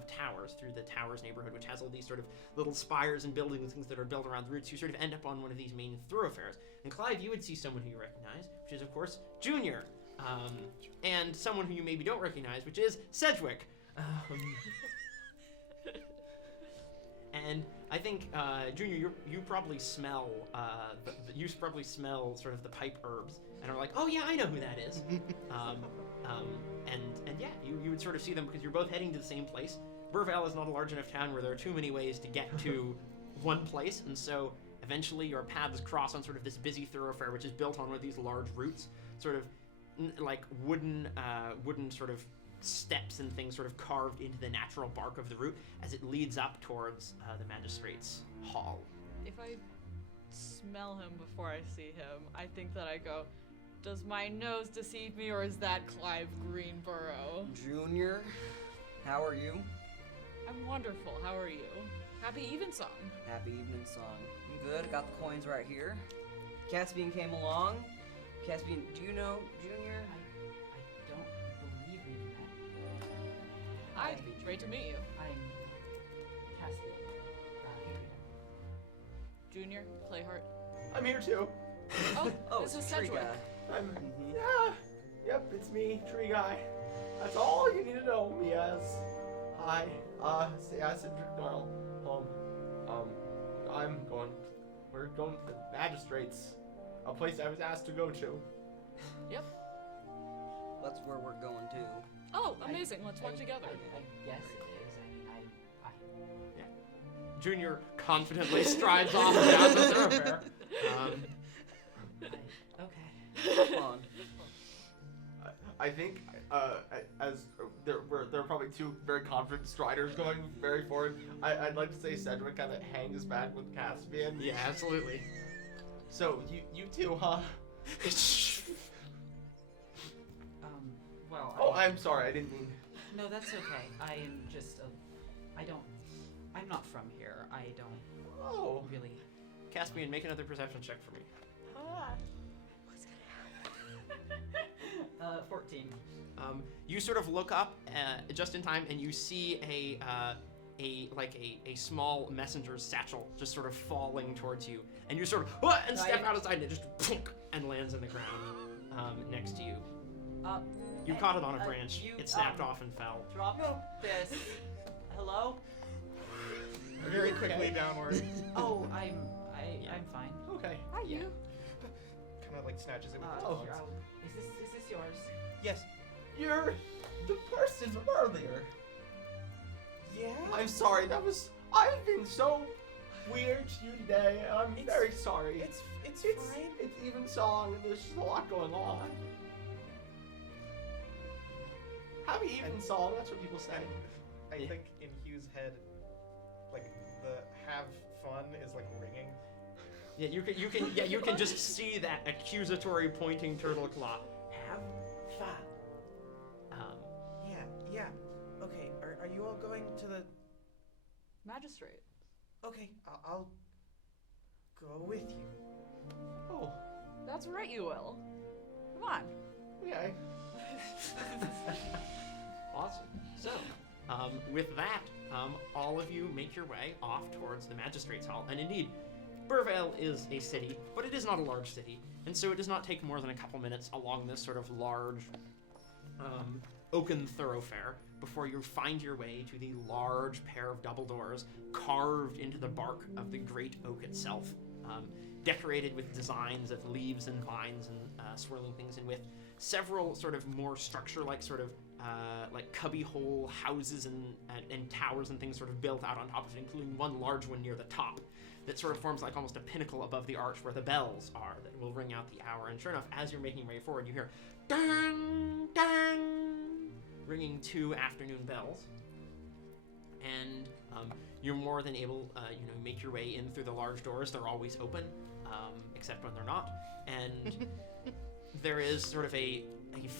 Towers, through the Towers neighborhood, which has all these sort of little spires and buildings and things that are built around the roots, you sort of end up on one of these main thoroughfares. And Clive, you would see someone who you recognize, which is of course Junior, and someone who you maybe don't recognize, which is Cedric. And I think Junior, you probably smell sort of the pipe herbs, and are like, oh yeah, I know who that is. And yeah, you would sort of see them because you're both heading to the same place. Burvale is not a large enough town where there are too many ways to get to one place, and so eventually your paths cross on sort of this busy thoroughfare, which is built on one of these large routes, sort of like wooden sort of steps and things sort of carved into the natural bark of the root as it leads up towards the magistrate's hall. If I smell him before I see him, I think that I go, does my nose deceive me, or is that Clive Greenborough? Junior, how are you? I'm wonderful. How are you? Happy Evensong. Happy evening song. I'm good. Got the coins right here. Caspian came along. Caspian, do you know Junior? I don't believe we met. Hi. Great to meet you. I'm Caspian. Junior, Playheart. I'm here too. Oh, this is it's a tree Cedric. guy. I'm yeah. Yep, it's me, Tree Guy. That's all you need to know me as. Hi. Cedric Gnarl. We're going to the magistrates. A place I was asked to go to. Yep. That's where we're going to. Oh, amazing. Let's walk together. I guess it is. I mean, Junior confidently strides off down the thoroughfare. okay. Come on. I think as there are probably two very confident striders going very forward. I'd like to say Cedric kind of hangs back with Caspian. Yeah, absolutely. So you two, huh? Well. Oh, I'm sorry. I didn't mean. No, that's okay. I am just I'm not from here. I don't Oh. really. Caspian, make another perception check for me. What's gonna happen? 14. You sort of look up just in time, and you see a small messenger's satchel just sort of falling towards you, and you sort of and step out aside, and it just plunk, and lands in the ground next to you. You caught it on a branch. It snapped off and fell. Drop this. Hello? Very quickly downward. Oh, I'm fine. Okay. Hi, you. Kind of like snatches it with his Oh, claws. is this yours? Yes. You're the person from earlier. Yeah. I'm sorry. I've been so weird to you today. I'm very sorry. It's fine. It's Evensong, and there's just a lot going on. Happy Evensong. That's what people say. I think in Hugh's head, like the have fun is like ringing. Yeah, you can just see that accusatory pointing turtle claw. Have fun. Yeah. Okay, are you all going to the... Magistrate. Okay, I'll go with you. Oh, That's right, you will. Come on. okay. Awesome. So, with that, all of you make your way off towards the magistrate's hall. And indeed, Burvale is a city, but it is not a large city, and so it does not take more than a couple minutes along this sort of large oaken thoroughfare before you find your way to the large pair of double doors carved into the bark of the great oak itself, decorated with designs of leaves and vines and swirling things, and with several sort of more structure-like sort of like cubbyhole houses and towers and things sort of built out on top of it, including one large one near the top that sort of forms like almost a pinnacle above the arch where the bells are that will ring out the hour. And sure enough, as you're making your way forward, you hear dang, dang, ringing 2 afternoon bells. And you're more than able, make your way in through the large doors. They're always open, except when they're not. And there is sort of a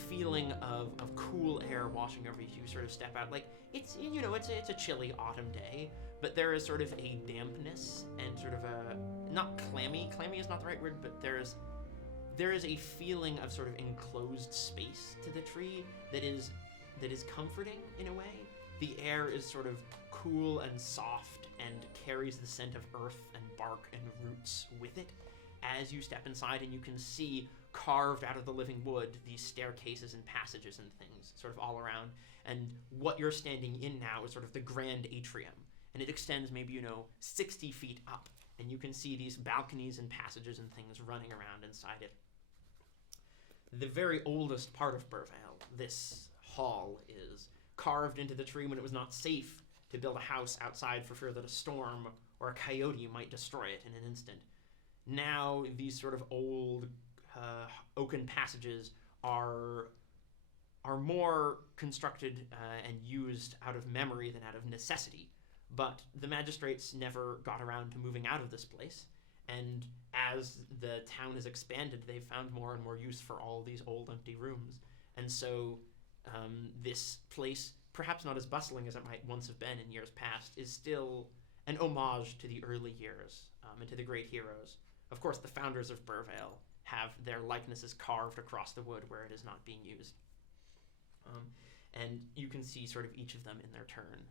feeling of cool air washing over you. You sort of step out. Like, it's a chilly autumn day, but there is sort of a dampness and sort of a, not clammy is not the right word, but there is a feeling of sort of enclosed space to the tree that is comforting in a way. The air is sort of cool and soft and carries the scent of earth and bark and roots with it as you step inside, and you can see carved out of the living wood these staircases and passages and things sort of all around. And what you're standing in now is sort of the grand atrium, and it extends maybe 60 feet up, and you can see these balconies and passages and things running around inside it. The very oldest part of Burvale, this hall, is carved into the tree when it was not safe to build a house outside for fear that a storm or a coyote might destroy it in an instant. Now these sort of old oaken passages are more constructed and used out of memory than out of necessity. But the magistrates never got around to moving out of this place, and as the town has expanded, they've found more and more use for all these old empty rooms. And so this place, perhaps not as bustling as it might once have been in years past, is still an homage to the early years and to the great heroes. Of course, the founders of Burvale have their likenesses carved across the wood where it is not being used. And you can see sort of each of them in their turn.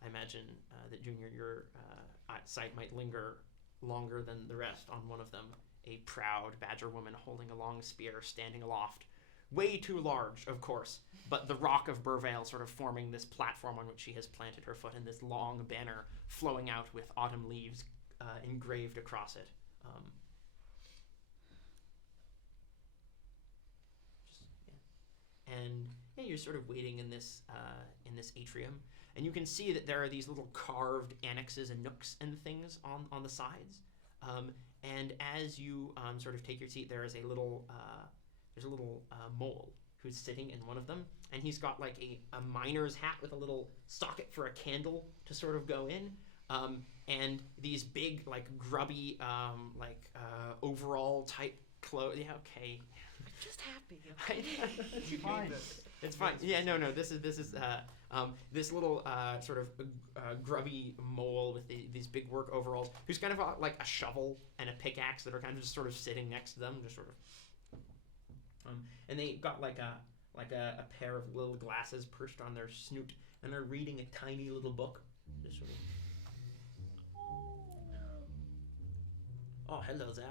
I imagine that Junior, your sight might linger longer than the rest on one of them, a proud badger woman holding a long spear, standing aloft. Way too large, of course, but the rock of Burvale sort of forming this platform on which she has planted her foot, and this long banner flowing out with autumn leaves engraved across it. And yeah, you're sort of waiting in this atrium, and you can see that there are these little carved annexes and nooks and things on the sides. And as you sort of take your seat, there is a little mole who's sitting in one of them, and he's got like a miner's hat with a little socket for a candle to sort of go in, and these big like grubby overall type clothes. Yeah, okay. I'm just happy. It's fine. It's fine. Yeah, no. This is this little sort of grubby mole with these big work overalls, who's kind of got like a shovel and a pickaxe that are kind of just sort of sitting next to them, just sort of. And they got like a pair of little glasses perched on their snoot, and they're reading a tiny little book. Just sort of. Oh, hello there.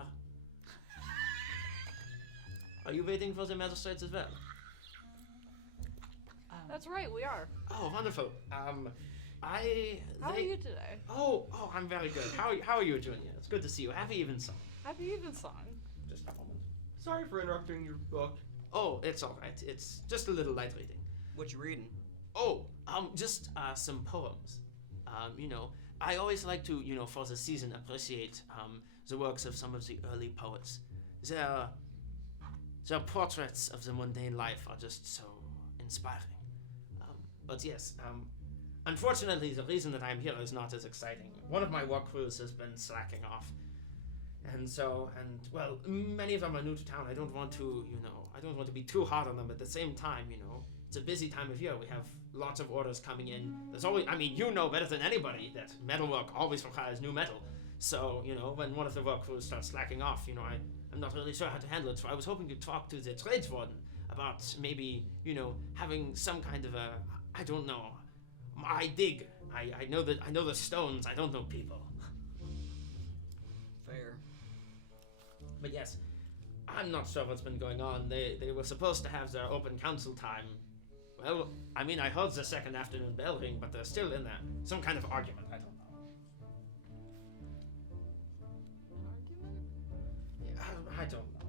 Are you waiting for the magistrates as well? That's right, we are. Oh, wonderful. How are you today? Oh, I'm very good. How are you, Junior? It's good to see you. Happy Evensong. Happy Evensong. Just a moment. Sorry for interrupting your book. Oh, it's all right. It's just a little light reading. What you reading? Oh, just some poems. I always like to, for the season, appreciate the works of some of the early poets. Their portraits of the mundane life are just so inspiring. But yes, unfortunately, the reason that I'm here is not as exciting. One of my work crews has been slacking off. Well, many of them are new to town. I don't want to be too hard on them. At the same time, it's a busy time of year. We have lots of orders coming in. There's always, you know better than anybody that metalwork always requires new metal. So, when one of the work crews starts slacking off, I'm not really sure how to handle it. So I was hoping to talk to the trades warden about maybe, having some kind of a, I don't know. I dig. I know the stones. I don't know people. Fair. But yes, I'm not sure what's been going on. They were supposed to have their open council time. Well, I heard the second afternoon bell ring, but they're still in there. Some kind of argument. I don't know. I don't know.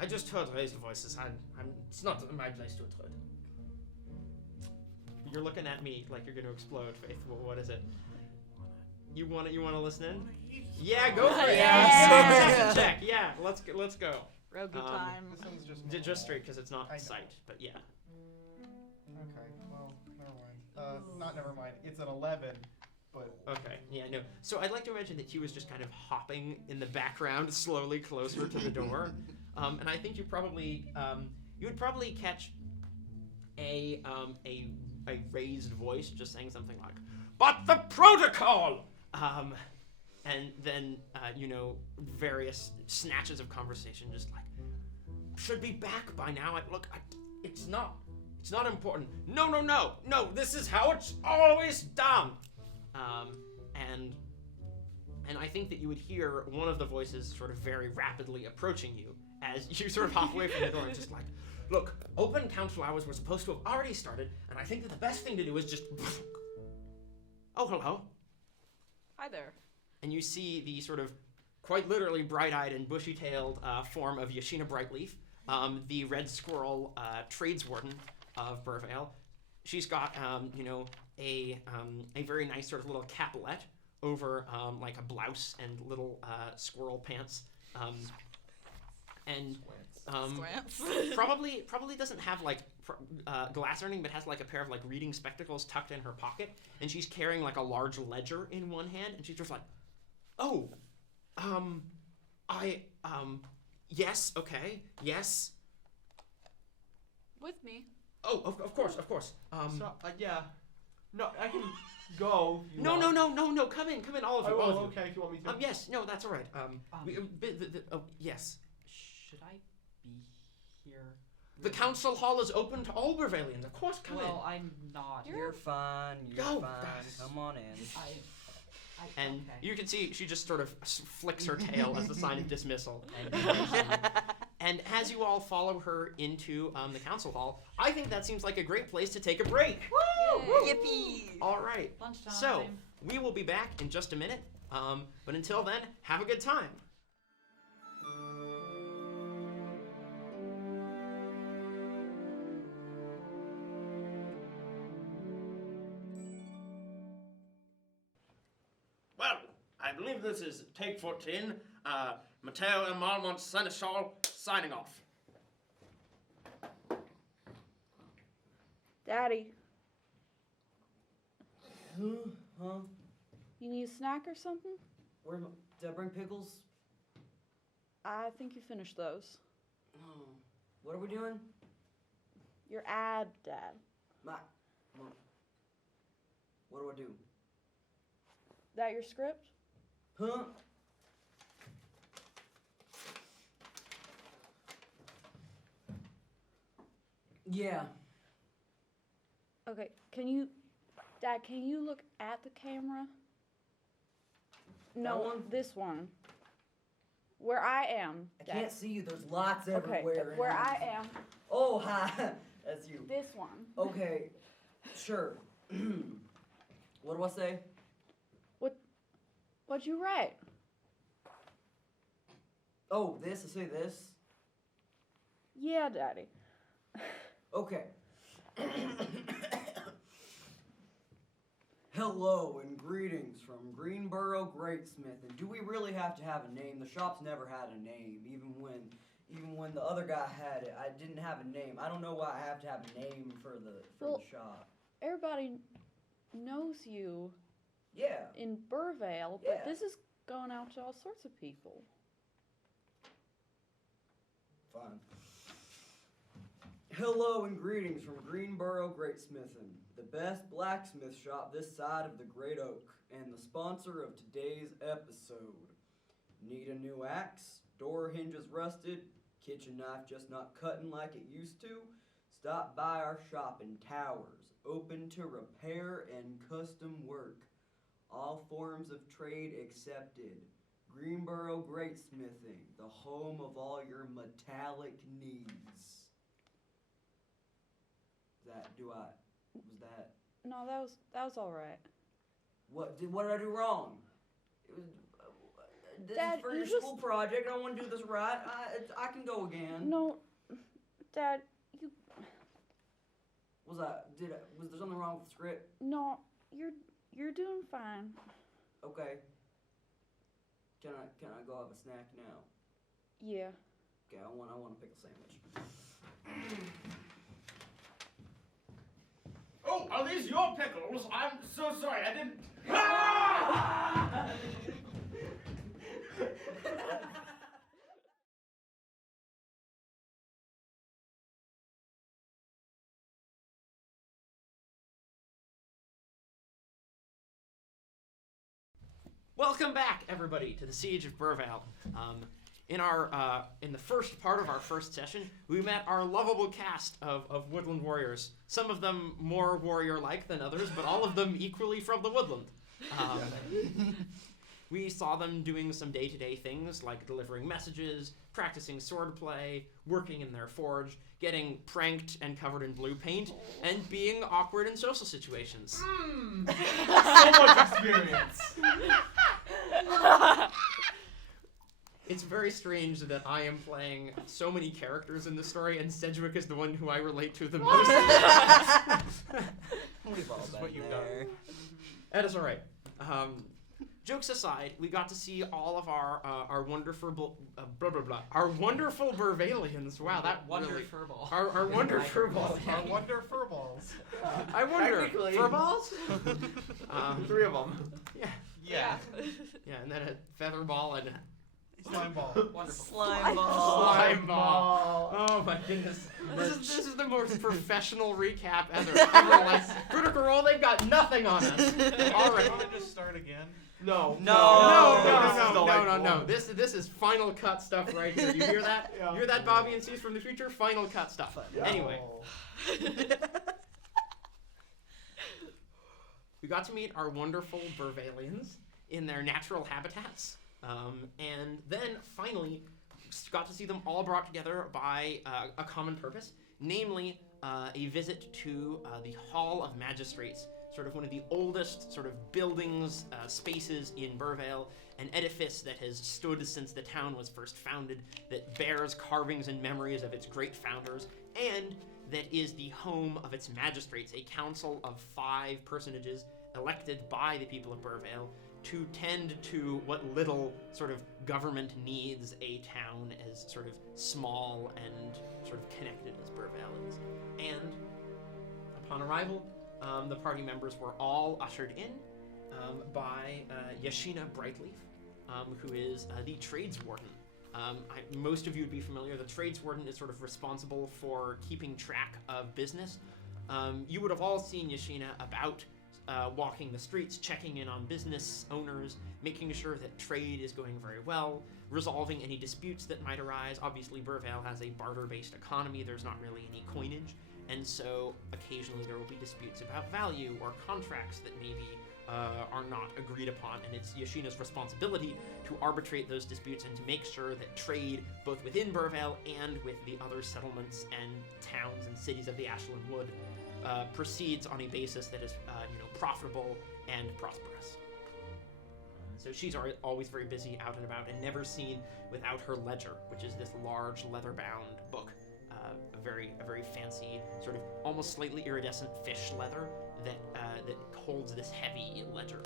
I just heard raised voices. It's not my place to intrude. You're looking at me like you're going to explode, Faith. What is it? You want to listen in? Yeah, go for it. Yeah. Check. Yeah, let's go. Rogue time. This one's Just straight because it's not I know. sight, but yeah. Okay, well, never mind. Never mind. It's an 11, but... Okay, yeah, no. So I'd like to imagine that Hugh was just kind of hopping in the background, slowly closer to the door. And I think you would probably catch a raised voice just saying something like, "But the protocol!" And then, various snatches of conversation just like, "Should be back by now. It's not important. No, this is how it's always done." And I think that you would hear one of the voices sort of very rapidly approaching you as you sort of hop away from the door and just like, "Look, open council hours were supposed to have already started, and I think that the best thing to do is just..." Oh, hello. Hi there. And you see the sort of quite literally bright-eyed and bushy-tailed form of Yashina Brightleaf, the red squirrel tradeswarden of Burvale. She's got, a very nice sort of little capulette over like a blouse and little squirrel pants. and Squants. probably doesn't have like glass or anything, but has like a pair of like reading spectacles tucked in her pocket, and she's carrying like a large ledger in one hand, and she's just like, oh, yes, okay, yes. With me. Oh, of course. So, yeah. No, I can go. if you No, want. come in, all of I you, all will, of you. okay, if you want me to. Yes, no, that's all right. Yes. Should I be here? The council hall is open to all Burvalians. Of course, come Well, I'm not. You're fine. You're Go, fine. Bass. Come on in. And okay. you can see she just sort of flicks her tail as a sign of dismissal. And as you all follow her into the council hall, I think that seems like a great place to take a break. Woo! Yippee! All right. Lunchtime. So we will be back in just a minute. But until then, have a good time. Well, I believe this is take 14. Mateo and Marmont Seneschal signing off. Daddy, Huh? you need a snack or something? Did I bring pickles? I think you finished those. Oh. What are we doing? Your ad, Dad. What do I do? That your script? Huh? Yeah. Okay, Dad, can you look at the camera? No, one? this one. Where I am. I Dad. can't see you. There's lots Okay, everywhere. and where I am. Oh, hi. That's you. This one. Okay. Sure. What do I say? What'd you write? Oh, this? I say this? Yeah, Daddy. Okay. Hello and greetings from Greenboro Greatsmith. And do we really have to have a name? The shop's never had a name, even when the other guy had it. I didn't have a name. I don't know why I have to have a name for the shop. Everybody knows you Yeah. in Burvale, but Yeah. this is going out to all sorts of people. Fine. Hello and greetings from Greenboro Greatsmithin', the best blacksmith shop this side of the Great Oak, and the sponsor of today's episode. Need a new axe? Door hinges rusted? Kitchen knife just not cutting like it used to? Stop by our shop in Towers, open to repair and custom work. All forms of trade accepted. Greenboro Greatsmithing, the home of all your metallic needs. No, that was all right. What did I do wrong? It was this Dad, is for you your just- school project. I want to do this right. I can go again. No, Dad, you. Was there something wrong with the script? No, you're doing fine. Okay. Can I go have a snack now? Yeah. Okay, I want a pickle sandwich. Oh, are these your pickles? I'm so sorry, I didn't... Ah! Welcome back, everybody, to the Siege of Burvale. In the first part of our first session, we met our lovable cast of woodland warriors. Some of them more warrior-like than others, but all of them equally from the woodland. We saw them doing some day-to-day things like delivering messages, practicing swordplay, working in their forge, getting pranked and covered in blue paint, and being awkward in social situations. So much experience. It's very strange that I am playing so many characters in the story, and Cedric is the one who I relate to the most. We've all been what you've there. That is all right. jokes aside, we got to see all of our wonderful our wonderful Burvalians. Wow, that Wonder really, furball. our wonder furballs. Our wonder furballs. I wonder Technically. furballs. 3 of them. Yeah, Yeah. yeah, and then a feather ball and Slime ball. Wonderful. Slime ball. slime ball. Oh my goodness. This is the most professional recap ever. Like, Critical Role, they've got nothing on us. All right. You want to just start again? No. No. This is final cut stuff right here. You hear that? Yeah. You hear that, Bobby and Cease from the future? Final cut stuff. Yeah. Anyway, Oh. we got to meet our wonderful Burvalians in their natural habitats. And then finally got to see them all brought together by a common purpose, namely a visit to the Hall of Magistrates, sort of one of the oldest sort of buildings, spaces in Burvale, an edifice that has stood since the town was first founded, that bears carvings and memories of its great founders, and that is the home of its magistrates, a council of 5 personages elected by the people of Burvale to tend to what little sort of government needs a town as sort of small and sort of connected as Burvale is. And upon arrival, the party members were all ushered in by Yashina Brightleaf, who is the tradeswarden. Most of you would be familiar. The tradeswarden is sort of responsible for keeping track of business. You would have all seen Yashina about walking the streets, checking in on business owners, making sure that trade is going very well, resolving any disputes that might arise. Obviously, Burvale has a barter-based economy. There's not really any coinage, and so occasionally there will be disputes about value or contracts that maybe are not agreed upon, and it's Yashina's responsibility to arbitrate those disputes and to make sure that trade, both within Burvale and with the other settlements and towns and cities of the Ashland Wood, proceeds on a basis that is, profitable and prosperous. So she's always very busy out and about and never seen without her ledger, which is this large leather-bound book, a very fancy, sort of almost slightly iridescent fish leather that holds this heavy ledger.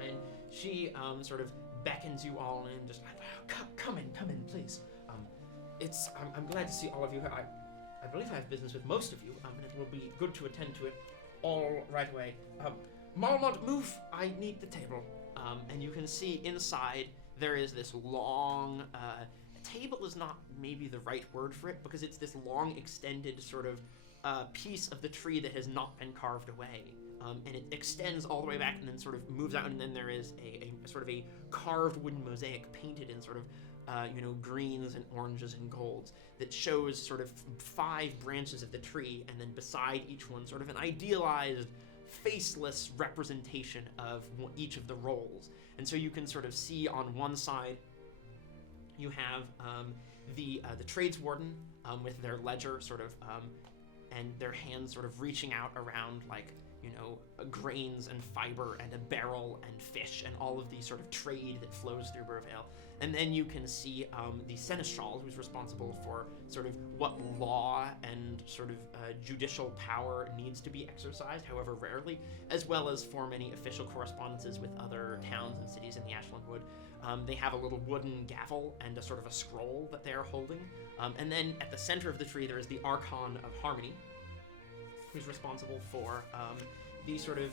And she sort of beckons you all in, just come in, please. I'm glad to see all of you here. I believe I have business with most of you, and it will be good to attend to it all right away. Marmont, move! I need the table. And you can see inside there is this long, table is not maybe the right word for it, because it's this long extended sort of piece of the tree that has not been carved away. And it extends all the way back and then sort of moves out, and then there is a sort of a carved wooden mosaic painted in sort of greens and oranges and golds that shows sort of 5 branches of the tree, and then beside each one sort of an idealized, faceless representation of each of the roles. And so you can sort of see on one side you have the tradeswarden with their ledger sort of and their hands sort of reaching out around grains and fiber and a barrel and fish and all of the sort of trade that flows through Burvale. And then you can see the seneschal, who's responsible for sort of what law and sort of judicial power needs to be exercised, however rarely, as well as for many official correspondences with other towns and cities in the Ashland Wood. They have a little wooden gavel and a sort of a scroll that they are holding. And then at the center of the tree there is the Archon of Harmony, who's responsible for the sort of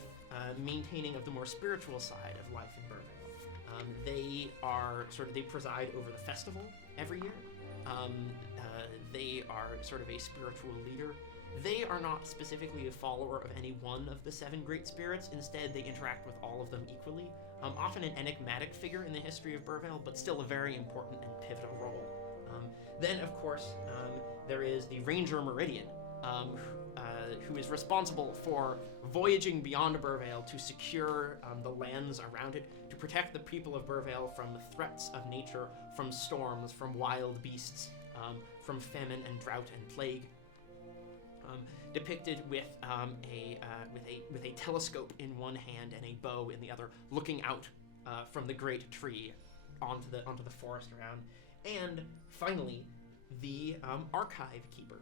maintaining of the more spiritual side of life in Burvale. They preside over the festival every year. They are sort of a spiritual leader. They are not specifically a follower of any one of the 7 great spirits. Instead, they interact with all of them equally. Often an enigmatic figure in the history of Burvale, but still a very important and pivotal role. Then, of course, there is the Ranger Meridian, who is responsible for voyaging beyond Burvale to secure the lands around it, to protect the people of Burvale from threats of nature, from storms, from wild beasts, from famine and drought and plague. Depicted with a telescope in one hand and a bow in the other, looking out from the great tree onto the forest around. And finally, the archive keeper.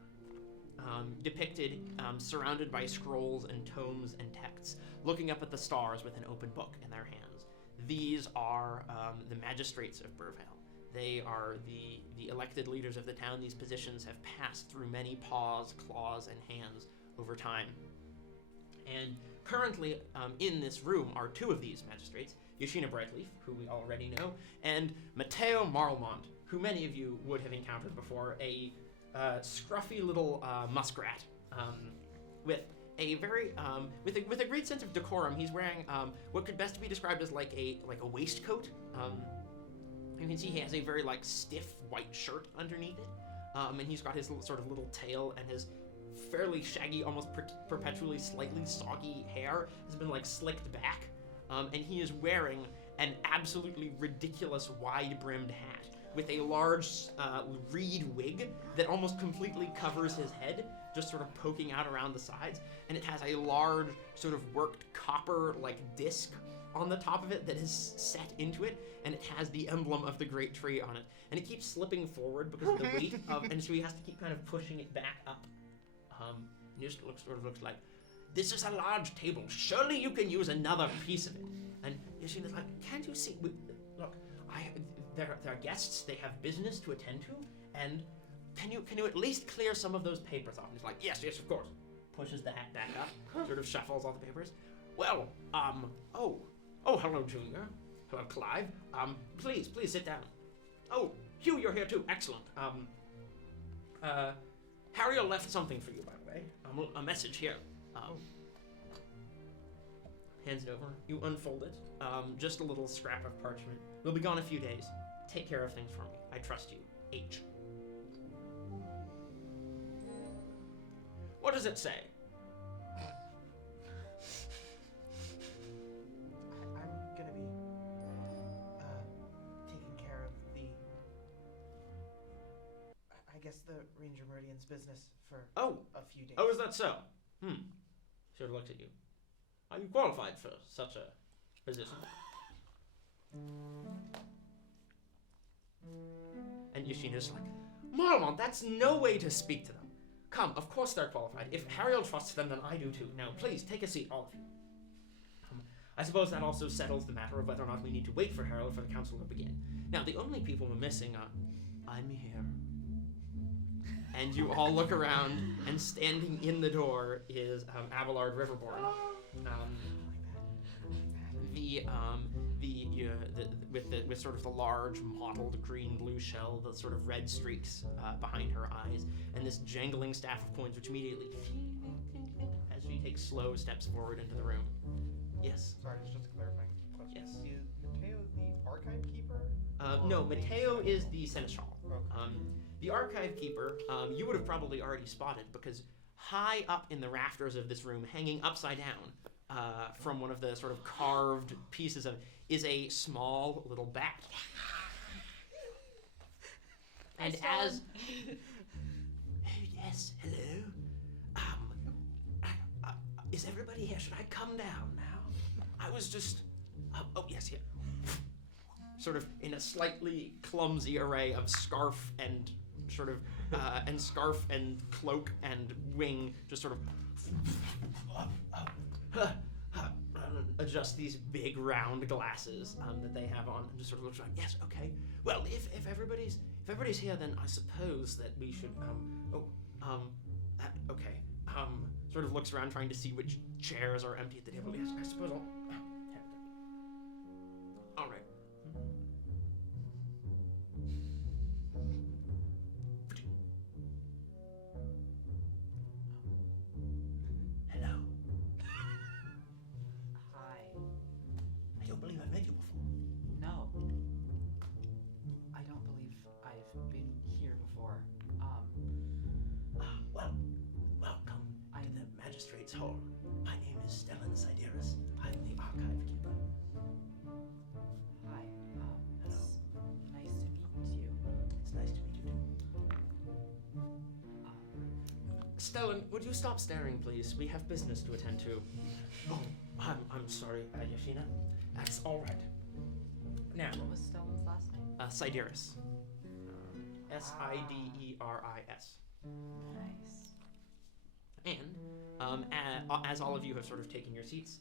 Depicted surrounded by scrolls and tomes and texts, looking up at the stars with an open book in their hands. These are the magistrates of Burvale. They are the elected leaders of the town. These positions have passed through many paws, claws, and hands over time. And currently in this room are two of these magistrates, Yashina Brightleaf, who we already know, and Matteo Marlmont, who many of you would have encountered before, a scruffy little muskrat with a very with a great sense of decorum. He's wearing what could best be described as like a waistcoat. You can see he has a very like stiff white shirt underneath it, and he's got his little tail, and his fairly shaggy, almost perpetually slightly soggy hair has been like slicked back, and he is wearing an absolutely ridiculous wide-brimmed hat with a large reed wig that almost completely covers his head, just sort of poking out around the sides, and it has a large sort of worked copper like disc on the top of it that is set into it, and it has the emblem of the great tree on it, and it keeps slipping forward because of the weight of, and so he has to keep kind of pushing it back up. It just looks like, this is a large table. Surely you can use another piece of it. And Yashina's like, can't you see? Look, they're guests. They have business to attend to, and can you at least clear some of those papers off? And he's like, yes, of course. Pushes the hat back up, sort of shuffles all the papers. Well, oh, hello, Junior. Hello, Clive. Please sit down. Oh, Hugh, you're here too. Excellent. Harriel left something for you, by the way. A message here. Hands it over. You unfold it. Just a little scrap of parchment. We'll be gone a few days. Take care of things for me. I trust you. H. What does it say? I'm gonna be taking care of I guess the Ranger Meridian's business for a few days. Oh, is that so? Should have looked at you. Are you qualified for such a position? And Yashina's like, Marlmont, that's no way to speak to them. Come, of course they're qualified. If Harriel trusts them, then I do too. Now, please, take a seat, all of you. I suppose that also settles the matter of whether or not we need to wait for Harriel for the council to begin. Now, the only people we're missing are... I'm here. And you all look around, and standing in the door is Abelard Riverborn. With sort of the large mottled green-blue shell, the sort of red streaks behind her eyes, and this jangling staff of coins, which immediately, as she takes slow steps forward into the room. Yes. Sorry, just a clarifying question. Yes. Is Matteo the archive keeper? No, Matteo is the seneschal. Okay. The archive keeper, you would have probably already spotted, because high up in the rafters of this room, hanging upside down from one of the sort of carved pieces of, is a small little bat. And as... Yes, hello? Is everybody here? Should I come down now? I was just... oh, yes, here. Sort of in a slightly clumsy array of scarf and sort of, and scarf and cloak and wing, just sort of adjust these big round glasses that they have on, and just sort of looks like, yes, okay. Well, if everybody's here, then I suppose that we should okay. Sort of looks around trying to see which chairs are empty at the table. Yes, I suppose I'll. All right. Hello. Hi. I don't believe I've met you before. No. I don't believe I've been here before. Well, welcome to the Magistrates' Hall. My name is Stellan Sideris. I'm the archive keeper. Hi. Hello. It's nice to meet you. It's nice to meet you too. Stellan, would you stop staring, please? We have business to attend to. Oh, I'm sorry, Yashina. That's all right. Now, What was Stellan's last name? Sideris. Sideris. Nice. And as all of you have sort of taken your seats,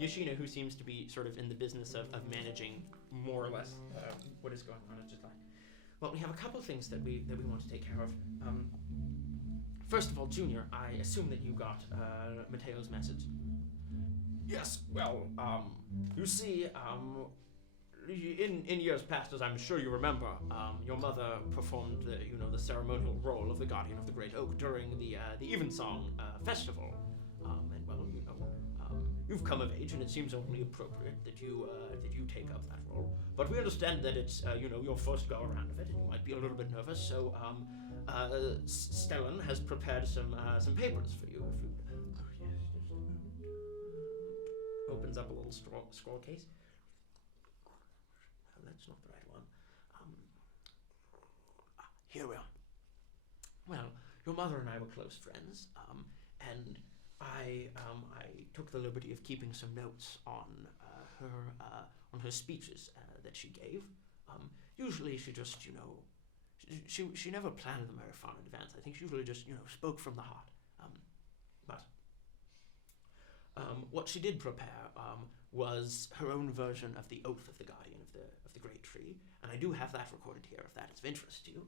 Yoshina, who seems to be sort of in the business of managing more or less what is going on, is just like, well, we have a couple things that we want to take care of. First of all, Junior, I assume that you got Mateo's message. Yes, well, you see, in years past, as I'm sure you remember, your mother performed the ceremonial role of the Guardian of the Great Oak during the Evensong Festival. And well, you've come of age, and it seems only appropriate that you take up that role. But we understand that it's your first go around of it, and you might be a little bit nervous. So Stellan has prepared some papers for you. If you opens up a little scroll case. No, that's not the right one. Here we are. Well, your mother and I were close friends, and I took the liberty of keeping some notes on her speeches that she gave. Usually she just, she never planned them very far in advance. I think she usually just, spoke from the heart. But what she did prepare was her own version of the Oath of the Guardian of the Great Tree, and I do have that recorded here if that is of interest to you.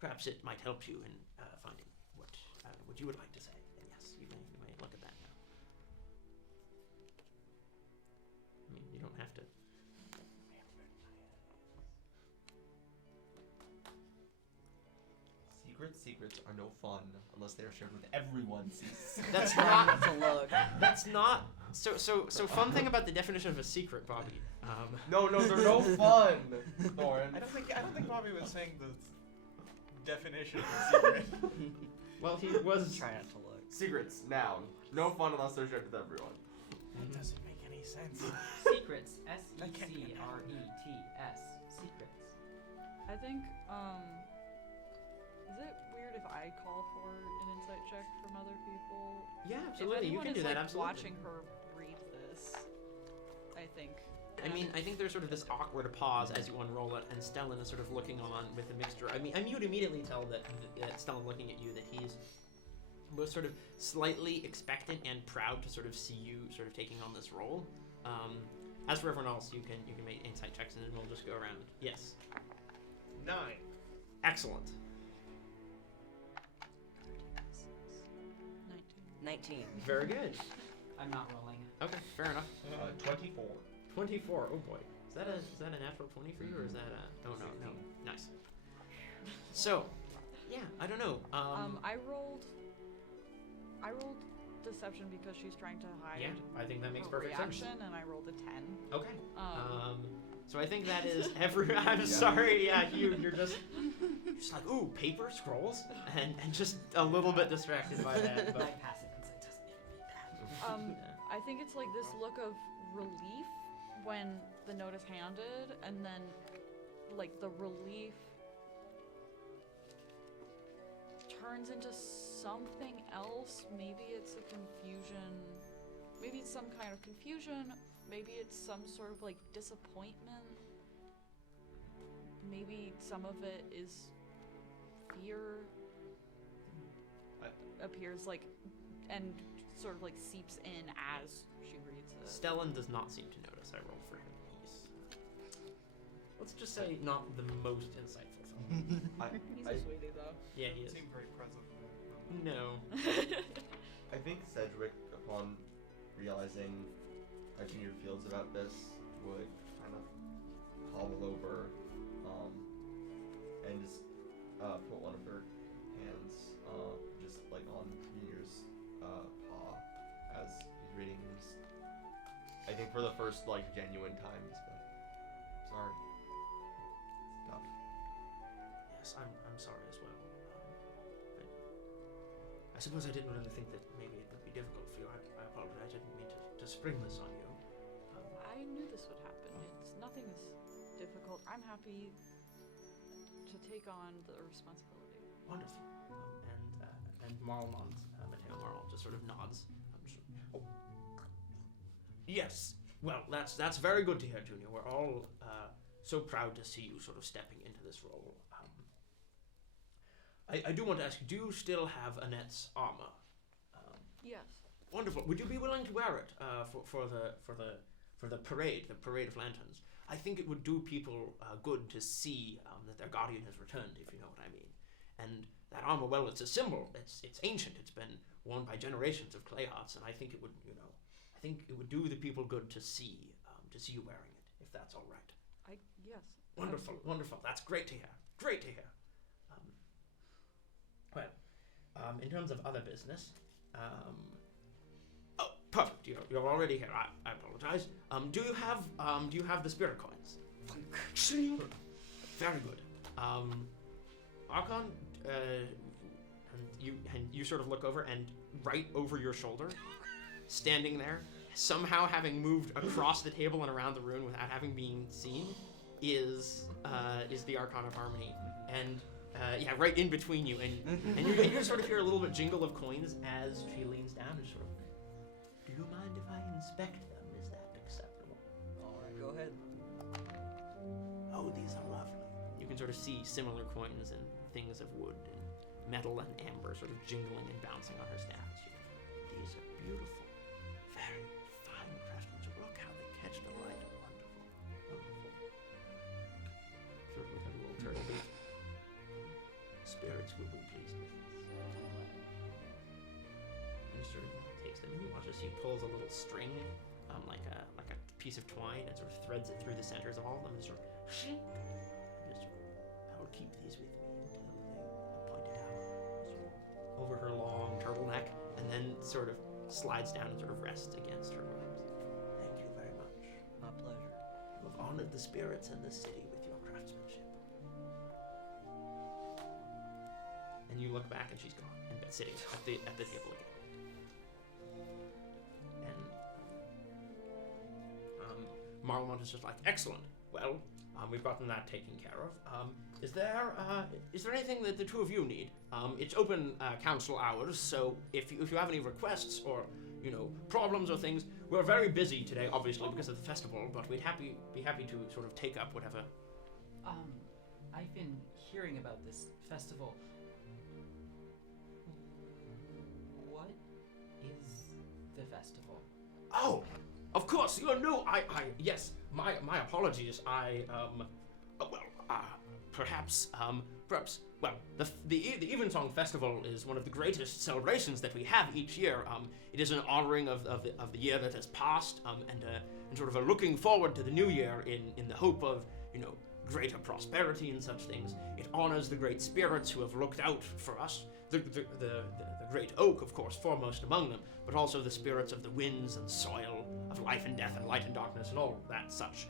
Perhaps it might help you in finding what you would like to say. And yes, you may look at that now. I mean, you don't have to. Secrets are no fun unless they are shared with everyone. That's not. That's a look. That's not. So fun thing about the definition of a secret, Bobby. No, they're no fun, Thorin. I don't think Bobby was saying the definition of a secret. Well, he was. Try not to look. Secrets, noun. No fun unless they're shared with everyone. That doesn't make any sense. Secrets. S-E-C-R-E-T-S. Secrets. I think, is it weird if I call for an insight check from other people? Yeah, If absolutely. You anyone can do is, that. like, Absolutely. watching her read this, I think. I mean, I think there's sort of this awkward pause as you unroll it, and Stellan is sort of looking on with a mixture. I mean, you'd immediately tell that Stellan looking at you that he's both sort of slightly expectant and proud to sort of see you sort of taking on this role. As for everyone else, you can make insight checks, and then we'll just go around. Yes. 9. Excellent. 19. Very good. I'm not rolling. Okay, fair enough. 24. 24. Oh boy. Is that a natural 20 for you, or is that a? Oh no. Nice. So, yeah, I don't know. I rolled deception because she's trying to hide. Yeah, I think that makes her perfect reaction, sense. and I rolled a 10. Okay. Um, So I think that is I'm sorry, Hugh, you're just like, ooh, paper, scrolls, and just a little bit distracted by that. But My passive insight doesn't even beat that. I think it's like this look of relief when the note is handed, and then like the relief turns into something else. Maybe it's a confusion. Maybe it's some kind of confusion. Maybe it's some sort of like disappointment. Maybe some of it is fear. Appears like, and sort of like seeps in as she reads it. Stellan does not seem to notice I rolled for him. He's, let's just say, not the most insightful fellow. He's a sweetie though. Yeah, he is. Seemed very present. No. I think Cedric, upon realizing how Junior feels about this, would kind of hobble over and just put one of her hands just like on Junior's paw as he's reading. I think for the first like genuine time, he's like, sorry. Tough. Yes, I'm sorry as well. I suppose I didn't really think that maybe it would be difficult for you. I apologize. I didn't mean to spring this on you. I knew this would happen. Nothing is difficult. I'm happy to take on the responsibility. Wonderful. And Marl nods. Mateo Marl just sort of nods. Oh. Yes. Well, that's very good to hear, Junior. We're all so proud to see you sort of stepping into this role. I do want to ask you, do you still have Annette's armor? Yes. Wonderful. Would you be willing to wear it for the parade of lanterns? I think it would do people good to see that their guardian has returned, if you know what I mean. And that armor, well, it's a symbol. It's ancient. It's been worn by generations of clay hearts, and I think it would, I think it would do the people good to see you wearing it, if that's all right. Yes. Wonderful, absolutely. wonderful. That's great to hear. Great to hear. In terms of other business, oh, perfect. You're already here. I apologize. Do you have the spirit coins? Very good. Archon, and you sort of look over, and right over your shoulder, standing there, somehow having moved across the table and around the room without having been seen, is the Archon of Harmony, and right in between you, and you sort of hear a little bit jingle of coins as she leans down and sort of, do you mind if I inspect them? Is that acceptable? All right, go ahead. Oh, these are lovely. You can sort of see similar coins and things of wood and metal and amber sort of jingling and bouncing on her staff. These are beautiful, very fine craftsmanship. Look how they catch the light. Wonderful, wonderful. Sort of with her little turtle beak. Spirits will be pleased with this. And sort of takes them, and you watch as she pulls a little string, like a piece of twine, and sort of threads it through the centers of all of them, and sort of, I will keep these with me until the appointed hour. Over her long turtleneck, and then sort of slides down and sort of rests against her robes. Thank you very much. My pleasure. You have honored the spirits and the city with your craftsmanship. And you look back, and she's gone, and sitting at the table again. And Marlamont is just like, excellent. Well, we've gotten that taken care of. Is there anything that the two of you need? It's open council hours, so if you have any requests or problems or things, we're very busy today, obviously because of the festival. But we'd be happy to sort of take up whatever. I've been hearing about this festival. What is the festival? Oh, of course, you're new. Yes, my apologies. Perhaps, the Evensong Festival is one of the greatest celebrations that we have each year. It is an honoring of the year that has passed, and sort of a looking forward to the new year in the hope of, greater prosperity and such things. It honors the great spirits who have looked out for us. The great oak, of course, foremost among them, but also the spirits of the winds and soil, of life and death and light and darkness and all that such.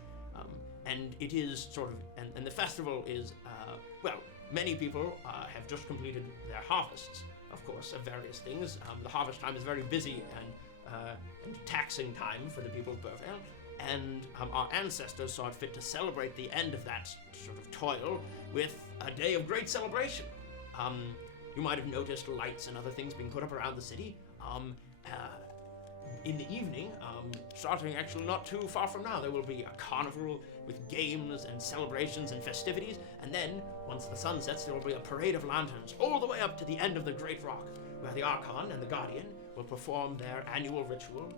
And it is sort of, and the festival is, many people have just completed their harvests, of course, of various things. The harvest time is very busy and taxing time for the people of Burvale, and our ancestors saw it fit to celebrate the end of that sort of toil with a day of great celebration. You might have noticed lights and other things being put up around the city. In the evening, starting actually not too far from now, there will be a carnival with games and celebrations and festivities, and then, once the sun sets, there will be a parade of lanterns all the way up to the end of the Great Rock, where the Archon and the Guardian will perform their annual ritual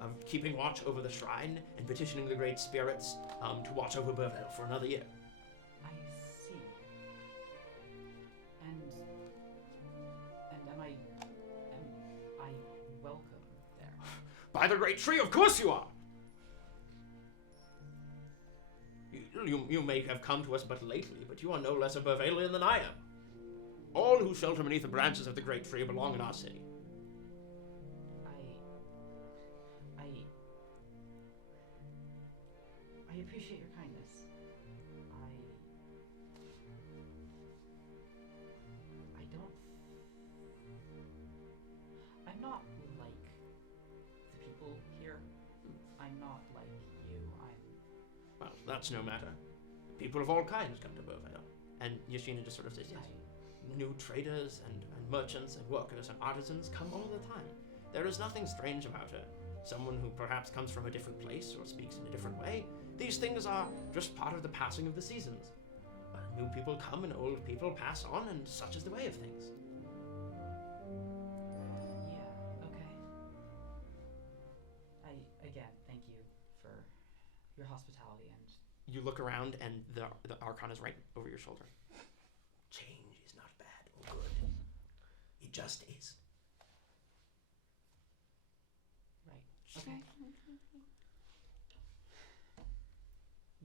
of keeping watch over the shrine and petitioning the great spirits to watch over Burvale for another year. I see. And am I welcome there? By the great tree, of course you are! You may have come to us but lately, but you are no less a Burvalian than I am. All who shelter beneath the branches of the great tree belong in our city. I appreciate your kindness. I'm not like the people here. I'm not like you. Well, that's no matter. People of all kinds come to Burvale. And Yashina just sort of says, yes. New traders and merchants and workers and artisans come all the time. There is nothing strange about her. Someone who perhaps comes from a different place or speaks in a different way. These things are just part of the passing of the seasons. New people come and old people pass on, and such is the way of things. Yeah, again, thank you for your hospitality and You look around, and the archon is right over your shoulder. Change is not bad or good. It just is. right. Okay.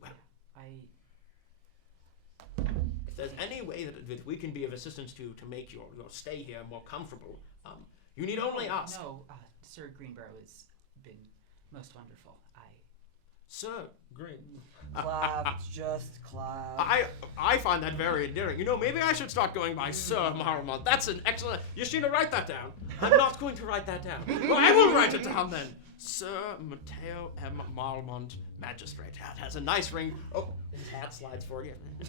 Well, if there's any way that we can be of assistance to make your stay here more comfortable, you need only ask. No, Sir Greenborough has been most wonderful. Sir Green. Clive, it's just Clive. I find that very endearing. You know, maybe I should start going by Sir Marmont. That's an excellent... Yashina, write that down. I'm not going to write that down. Well, I will write it down then. Sir Matteo M. Marmont, Magistrate. That has a nice ring. Oh, his hat slides forward. Yeah.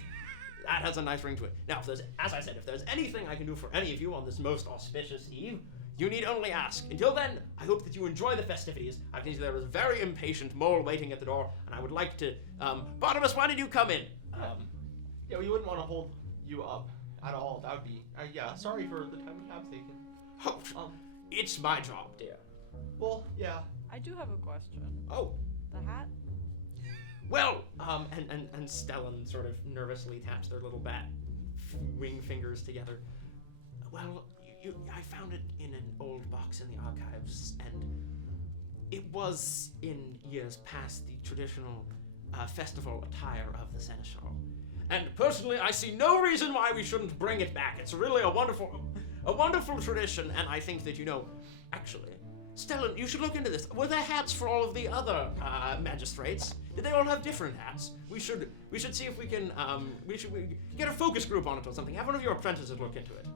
That has a nice ring to it. Now, if there's, as I said, if there's anything I can do for any of you on this most auspicious eve, you need only ask. Until then, I hope that you enjoy the festivities. I can see there is a very impatient mole waiting at the door, and I would like to... Barnabas, why did you come in? Yeah, we wouldn't want to hold you up at all. That would be... yeah, sorry for the time we have taken. Oh, it's my job, dear. Well, yeah. I do have a question. Oh, The hat? well, and Stellan sort of nervously taps their little bat wing fingers together. Well, I found it in an old box in the archives, and it was, in years past, the traditional festival attire of the Seneschal. And personally, I see no reason why we shouldn't bring it back. It's really a wonderful tradition, and I think that, actually, Stellan, you should look into this. Were there hats for all of the other magistrates? Did they all have different hats? We should see if we can, we get a focus group on it or something. Have one of your apprentices look into it.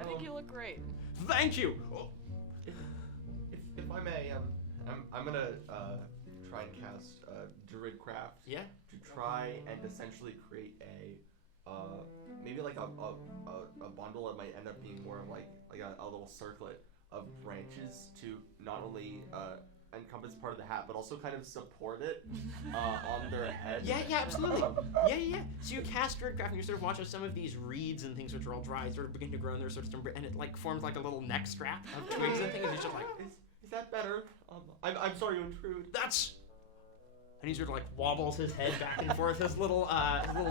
I think you look great. Thank you. If I may, I'm gonna try and cast Druidcraft. Yeah. To try and essentially create a maybe like a bundle that might end up being more of like a little circlet of branches to not only encompass part of the hat, but also kind of support it on their head. Yeah, absolutely. Yeah. So you cast Druidcraft and you sort of watch as some of these reeds and things which are all dry sort of begin to grow in their sort of and it like forms like a little neck strap of twigs and things. And it's just like, is that better? I'm sorry to intrude. That's... And he sort of like wobbles his head back and forth, his little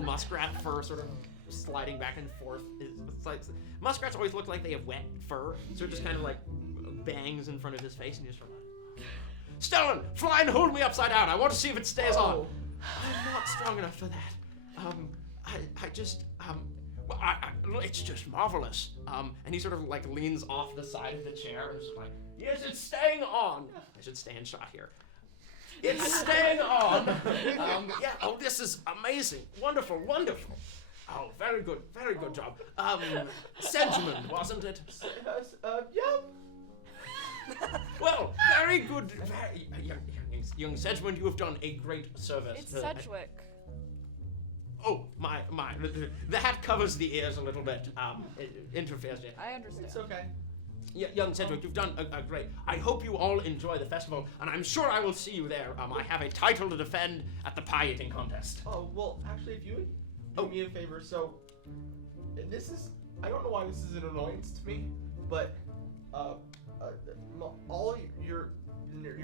muskrat fur sort of sliding back and forth. It's like, muskrats always look like they have wet fur, so it just kind of like bangs in front of his face and he just sort of... Stellan, fly and hold me upside down. I want to see if it stays on. I'm not strong enough for that. It's just marvelous. And he sort of like leans off the side of the chair and is like, yes, it's staying on. I should stay in shot here. It's staying on. This is amazing. Wonderful. Oh, very good job. Sedgman, wasn't it? Yeah. Well, very good. Young Sedgman, you have done a great service. It's Sedgwick. Oh, my. The hat covers the ears a little bit. It interferes. I understand. It's okay. Young Cedric, you've done a great. I hope you all enjoy the festival, and I'm sure I will see you there. I have a title to defend at the pie eating contest. Oh, well, actually, if you would do me a favor, so this is, I don't know why this is an annoyance to me, but all your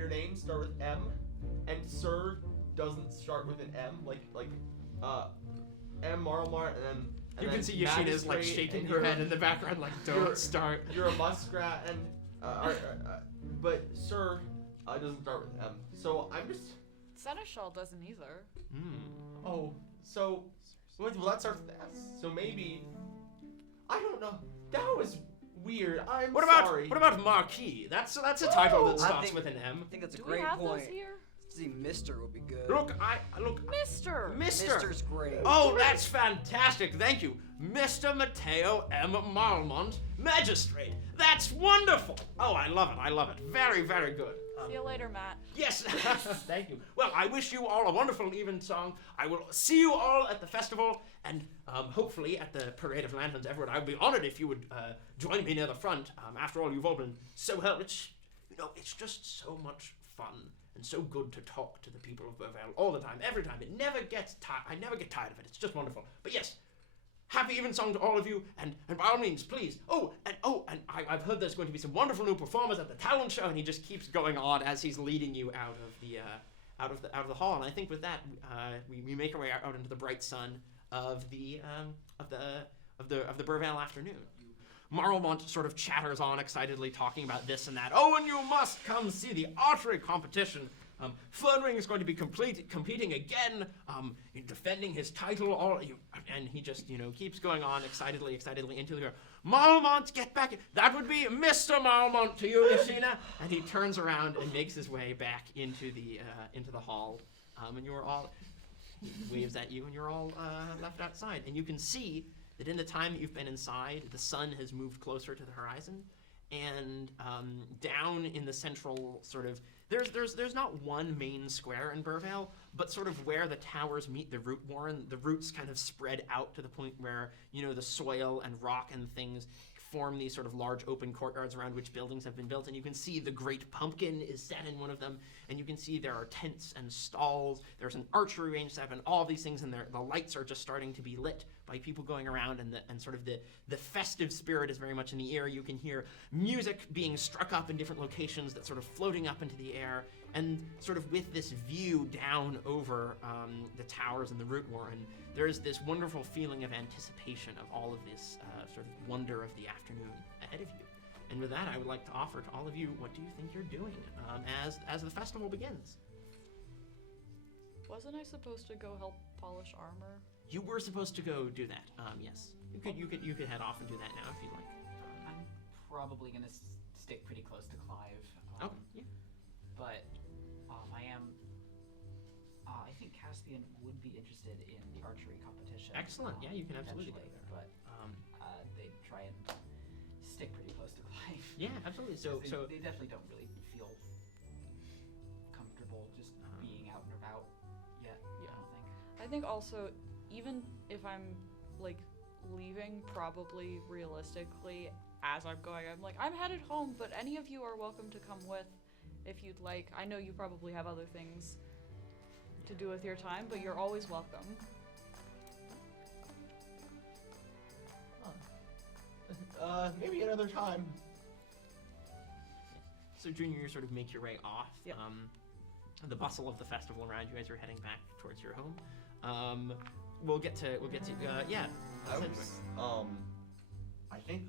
names start with M, and Sir doesn't start with an M, like M Marlmart, and then. You can see Yashina's like shaking her head in the background, like don't start. You're a muskrat, and but Sir doesn't start with M. So I'm just. Seneschal doesn't either. Oh, so well that starts with S. So maybe I don't know. That was weird. I'm sorry. What about Marquis? That's a title that starts with an M. I think that's a Do great we have point. those here? See, Mister would be good. Look. Mister. Mister's great. Oh, that's fantastic. Thank you. Mr. Matteo M. Marmont, Magistrate. That's wonderful. Oh, I love it. Very, very good. See you later, Matt. Yes, thank you. Well, I wish you all a wonderful evensong. I will see you all at the festival and hopefully at the Parade of Lanterns. Everyone, I would be honored if you would join me near the front. After all, you've all been so helpful. It's just so much fun. And so good to talk to the people of Burvale all the time, every time. It never gets tired. I never get tired of it. It's just wonderful. But yes, happy Evensong to all of you, and by all means, please. And I've heard there's going to be some wonderful new performers at the talent show, and he just keeps going on as he's leading you out of the hall. And I think with that, we make our way out into the bright sun of the Burvale afternoon. Marlemont sort of chatters on excitedly, talking about this and that. Oh, and you must come see the archery competition. Flirtwing is going to be competing again, defending his title. And he just, keeps going on excitedly into the Marlemont, get back! That would be Mr. Marlemont to you, Yashina. And he turns around and makes his way back into the hall. And you're all, he waves at you, and you're all left outside. And you can see that in the time that you've been inside, the sun has moved closer to the horizon, and down in the central sort of, there's not one main square in Burvale, but sort of where the towers meet the root warren, the roots kind of spread out to the point where, the soil and rock and things form these sort of large open courtyards around which buildings have been built. And you can see the great pumpkin is set in one of them, and you can see there are tents and stalls. There's an archery range set up, and all these things, and the lights are just starting to be lit by people going around, and sort of the festive spirit is very much in the air. You can hear music being struck up in different locations that's sort of floating up into the air, and sort of with this view down over the towers and the root warren, there's this wonderful feeling of anticipation of all of this sort of wonder of the afternoon ahead of you. And with that, I would like to offer to all of you, what do you think you're doing as the festival begins? Wasn't I supposed to go help polish armor? You were supposed to go do that. Yes, you could head off and do that now if you'd like. I'm probably gonna stick pretty close to Clive. Okay. Yeah. But I think Caspian would be interested in the archery competition. Excellent. Yeah, you can absolutely go eventually, there. But they try and stick pretty close to Clive. Yeah, absolutely. So they definitely don't really feel comfortable just being out and about yet. Yeah. I don't think. I think also, even if I'm leaving, probably realistically, as I'm going, I'm I'm headed home, but any of you are welcome to come with if you'd like. I know you probably have other things to do with your time, but you're always welcome. Maybe another time. So Junior, you sort of make your way off. Yep. The bustle of the festival around you as you're heading back towards your home. We'll get to yeah. I think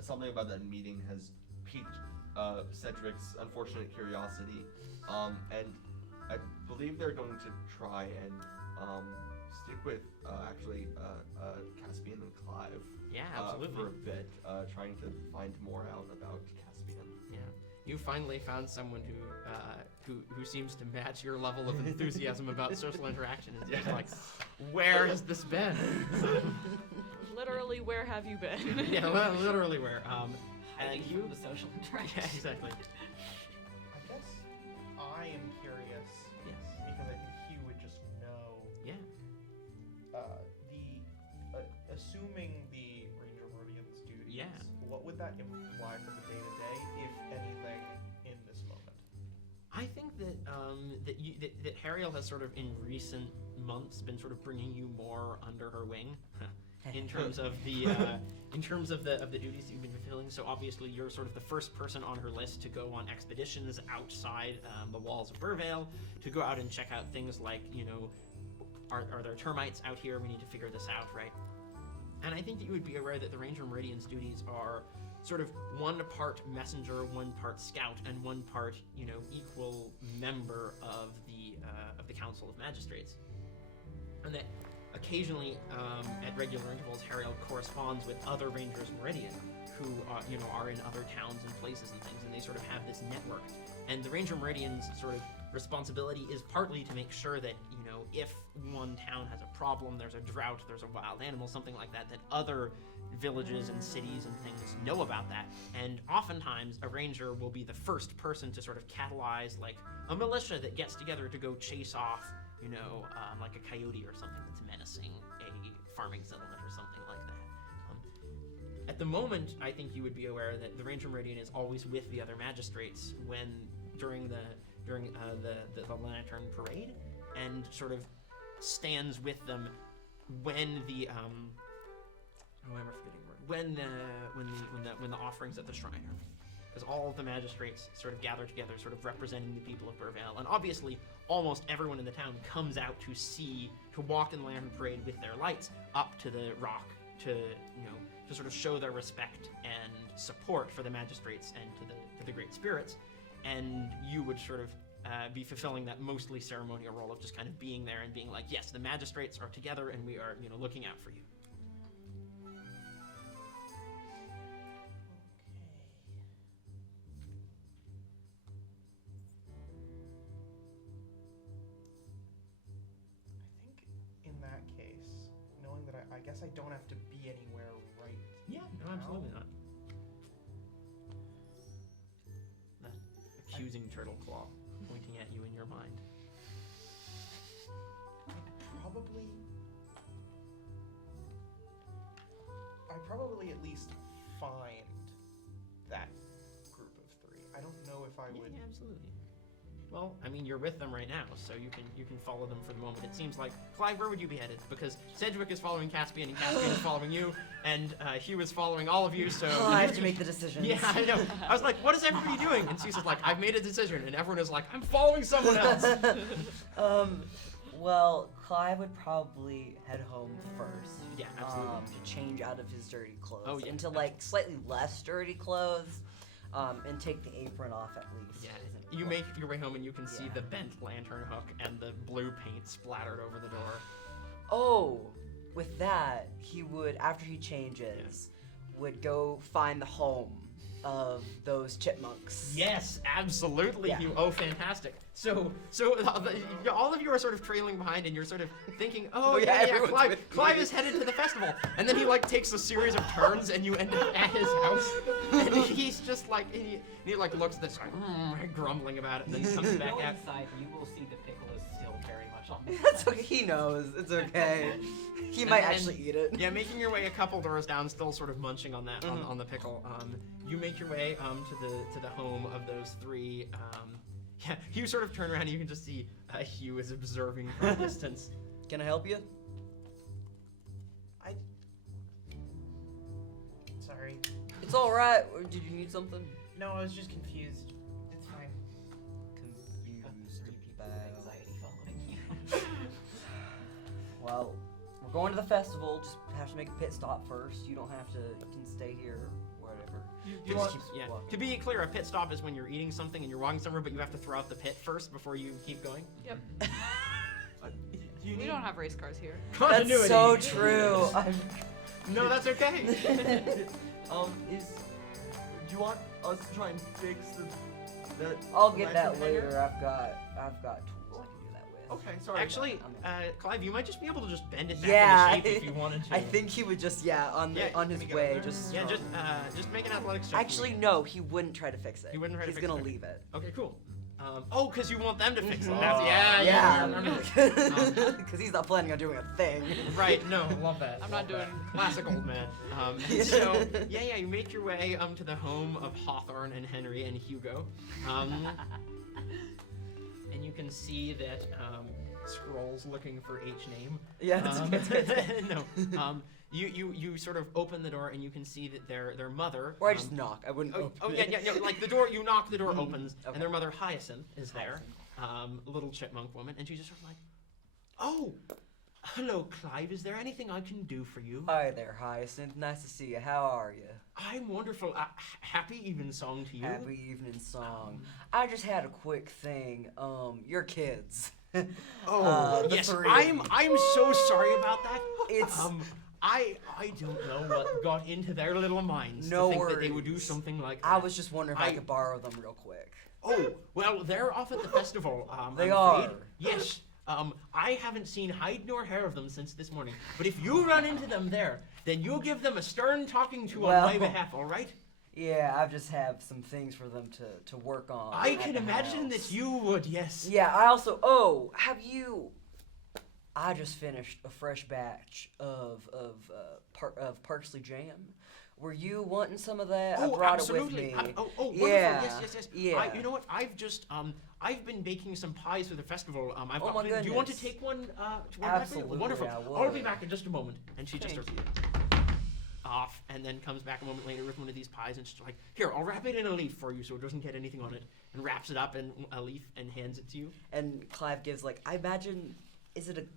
something about that meeting has piqued Cedric's unfortunate curiosity, and I believe they're going to try and stick with Caspian and Clive. Yeah, absolutely. For a bit, trying to find more out about Caspian. Yeah, you finally found someone who seems to match your level of enthusiasm about social interaction. It's just like, where has this been? Literally, where have you been? Yeah, literally where. And you you, the social interaction. yeah, exactly. I guess I am curious Yes. because I think Hugh would just know. Yeah. Assuming the Ranger Meridian's duties. Yeah. What would that imply for the day-to-day, if anything, in this moment? I think that Hariel has sort of in recent months been sort of bringing you more under her wing. In terms of the duties that you've been fulfilling. So obviously you're sort of the first person on her list to go on expeditions outside the walls of Burvale, to go out and check out things like, are there termites out here? We need to figure this out, right? And I think that you would be aware that the Ranger Meridian's duties are sort of one part messenger, one part scout, and one part, equal member of the Council of Magistrates. And that occasionally, at regular intervals, Hariel corresponds with other Rangers Meridian who are in other towns and places and things, and they sort of have this network. And the Ranger Meridian's sort of responsibility is partly to make sure that, if one town has a problem, there's a drought, there's a wild animal, something like that, that other villages and cities and things know about that. And oftentimes, a ranger will be the first person to sort of catalyze, like, a militia that gets together to go chase off, like a coyote or something that's menacing a farming settlement or something like that. At the moment, I think you would be aware that the Ranger Meridian is always with the other magistrates during the Lantern Parade, and sort of stands with them when the Oh, I'm forgetting when the offerings at the shrine are made. Because all of the magistrates sort of gather together, sort of representing the people of Burvale, and obviously almost everyone in the town comes out to walk in the lantern parade with their lights up to the rock to sort of show their respect and support for the magistrates and to the great spirits, and you would sort of be fulfilling that mostly ceremonial role of just kind of being there and being like, yes, the magistrates are together and we are looking out for you. I guess I don't have to be anywhere right Yeah, no, now. absolutely not. That accusing turtle claw pointing at you in your mind. I probably at least find that group of three. I don't know if I would. Yeah, absolutely. Well, I mean, you're with them right now, so you can follow them for the moment. It seems like, Clive, where would you be headed? Because Cedric is following Caspian, and Caspian is following you, and Hugh is following all of you, so... Oh, I have to make the decisions. Yeah, I know. I was like, what is everybody doing? And Susan's like, I've made a decision, and everyone is like, I'm following someone else. Well, Clive would probably head home first. Yeah, absolutely. To change out of his dirty clothes. Oh, yeah, into, like, slightly less dirty clothes, and take the apron off at least. Yeah, you make your way home and you can see the bent lantern hook and the blue paint splattered over the door. Oh, with that, he would, after he changes, would go find the home of those chipmunks. Yes, absolutely. Yeah. You. Oh, fantastic. So all of you are sort of trailing behind, and you're sort of thinking, oh yeah, everyone's Clive, with Clive me. is headed to the festival, and then he like takes a series of turns, and you end up at his house, and he's just like, he like looks at this, like, grumbling about it, and then he comes back Go out. inside, you will see the pickle is still very much on the That's okay. He knows. It's okay. He might actually eat it. Yeah, making your way a couple doors down, still sort of munching on that on the pickle. You make your way to the home of those three. Yeah, you sort of turn around and you can just see Hugh is observing from a distance. Can I help you? Sorry. It's all right. Or did you need something? No, I was just confused. It's fine. Confused. anxiety following you. Well, we're going to the festival. Just have to make a pit stop first. You don't have to. You can stay here or whatever. You want- just- yeah. what? To be clear, a pit stop is when you're eating something and you're walking somewhere, but you have to throw out the pit first before you keep going. Yep. You We don't have race cars here. That's continuity. so true. No, that's okay. Do you want us to try and fix the I'll get that lantern hanger? later. I've got tools I can do that with. Okay, sorry. Actually, I'm- Clive, you might just be able to just bend it back Yeah, into shape if you wanted to. I think he would just on Yeah, his let me go way there. just. Yeah, just make an athletics check. Actually, no, he wouldn't try to fix it. He wouldn't try to He's fix gonna it. leave it. Okay, cool. Because you want them to fix it. Mhm. That's, yeah. Yeah. Because he's not planning on doing a thing. Right, no, love that. I'm not doing. Classic old man. So, yeah, you make your way to the home of Hawthorne and Henry and Hugo. And you can see that Scroll's looking for H name. Yeah, it's good. No. You sort of open the door and you can see that their mother. Or I just knock. I wouldn't open it. Yeah, like the door. You knock, the door opens, Okay. and their mother Hyacinth is there, little chipmunk woman, and she's just sort of like, "Oh, hello, Clive. Is there anything I can do for you?" Hi there, Hyacinth. Nice to see you. How are you? I'm wonderful. Happy Evensong to you. Happy evening song. I just had a quick thing. Your kids. Oh, the yes. three. I'm so sorry about that. It's I don't know what got into their little minds No to think that they would do worries. something like that. I was just wondering if I I- could borrow them real quick. Oh, well, they're off at the festival. They I'm afraid. are. Yes. I haven't seen hide nor hair of them since this morning. But if you run into them there, then you'll give them a stern talking to on my Well- behalf, all right? Yeah, I just have some things for them to work on. I at can the imagine house. that you would, yes. Yeah, I also. Oh, have you? I just finished a fresh batch of parsley jam. Were you wanting some of that? I Oh, brought absolutely. it with me. Wonderful. Yeah, Yes. yeah. You know what? I've been baking some pies for the festival. I've Oh got my plenty. Do you want to goodness. take one? Absolutely, Wonderful. I would. I'll be back in just a moment. And she just Thank starts. off and then comes back a moment later with one of these pies and she's like, here, I'll wrap it in a leaf for you so it doesn't get anything on it, and wraps it up in a leaf and hands it to you. And Clive gives like, I imagine,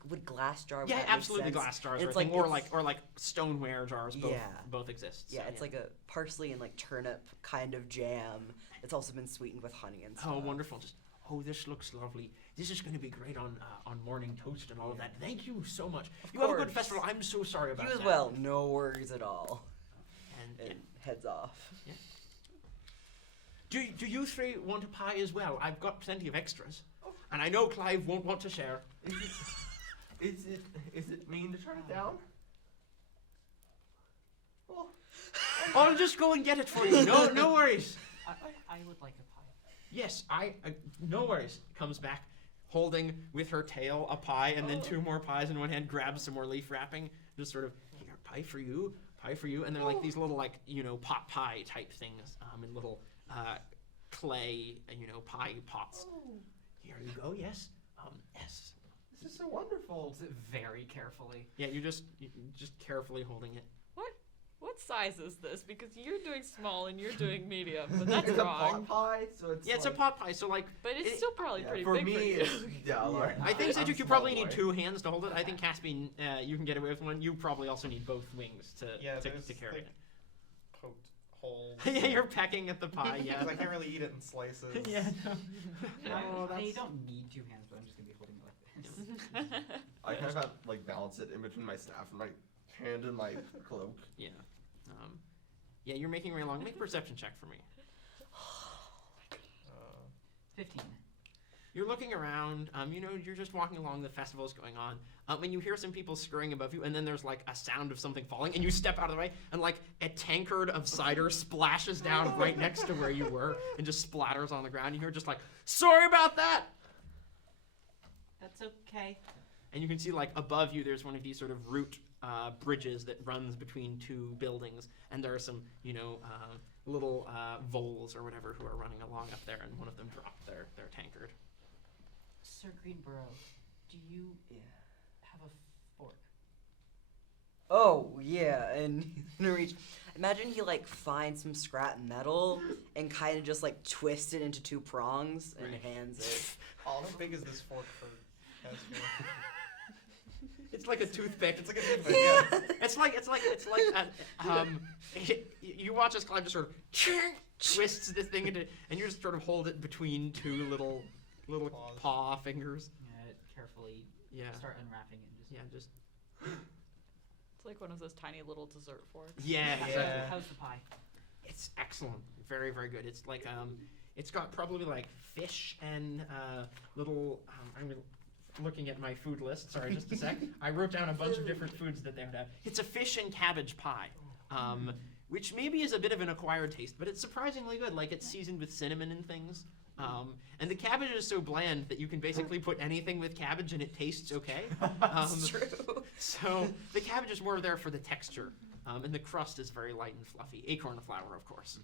would glass jar? would Yeah, that make absolutely, sense? glass jars And or, it's thing, like or like stoneware jars. Both, Yeah. both exist. Yeah, so, it's like a parsley and like turnip kind of jam. It's also been sweetened with honey and stuff. Oh, wonderful! Just this looks lovely. This is going to be great on morning toast and all of that. Thank you so much. You have a good course. festival. I'm so sorry about You as that. well. No worries at all. And And heads off. do you three want a pie as well? I've got plenty of extras, and I know Clive won't want to share. Is it mean to turn it down? Well, I'll just go and get it for you. No worries. I would like a pie. Yes, no worries. Comes back, holding with her tail a pie, and then 2 more pies in one hand. Grabs some more leaf wrapping. Just sort of, here, pie for you, and they're like these little pot pie type things, in little clay pie pots. Here you go. Yes. Yes. this is so wonderful. Holds it very carefully. Yeah, you just carefully holding it. What size is this? Because you're doing small and you're doing medium, but that's It's a wrong. pot pie, so it's It's a pot pie, so like. But it's It- still probably pretty for big me, for you. it's large. I think I'm Cedric, you small probably need boy. 2 hands to hold it. I think Caspian, you can get away with one. You probably also need both wings to carry like, it. poked holes. Yeah, you're pecking at the pie. Yeah. Because I can't really eat it in slices. Yeah. No. I that's- don't need 2 hands, but I'm just gonna be holding it like this. I kind of have to balance it in between my staff and my hand and my cloak. Yeah. Yeah, you're making way along. Make a perception check for me. 15. You're looking around. You're just walking along. The festival's going on. And you hear some people scurrying above you, and then there's like a sound of something falling, and you step out of the way, and like a tankard of cider splashes down right next to where you were, and just splatters on the ground. You hear just like, sorry about that. That's okay. And you can see like above you, there's one of these sort of root bridges that runs between 2 buildings, and there are some, little voles or whatever who are running along up there, and one of them dropped their tankard. Sir Greenborough, do you have a fork? Oh yeah, and he's gonna reach. Imagine he finds some scrap metal and kind of just twists it into 2 prongs and Right. hands it. How big is this fork for Caspian? It's like a toothpick. It's like a toothpick, yeah. It's like you watch as Clive just sort of twists this thing into, and you just sort of hold it between 2 little Paws. paw fingers. Carefully Yeah. start unwrapping it and just. Yeah, just It's like one of those tiny little dessert forks. yeah. Exactly. How's the pie? It's excellent. Very, very good. It's like it's got probably like fish and little. I'm looking at my food list. Sorry, just a sec. I wrote down a bunch of different foods that they would have. It's a fish and cabbage pie, which maybe is a bit of an acquired taste, but it's surprisingly good. Like it's seasoned with cinnamon and things. And the cabbage is so bland that you can basically put anything with cabbage and it tastes okay. That's true. So the cabbage is more there for the texture, and the crust is very light and fluffy. Acorn flour, of course.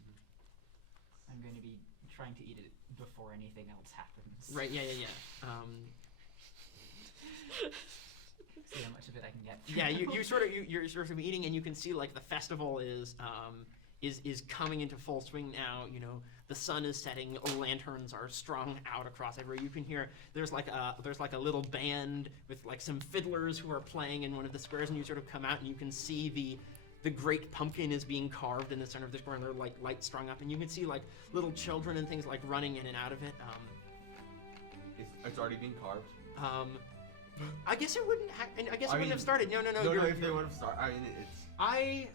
I'm going to be trying to eat it before anything else happens. Right? Yeah. See how much of it I can get. Yeah, you're sort of eating, and you can see like the festival is coming into full swing now. The sun is setting, lanterns are strung out across everywhere. You can hear there's like a little band with like some fiddlers who are playing in one of the squares, and you sort of come out and you can see the great pumpkin is being carved in the center of the square, and they're like lights strung up, and you can see like little children and things like running in and out of it. It's already being carved. I guess it wouldn't. I guess it wouldn't have started. No. No, if they would have started, I mean, it's. I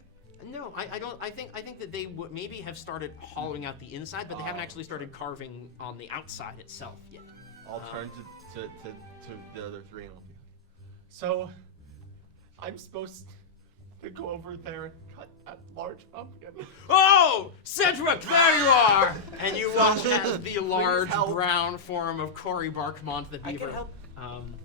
don't. I think that they would maybe have started hollowing out the inside, but they haven't actually started carving on the outside itself yet. I'll turn to the other 3 and I'll be. So, I'm supposed to go over there and cut that large pumpkin. Oh, Cedric, there you are! And you watch as the large help. brown form of Cory Barkmont the I beaver. can help.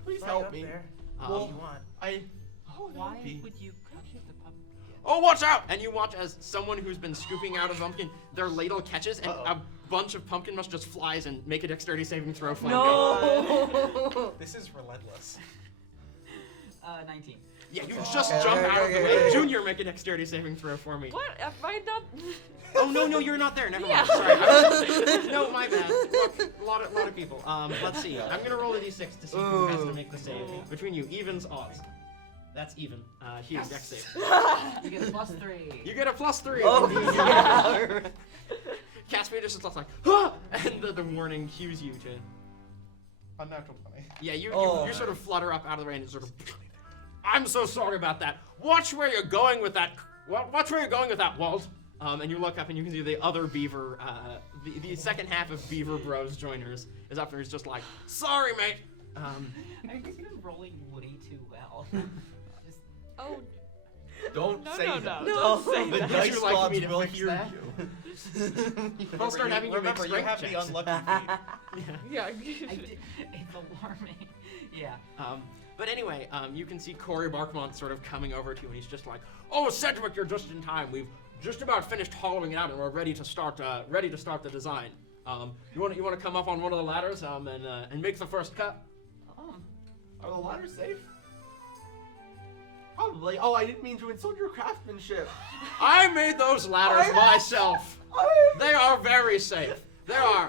Please right help up me. there. Well, If you want. Why would you cut the pumpkin? Oh, watch out! And you watch as someone who's been scooping out a pumpkin, their ladle catches, and a bunch of pumpkin mush just flies and make a dexterity saving throw. No. This is relentless. 19. Yeah, you just jump out of the way. Junior, make a dexterity saving throw for me. What? Am I not? Oh no, you're not there. Never Yeah. mind. Sorry. No, my bad. Look, a lot of people. Let's see. I'm gonna roll a d6 to see who has to make the save. Between you, evens, odds. That's even. Hugh, dex save. You get a +3. You get a +3. Oh, Caspian just looks like, ah! And the warning cues you to. Unnatural 20. Yeah, you Oh. sort of flutter up out of the way and sort of. I'm so sorry about that. Watch where you're going with that. Watch where you're going with that, Walt. And you look up and you can see the other Beaver, the second half of Beaver Bros joiners is up there. He's just like, sorry, mate. I've just been rolling way too well. Just, Oh, Don't say that. Don't say The that. dice Would you like me gods to will fix hear that? you. I'll start having you make Remember, you strength have the checks. unlucky feat. yeah. I did, it's alarming. Yeah. But anyway, you can see Corey Barkmont sort of coming over to you, and he's just like, "Oh, Cedric, you're just in time. We've just about finished hollowing it out, and we're ready to start the design. You want to come up on one of the ladders, and make the first cut?" Are the ladders safe? Probably. Oh, I didn't mean to insult your craftsmanship. I made those ladders myself. They are very safe. They are.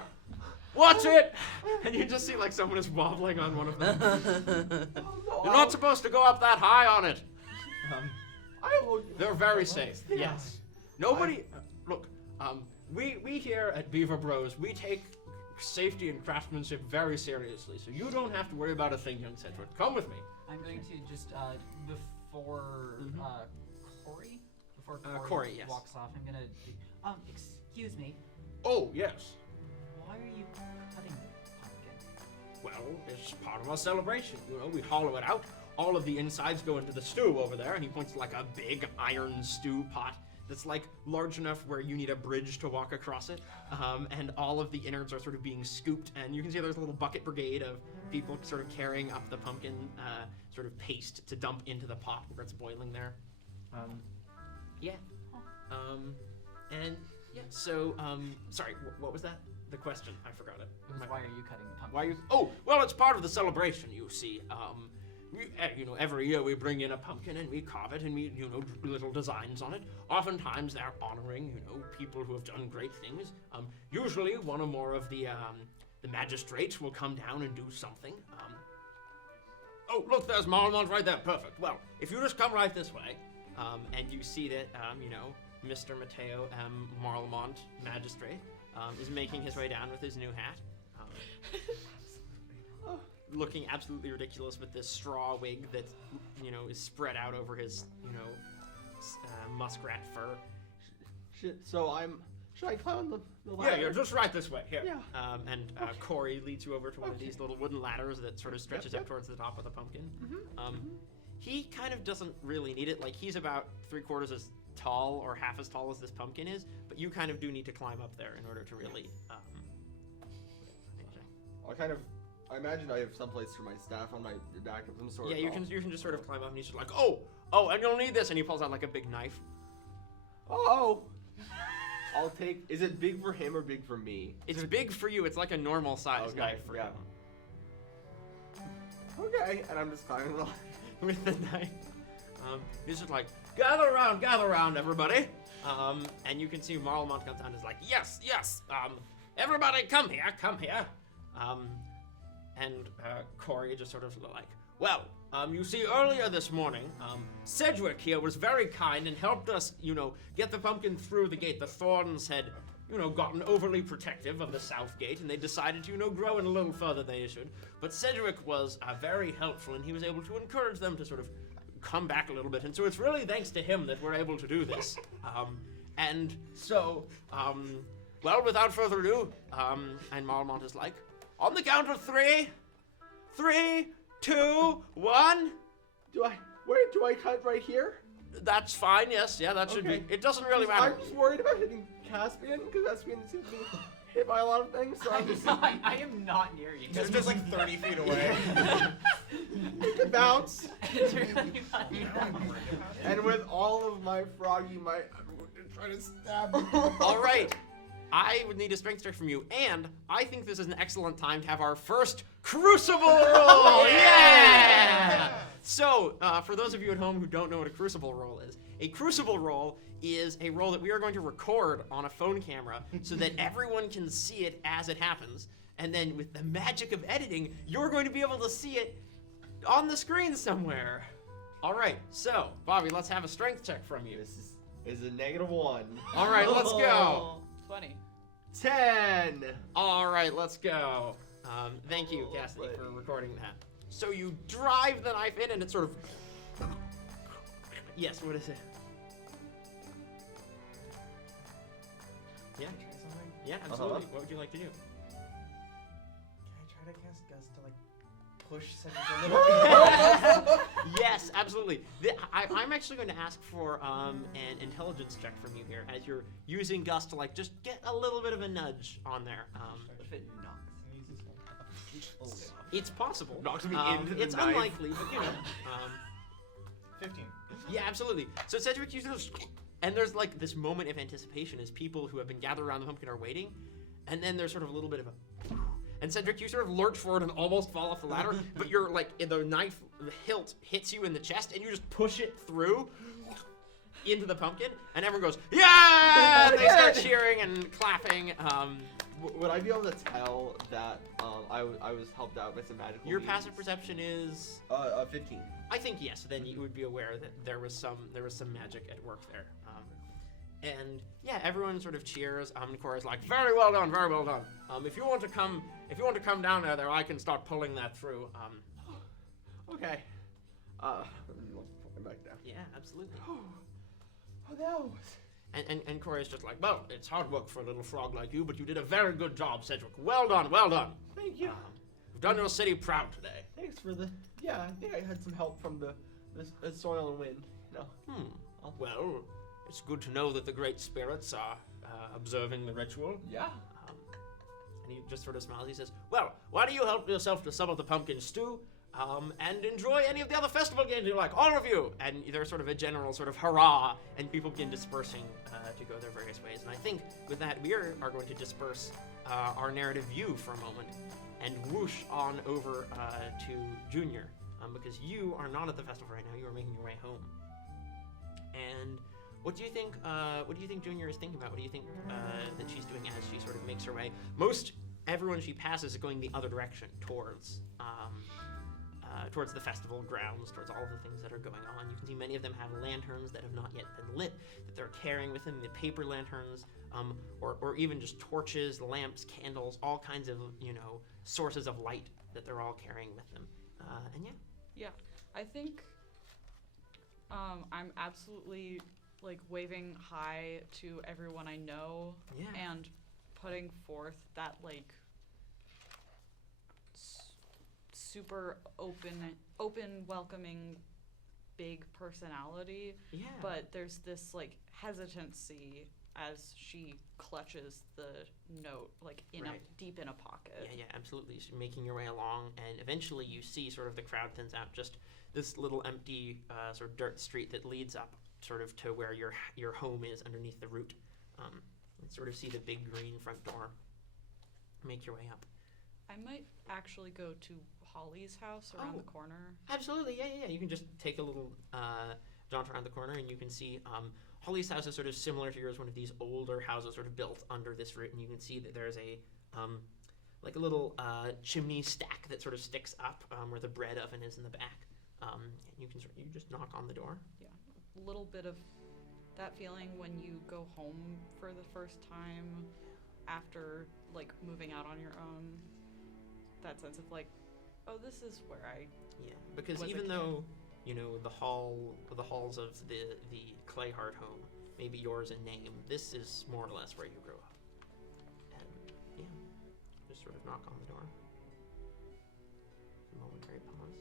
Watch it! And you just see like someone is wobbling on one of them. You're not supposed to go up that high on it. They're very safe. Yes. Nobody. Look. We here at Beaver Bros, we take safety and craftsmanship very seriously. So you don't have to worry about a thing, young Cedric. Come with me. I'm going to just before Corey, before Corey, yes. walks off, I'm gonna excuse me. Oh yes. Why are you cutting the pumpkin? Well, it's part of our celebration. You know, we hollow it out. All of the insides go into the stew over there, and he points to like a big iron stew pot that's like large enough where you need a bridge to walk across it. And all of the innards are sort of being scooped, and you can see there's a little bucket brigade of people sort of carrying up the pumpkin sort of paste to dump into the pot where it's boiling there. Yeah. And yeah, so, sorry, what was that? The question, I forgot it. Why are you cutting the pumpkin? Why you? Oh, well, it's part of the celebration. You see, you know, every year we bring in a pumpkin and we carve it and we, you know, do little designs on it. Oftentimes they're honoring, you know, people who have done great things. Usually one or more of the magistrates will come down and do something. Oh, look, there's Marlemont right there. Perfect. Well, if you just come right this way, and you see that, you know, Mr. Mateo M. Marlemont, magistrate, is making his way down with his new hat. Looking absolutely ridiculous with this straw wig that, you know, is spread out over his, you know, muskrat fur. Shit, so should I climb the ladder? Yeah, you're just right this way. Here. Yeah. And Corey leads you over to one of these little wooden ladders that sort of stretches up towards the top of the pumpkin. He kind of doesn't really need it. Like, he's about 3/4 as tall or half as tall as this pumpkin is, but you kind of do need to climb up there in order to really, I imagine I have someplace for my staff on my back of some sort. Yeah, you can just sort of climb up, and he's just like, oh, and you'll need this, and he pulls out like a big knife. Oh. I'll take. Is it big for him or big for me? It's big for you. It's like a normal size knife for yeah. him. Okay, and I'm just climbing along. With the knife. He's just like, gather around, everybody. And you can see Marlemont comes down and is like, yes, everybody come here. And Corey just sort of like, well, you see, earlier this morning, Cedric here was very kind and helped us, you know, get the pumpkin through the gate. The Thorns had, you know, gotten overly protective of the Southgate, and they decided to, you know, grow in a little further than they should. But Cedric was very helpful, and he was able to encourage them to sort of come back a little bit. And so it's really thanks to him that we're able to do this. And so, well, without further ado, and Marlemont is like, on the count of 3, 3, 2, 1. Do I cut right here? That's fine, yes. Yeah, that should Okay. be. It doesn't really matter. I'm just worried about hitting Caspian, because Caspian seems to be hit by a lot of things, so I'm just... I am not near you. It's just like 30 feet away. You can bounce. It's really funny. And with all of my froggy might, I'm going to try to stab him. All right. I would need a strength check from you, and I think this is an excellent time to have our first Crucible roll! Yeah! So, for those of you at home who don't know what a crucible roll is, a crucible roll is a roll that we are going to record on a phone camera so that everyone can see it as it happens. And then with the magic of editing, you're going to be able to see it on the screen somewhere. All right, so Bobby, let's have a strength check from you. This is a -1. All right, let's go. 20. 10. All right, let's go. Thank you, Cassidy, for recording that. So you drive the knife in, and it sort of. Yes, what is it? Yeah. Try something? Yeah, absolutely. What would you like to do? Can I try to cast Gust to like push Cedric a little bit? Yes, absolutely. I'm actually going to ask for an intelligence check from you here, as you're using Gust to like just get a little bit of a nudge on there. What if it knocks? It's possible. Knocks me into the It's knife. unlikely, but you know. 15. Yeah, absolutely. So Cedric uses those, and there's like this moment of anticipation as people who have been gathered around the pumpkin are waiting, and then there's sort of a little bit of a, and Cedric, you sort of lurch forward and almost fall off the ladder, but you're like, the knife, the hilt hits you in the chest, and you just push it through into the pumpkin, and everyone goes, yeah! And they start cheering and clapping. Would I be able to tell that I was helped out by some magical Your means? passive perception is, 15. I think yes. Then you would be aware that there was some magic at work there. And yeah, everyone sort of cheers. Cora's like, very well done, very well done. If you want to come down there, I can start pulling that through. Okay. Let's put it back down. Yeah, absolutely. Oh no. And Cora's just like, well, it's hard work for a little frog like you, but you did a very good job, Cedric. Well done, well done. Thank you. You've done your city proud today. Thanks for the. Yeah, I think I had some help from the soil and wind. Well, it's good to know that the great spirits are observing the ritual. Yeah. And he just sort of smiles. He says, well, why do you help yourself to some of the pumpkin stew and enjoy any of the other festival games you like, all of you. And there's sort of a general sort of hurrah, and people begin dispersing to go their various ways. And I think with that, we are going to disperse our narrative view for a moment and whoosh on over to Junior, because you are not at the festival right now. You are making your way home. And what do you think? What do you think Junior is thinking about? What do you think that she's doing as she sort of makes her way? Most everyone she passes is going the other direction, towards the festival grounds, towards all of the things that are going on. You can see many of them have lanterns that have not yet been lit, that they're carrying with them, the paper lanterns, or even just torches, lamps, candles, all kinds of, sources of light that they're all carrying with them. And yeah. Yeah, I think I'm absolutely waving hi to everyone I know, and putting forth that super open, welcoming, big personality. Yeah. But there's this hesitancy as she clutches the note deep in a pocket. Yeah, absolutely. So making your way along, and eventually you see sort of the crowd thins out. Just this little empty sort of dirt street that leads up sort of to where your home is underneath the root. And sort of see the big green front door. Make your way up. I might actually go to Holly's house around the corner. Absolutely, yeah. You can just take a little jaunt around the corner, and you can see Holly's house is sort of similar to yours, one of these older houses sort of built under this root, and you can see that there's a little chimney stack that sort of sticks up where the bread oven is in the back. And you just knock on the door. Yeah, a little bit of that feeling when you go home for the first time after moving out on your own. That sense of oh, this is where I. Yeah, because even though the halls of the Clayheart home may be yours in name, this is more or less where you grew up. And yeah, just sort of knock on the door. A momentary pause.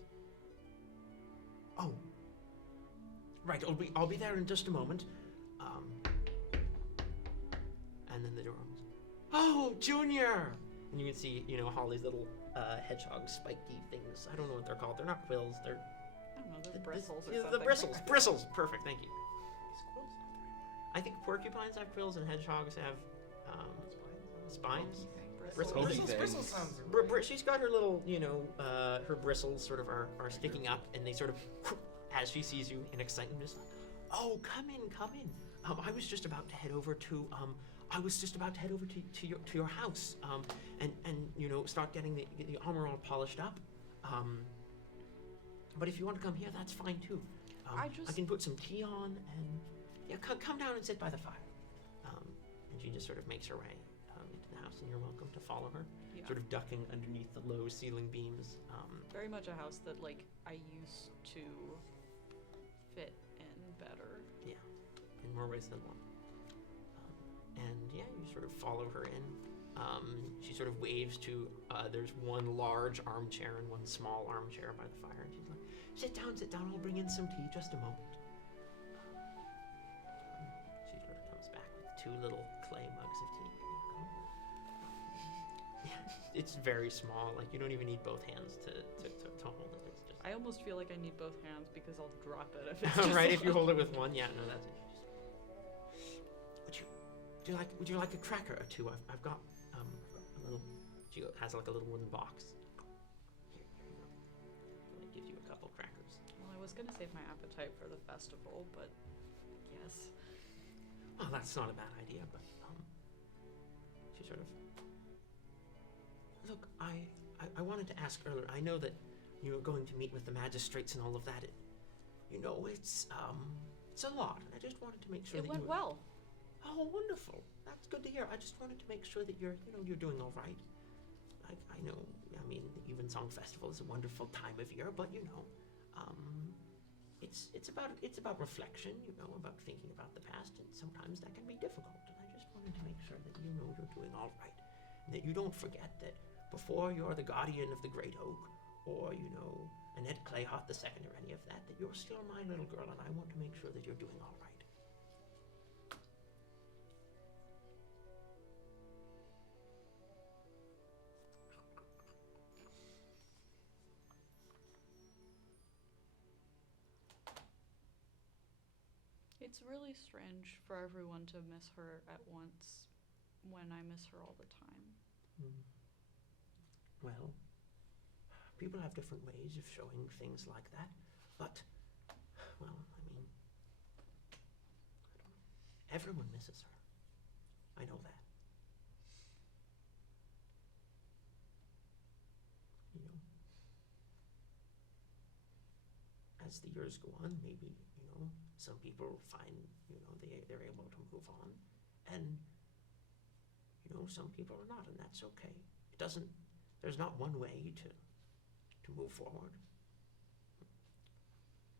Oh, right. I'll be there in just a moment. And then the door opens. Oh, Junior! And you can see, Holly's little hedgehog spiky things. I don't know what they're called. They're not quills. They're I don't know. They're bristles or the something. bristles. Bristles. Perfect. Thank you. I think porcupines have quills and hedgehogs have spines. Bristles. Bristles sounds She's got her little, her bristles sort of are sticking up, and they sort of as she sees you in excitement, is like, "Oh, come in, come in. I was just about to head over to your house, and you know, start getting the armor all polished up. But if you want to come here, that's fine too. I can put some tea on, and yeah, come down and sit by the fire." And she just sort of makes her way into the house, and you're welcome to follow her, sort of ducking underneath the low ceiling beams. Very much a house that, like, I used to fit in better. Yeah, in more ways than one. And yeah, you sort of follow her in. She sort of waves to, there's one large armchair and one small armchair by the fire, and she's like, sit down, I'll bring in some tea, just a moment. She sort of comes back with 2 little clay mugs of tea. Here you go. Yeah, it's very small, like you don't even need both hands to hold it. It's just I almost feel like I need both hands because I'll drop it if it's just right, if you hold it with one, yeah, no, that's it. Would you like a cracker or two? I've got a little. She has like a little wooden box. Here you go. It gives you a couple crackers. Well, I was gonna save my appetite for the festival, but yes. Well, that's not a bad idea, but she sort of. Look, I wanted to ask earlier. I know that you were going to meet with the magistrates and all of that. It's a lot. I just wanted to make sure It that went well. Oh, wonderful. That's good to hear. I just wanted to make sure that you're doing all right. I know, I mean, the Evensong Festival is a wonderful time of year, but it's about reflection, about thinking about the past, and sometimes that can be difficult. And I just wanted to make sure that you're doing all right, and that you don't forget that before you're the guardian of the Great Oak, or Annette Clayhart II, or any of that you're still my little girl, and I want to make sure that you're doing all right. It's really strange for everyone to miss her at once when I miss her all the time. Well, people have different ways of showing things like that, but, well, I mean, everyone misses her. I know that. As the years go on, maybe, some people find, they're able to move on, and, some people are not, and that's okay. There's not one way to move forward.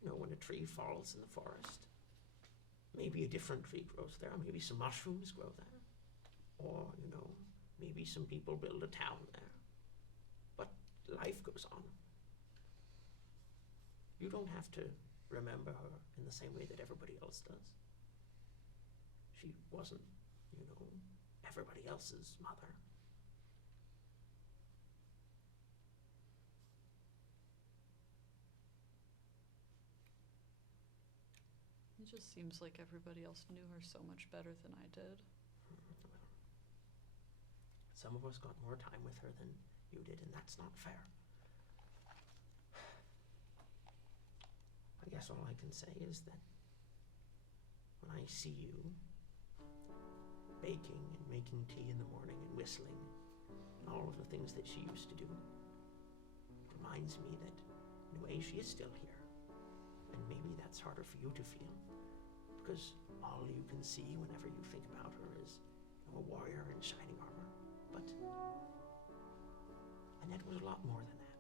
When a tree falls in the forest, maybe a different tree grows there, maybe some mushrooms grow there, or, maybe some people build a town there. But life goes on. You don't have to remember her in the same way that everybody else does. She wasn't, everybody else's mother. It just seems like everybody else knew her so much better than I did. Some of us got more time with her than you did, and that's not fair. I guess all I can say is that when I see you baking and making tea in the morning and whistling and all of the things that she used to do, it reminds me that in a way she is still here. And maybe that's harder for you to feel, because all you can see whenever you think about her is a warrior in shining armor. But Annette was a lot more than that.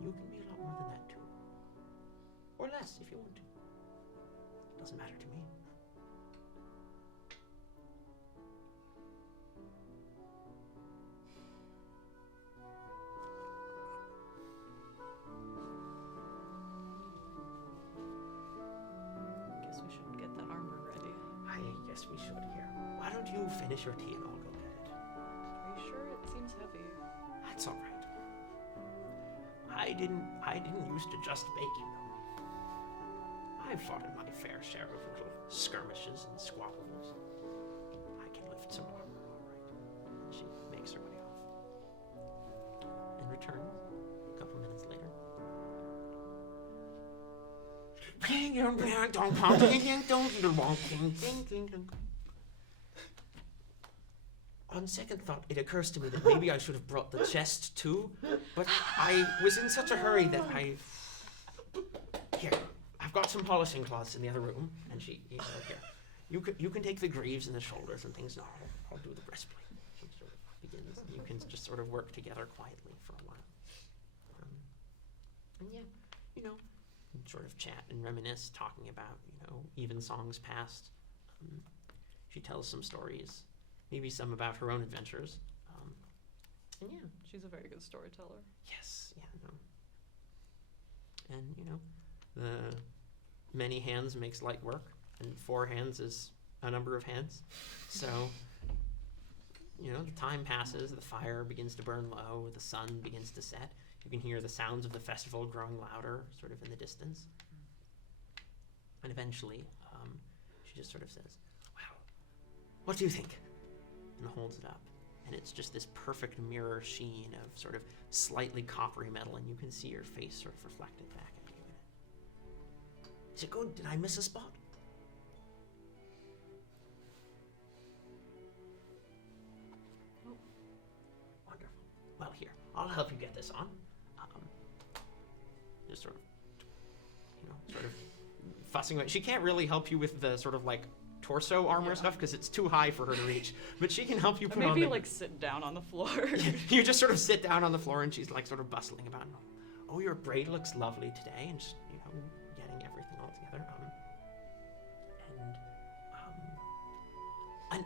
And you can be a lot more than that too. Or less, if you want to. It doesn't matter to me. Guess we should get that armor ready. I guess we should here. Why don't you finish your tea and I'll go get it? Are you sure? It seems heavy. That's all right. I didn't used to just bake, I've fought in my fair share of little skirmishes and squabbles. I can lift some armor, all right. And she makes her way off. And returns a couple minutes later. On second thought, it occurs to me that maybe I should have brought the chest too, but I was in such a hurry that I... Here, I've got some polishing cloths in the other room, and here. You can take the greaves and the shoulders and things. No, I'll do the breastplate. It sort of begins, and you can just sort of work together quietly for a while. And yeah, sort of chat and reminisce, talking about, Evensong's past. She tells some stories, maybe some about her own adventures. And yeah. She's a very good storyteller. Yes, And, the many hands makes light work, and 4 hands is a number of hands. So, the time passes, the fire begins to burn low, the sun begins to set. You can hear the sounds of the festival growing louder, sort of in the distance. And eventually, she just sort of says, "Wow, what do you think?" And holds it up. And it's just this perfect mirror sheen of sort of slightly coppery metal, and you can see your face sort of reflected back at you in it. Is it good? Did I miss a spot? Oh, wonderful. Well, here, I'll help you get this on. Just sort of fussing with it. She can't really help you with the sort of like torso armor stuff because it's too high for her to reach, but she can help you put on maybe like sit down on the floor. You just sort of sit down on the floor, and she's like sort of bustling about. Oh, your braid looks lovely today, and just, getting everything all together. And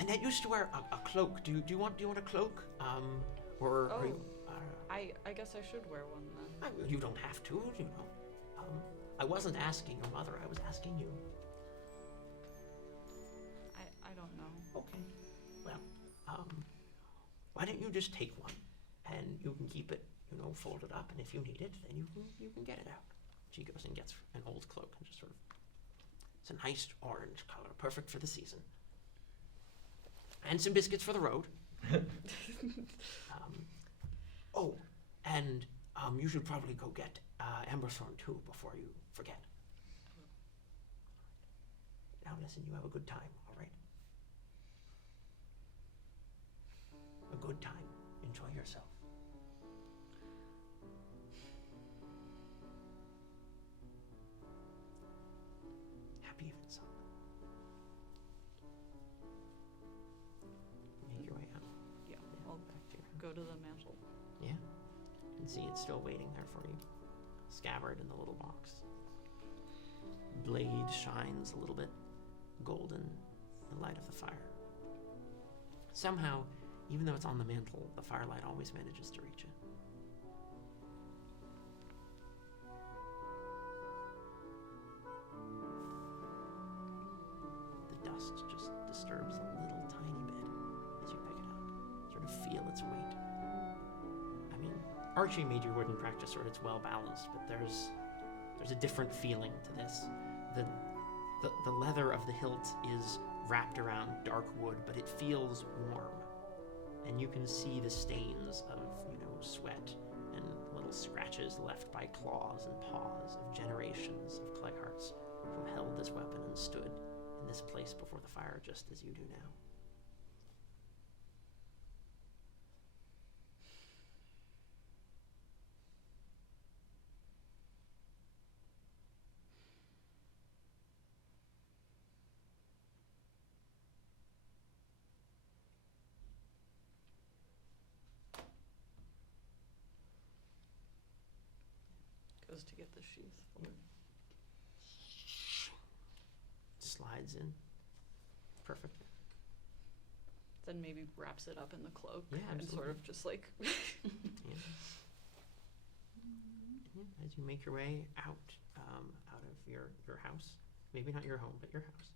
Annette used to wear a cloak. Do you want a cloak? Or Oh. are you, I guess I should wear one then. you don't have to, I wasn't asking your mother. I was asking you. I don't know. Okay. Well, why don't you just take one, and you can keep it, folded up, and if you need it, then you can get it out. She goes and gets an old cloak and just sort of, it's a nice orange color, perfect for the season. And some biscuits for the road. And you should probably go get Emberthorn too before you forget. Now listen, you have a good time, all right? A good time. Enjoy yourself. Happy Evensong. Make your way out. Yeah, I'll go to the mantle. Yeah. And see it's still waiting there for you. Scabbard in the little box. Blade shines a little bit golden in the light of the fire. Somehow, even though it's on the mantle, the firelight always manages to reach it. The dust just disturbs a little tiny bit as you pick it up. Sort of feel its weight. I mean, archery made your wooden practice sword. It's well balanced, but there's a different feeling to this. The leather of the hilt is wrapped around dark wood, but it feels warm. And you can see the stains of, sweat and little scratches left by claws and paws of generations of Clegharts who held this weapon and stood in this place before the fire just as you do now. Goes to get the sheath. Slides in. Perfect. Then maybe wraps it up in the cloak Yeah, and absolutely. sort of just like Yeah. As you make your way out of your house, maybe not your home, but your house,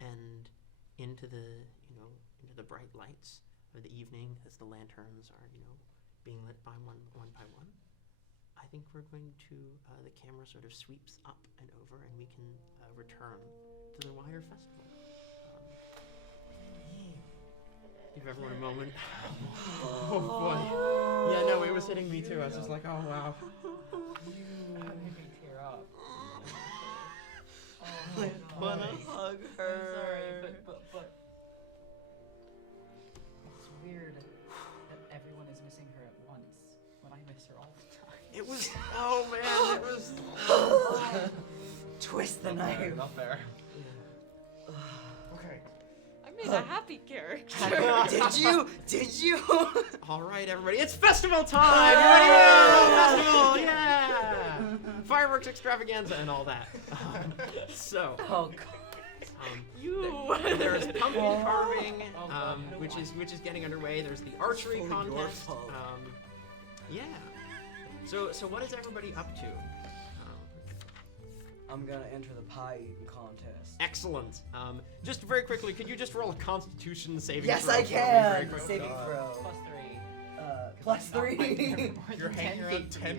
and into the into the bright lights of the evening as the lanterns are being lit by one by one. I think we're going to the camera sort of sweeps up and over, and we can return to the wider festival. Give everyone a moment. Oh boy. Yeah, no, it was hitting me too. I was just like, oh wow. That made me tear up. It was. Oh man, it was. Twist the knife. Not fair. Okay. I made a happy character. Did you? All right, everybody, it's festival time. You ready to go? Festival, yeah. Fireworks extravaganza and all that. So. Oh god. There's pumpkin carving, which is getting underway. There's the archery Fully your contest. fault. Yeah. So what is everybody up to? I'm gonna enter the pie eating contest. Excellent. Just very quickly, could you just roll a Constitution saving Yes, throw I for me very can. quickly? Saving throw. +3. +3. You're hanging around 10.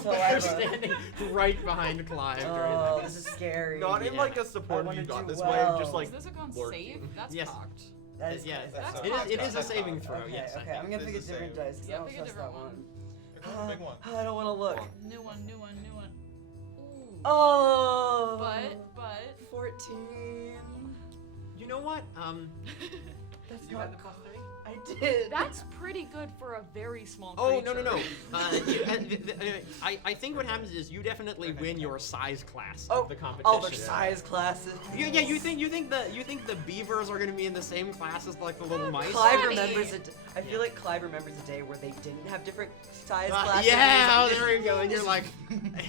So I have You're standing right behind Clive during this is scary. Not in Yeah. like a supportive wanna you got do this way, well. just like Is this a con lurking. save? That's Yes. cocked. That is yeah, That's it is a That's saving cocked. throw. Okay, Yes, I okay. think. I'm gonna This pick a is a different save. dice. 'cause I Yeah, don't pick a trust different that one. Big one. I don't want to look. New one. Ooh. Oh. But 14. You know what? That's You not. had the +3? I did. that's pretty good for a very small Oh creature. no! I think what happens is you definitely win your size class Oh, of the competition. Oh, they're size classes. Yeah, you think the beavers are gonna be in the same class as like the little mice? Clive Funny. remembers it. I feel like Clive remembers a day where they didn't have different size classes. Yeah, He's like, there you go. And you're like,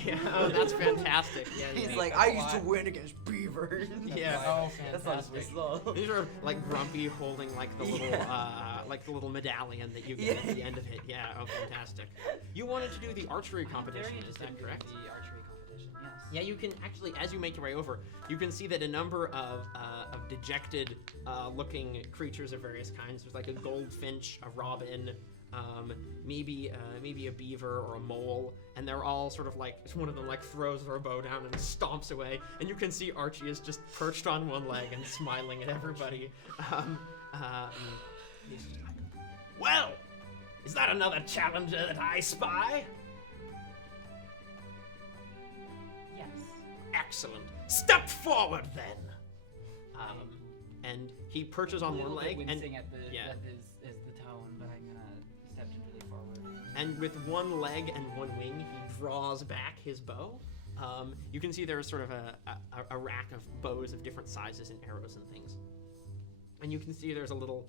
yeah, oh, that's fantastic. Yeah, He's yeah. like, I used to win against beavers. Yeah. Oh, That's not his fantastic. whistle. These are like Grumpy holding like the little medallion that you get at the end of it. Yeah, oh fantastic. You wanted to do the archery competition, Very is interested that in correct? the archery competition, yes. Yeah, you can actually, as you make your way over, you can see that a number of dejected looking creatures of various kinds. There's like a goldfinch, a robin, maybe a beaver or a mole, and they're all sort of like, one of them like throws her bow down and stomps away, and you can see Archie is just perched on one leg and smiling at everybody. Well, is that another challenger that I spy? Yes. Excellent. Step forward then. And he perches on A little one bit leg, and wincing at the yeah. that is the tone, but I'm gonna step gingerly forward. and with one leg and one wing, he draws back his bow. You can see there's sort of a rack of bows of different sizes and arrows and things. And you can see there's a little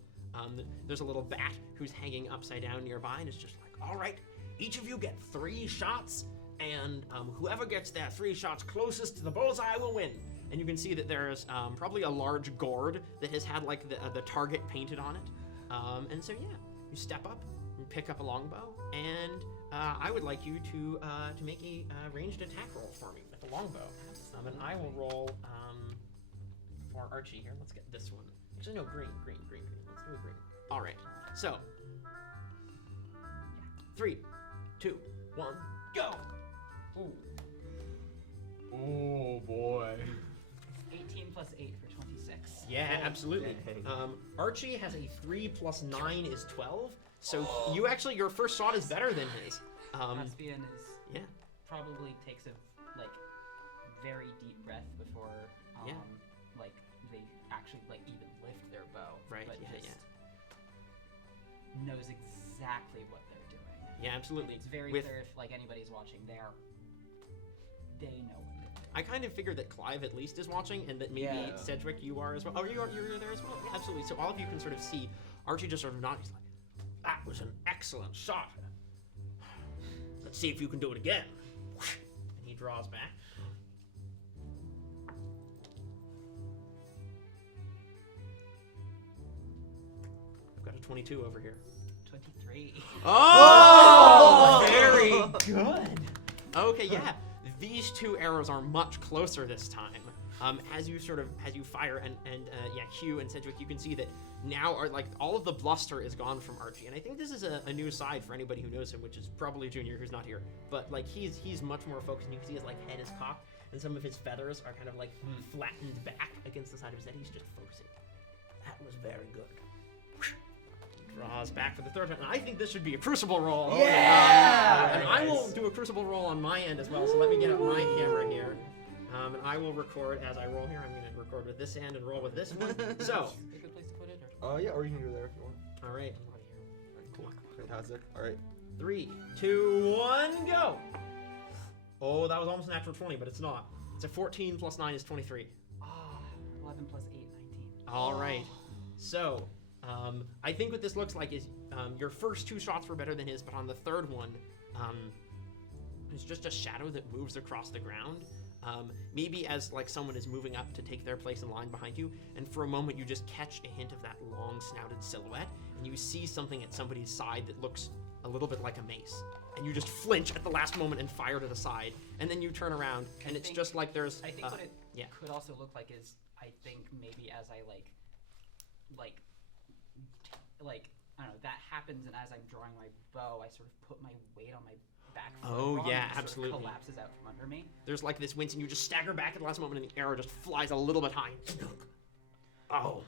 bat who's hanging upside down nearby, and it's just like, All right, each of you get 3 shots, and whoever gets their 3 shots closest to the bullseye will win. and you can see that there's probably a large gourd that has had like the target painted on it. And so yeah, you step up and pick up a longbow, and I would like you to make a ranged attack roll for me with the longbow. And I will roll for Archie here. Let's get this one. Actually, no, green. Let's do a green. All right. So 3, 2, 1, go. Ooh. Oh boy. 18 plus 8 for 26. Yeah, absolutely. Dang. Archie has a 3 plus 9 is 12. So you actually, your first shot is better than his. Caspian is Yeah. probably takes a very deep breath before Yeah. they actually even lift their bow. Right, But yeah, just knows exactly what they're doing. Yeah, absolutely. It's very With- clear if anybody's watching they know what they're doing. I kind of figured that Clive at least is watching, and that maybe Yeah. Cedric, you are as well. Oh, you're there as well. Yeah, absolutely. So all of you can sort of see Archie just sort of nod. He's like, That was an excellent shot. Let's see if you can do it again. and he draws back. I've got a 22 over here. 23. Oh, very good. Okay, yeah. These two arrows are much closer this time. As you fire, and Hugh and Cedric, you can see that now all of the bluster is gone from Archie, and I think this is a new side for anybody who knows him, which is probably Junior, who's not here. But he's much more focused, and you can see his head is cocked, and some of his feathers are kind of flattened back against the side of his head. He's just focusing. That was very good. Draws back for the third time. And I think this should be a crucible roll. Yeah! And I will do a crucible roll on my end as well. So let me get up my camera here. And I will record as I roll here. I'm going to record with this hand and roll with this one. So, A good place to put it? Or? Yeah, or you can do it there if you want. all right. Cool. Fantastic. All right. 3, 2, 1, go. Oh, that was almost an natural 20, but it's not. It's a 14 plus 9 is 23. 11 plus 8, 19. All right. So, I think what this looks like is your first 2 shots were better than his, but on the third one, it's just a shadow that moves across the ground. Maybe as like someone is moving up to take their place in line behind you, and for a moment you just catch a hint of that long snouted silhouette, and you see something at somebody's side that looks a little bit like a mace, and you just flinch at the last moment and fire to the side, and then you turn around, and it's just like there's. I think what it yeah. could also look like is, I think maybe as I like, I don't know, that happens, and as I'm drawing my bow, I sort of put my weight on my back foot. Oh, wrong, yeah, and it sort of absolutely. collapses out from under me. There's like this wince, and you just stagger back at the last moment, and the arrow just flies a little bit high. Oh,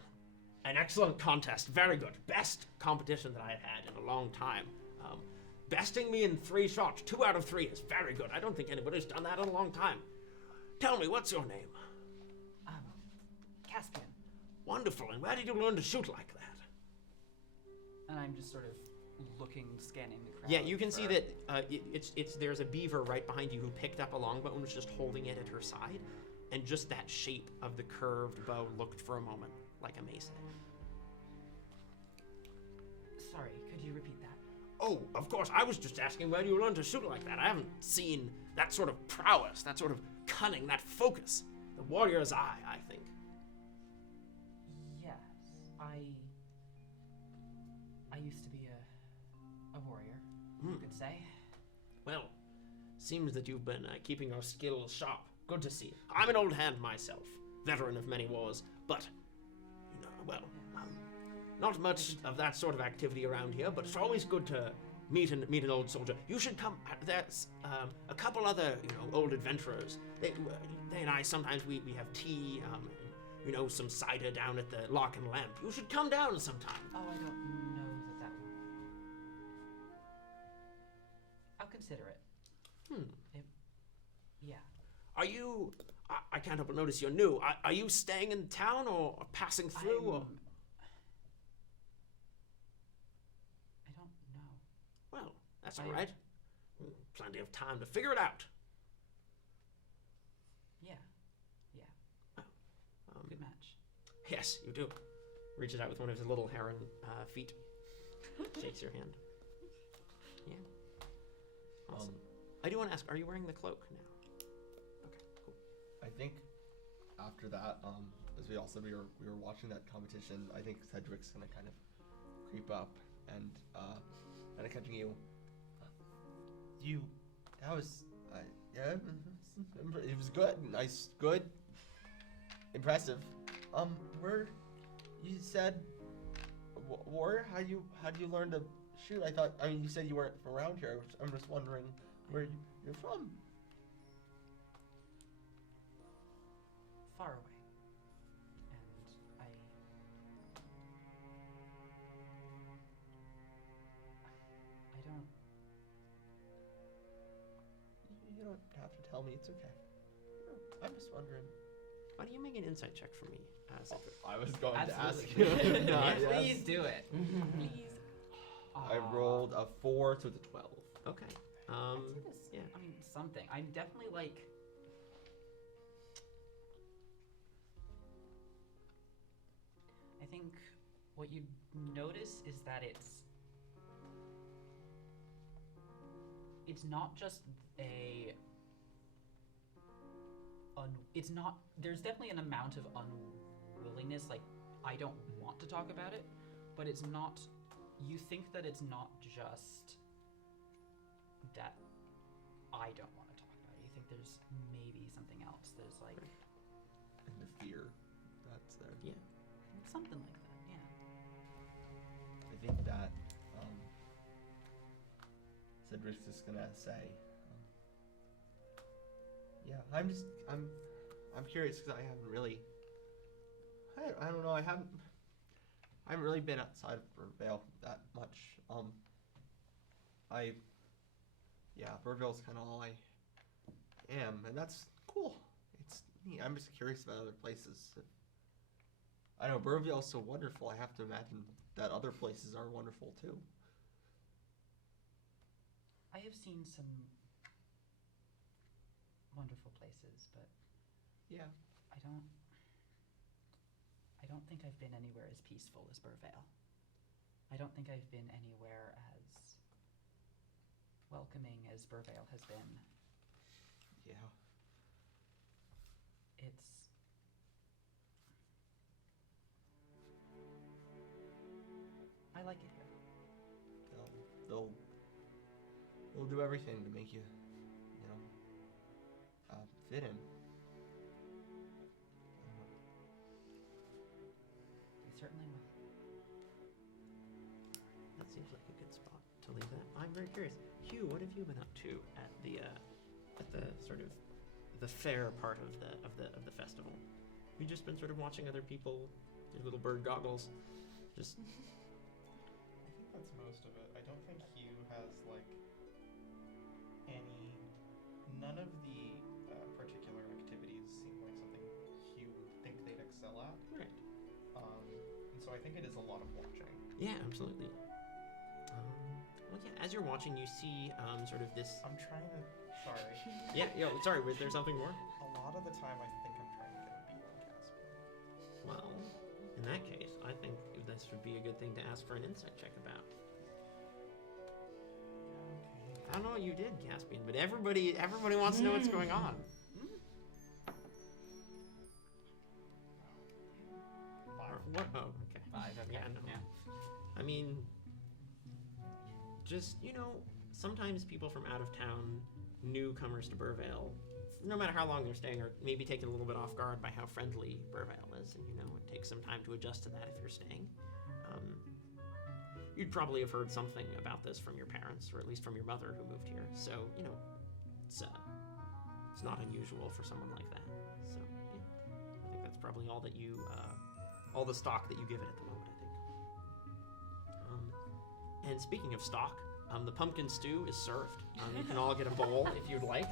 an excellent contest. Very good. Best competition that I had in a long time. Besting me in 3 shots. 2 out of 3 is very good. I don't think anybody's done that in a long time. Tell me, what's your name? Caspian. Wonderful. And where did you learn to shoot like that? And I'm just sort of looking, scanning the crowd. Yeah, you can see for- that there's a beaver right behind you who picked up a longbow and was just holding it at her side, and just that shape of the curved bow looked for a moment like a mace head. Sorry, could you repeat that? Oh, of course. I was just asking where you learned to shoot like that. I haven't seen that sort of prowess, that sort of cunning, that focus. The warrior's eye, I think. Yes, I used to be a warrior, you could say. Well, seems that you've been keeping your skills sharp. Good to see. I'm an old hand myself, veteran of many wars, but, not much of that sort of activity around here, but it's always good to meet an old soldier. You should come. There's a couple other, old adventurers. They and I, sometimes we have tea, some cider down at the Lock and Lamp. You should come down sometime. Oh, I don't know that would... I'll consider it. Yeah. Are you... I can't help but notice you're new. Are you staying in town or passing through? Or? I don't know. Well, that's all right. Plenty of time to figure it out. Yeah. Good match. Yes, you do. Reaches out with one of his little heron feet. Shakes your hand. Yeah. Awesome. I do want to ask, are you wearing the cloak now? Okay, cool. I think after that, as we all said, we were watching that competition. I think Cedric's gonna kind of creep up and kind of catching you. That was it was good, nice, good, impressive. Where you said war? How do you learn to shoot? You said you weren't from around here. I'm just wondering where you're from. Far away. And I don't... You don't have to tell me. It's okay. I'm just wondering. Why don't you make an insight check for me, Cedric? I was going Absolutely. to ask you. Please do it. Please. I rolled a 4 to the 12. Okay. Yeah. I mean, something. I'm definitely like... I think what you notice is that it's not just there's definitely an amount of unwillingness, like, I don't want to talk about it, but it's not, you think that it's not just that I don't want to talk about it. You think there's maybe something else. There's like... And the fear that's there. Yeah. Something like that, yeah. I think that Cedric's just gonna say, I'm curious because I haven't really, I don't know, I haven't really been outside of Burvale that much. Burvale's kind of all I am, and that's cool. It's neat. I'm just curious about other places. I know Burvale's so wonderful. I have to imagine that other places are wonderful too. I have seen some places, but Yeah. I don't think I've been anywhere as peaceful as Burvale. I don't think I've been anywhere as welcoming as Burvale has been. Yeah. I like it here. They'll do everything to make you, fit in. They certainly will. That seems like a good spot to leave that. I'm very curious. Hugh, what have you been up to at the sort of the fair part of the festival? You've just been sort of watching other people, your little bird goggles, just. I think that's most of it. I don't think Hugh has none of the particular activities seem like something Hugh would think they'd excel at. Right. And so I think it is a lot of watching. Yeah, absolutely. Well, yeah. As you're watching, you see sort of this. I'm trying to. Sorry. Yeah. Sorry. Was there something more? A lot of the time, I think I'm trying to get a beat on Caspian. Well, in that case, I think this would be a good thing to ask for an insight check about. I don't know what you did, Caspian, but everybody wants to know what's going on. 5. What? Oh, okay. 5, okay. Yeah, no. Yeah. I mean, just, sometimes people from out of town, newcomers to Burvale, no matter how long they're staying, are maybe taken a little bit off guard by how friendly Burvale is, and, it takes some time to adjust to that if you're staying. You'd probably have heard something about this from your parents, or at least from your mother who moved here. So, it's not unusual for someone like that. So, yeah, I think that's probably all that you, all the stock that you give it at the moment, I think. And speaking of stock, the pumpkin stew is served. You can all get a bowl if you'd like.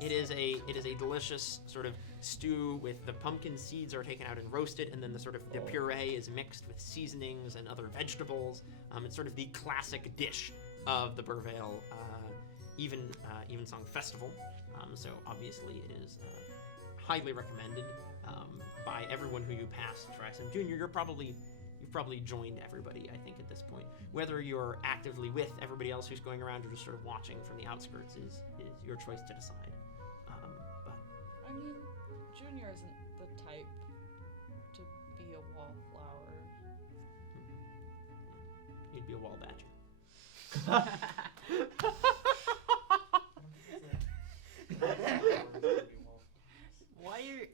It is a delicious sort of stew with the pumpkin seeds are taken out and roasted, and then the puree is mixed with seasonings and other vegetables. It's sort of the classic dish of the Burvale Evensong Festival. So obviously it is highly recommended by everyone who you pass. Try some. Junior, you've probably joined everybody, I think, at this point. Whether you're actively with everybody else who's going around or just sort of watching from the outskirts is your choice to decide. But I mean, Junior isn't the type to be a wallflower. You'd be a wall badger.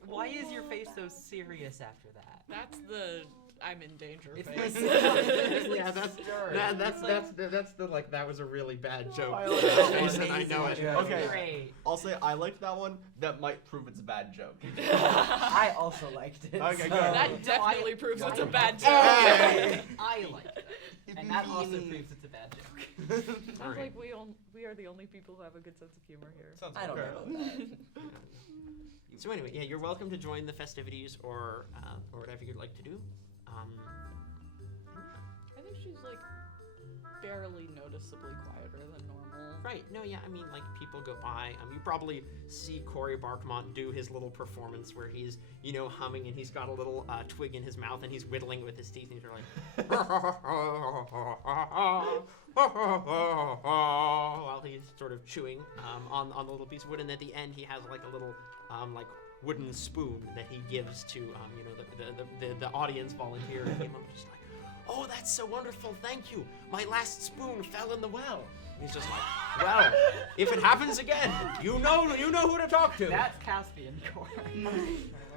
Why is your face so serious after that? That's the I'm in danger face. Yeah, that's that was a really bad joke. I like that one. And I know it. Okay. Great. I'll say I liked that one. That might prove it's a bad joke. I also liked it. Okay, so- good. That definitely proves it's a bad joke. Hey! I like it. And that also proves it's a bad joke. Sounds like we are the only people who have a good sense of humor here. Sounds I don't okay. know about that. So anyway, yeah, you're welcome to join the festivities or whatever you'd like to do. I think she's barely noticeably quieter than normal. Right. No, yeah, I mean, people go by. You probably see Corey Barkmont do his little performance where he's, humming, and he's got a little twig in his mouth, and he's whittling with his teeth, and he's like, while he's sort of chewing on the little piece of wood, and at the end he has a little wooden spoon that he gives to the audience volunteer. And I'm just like, oh, that's so wonderful, thank you. My last spoon fell in the well. He's just like, well, if it happens again, you know who to talk to. That's Caspian core.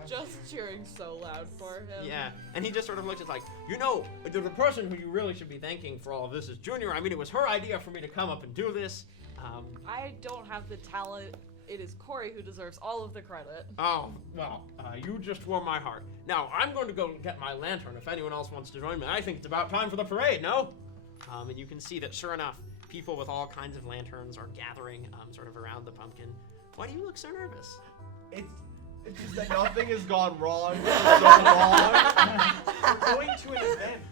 Just cheering so loud for him. Yeah, and he just sort of looks at the person who you really should be thanking for all of this is Junior. I mean, it was her idea for me to come up and do this. I don't have the talent. It is Corey who deserves all of the credit. Oh, well, you just warm my heart. Now, I'm going to go get my lantern if anyone else wants to join me. I think it's about time for the parade, no? And you can see that, sure enough, people with all kinds of lanterns are gathering sort of around the pumpkin. Why do you look so nervous? It's just that nothing has gone wrong for so long. We're going to an event.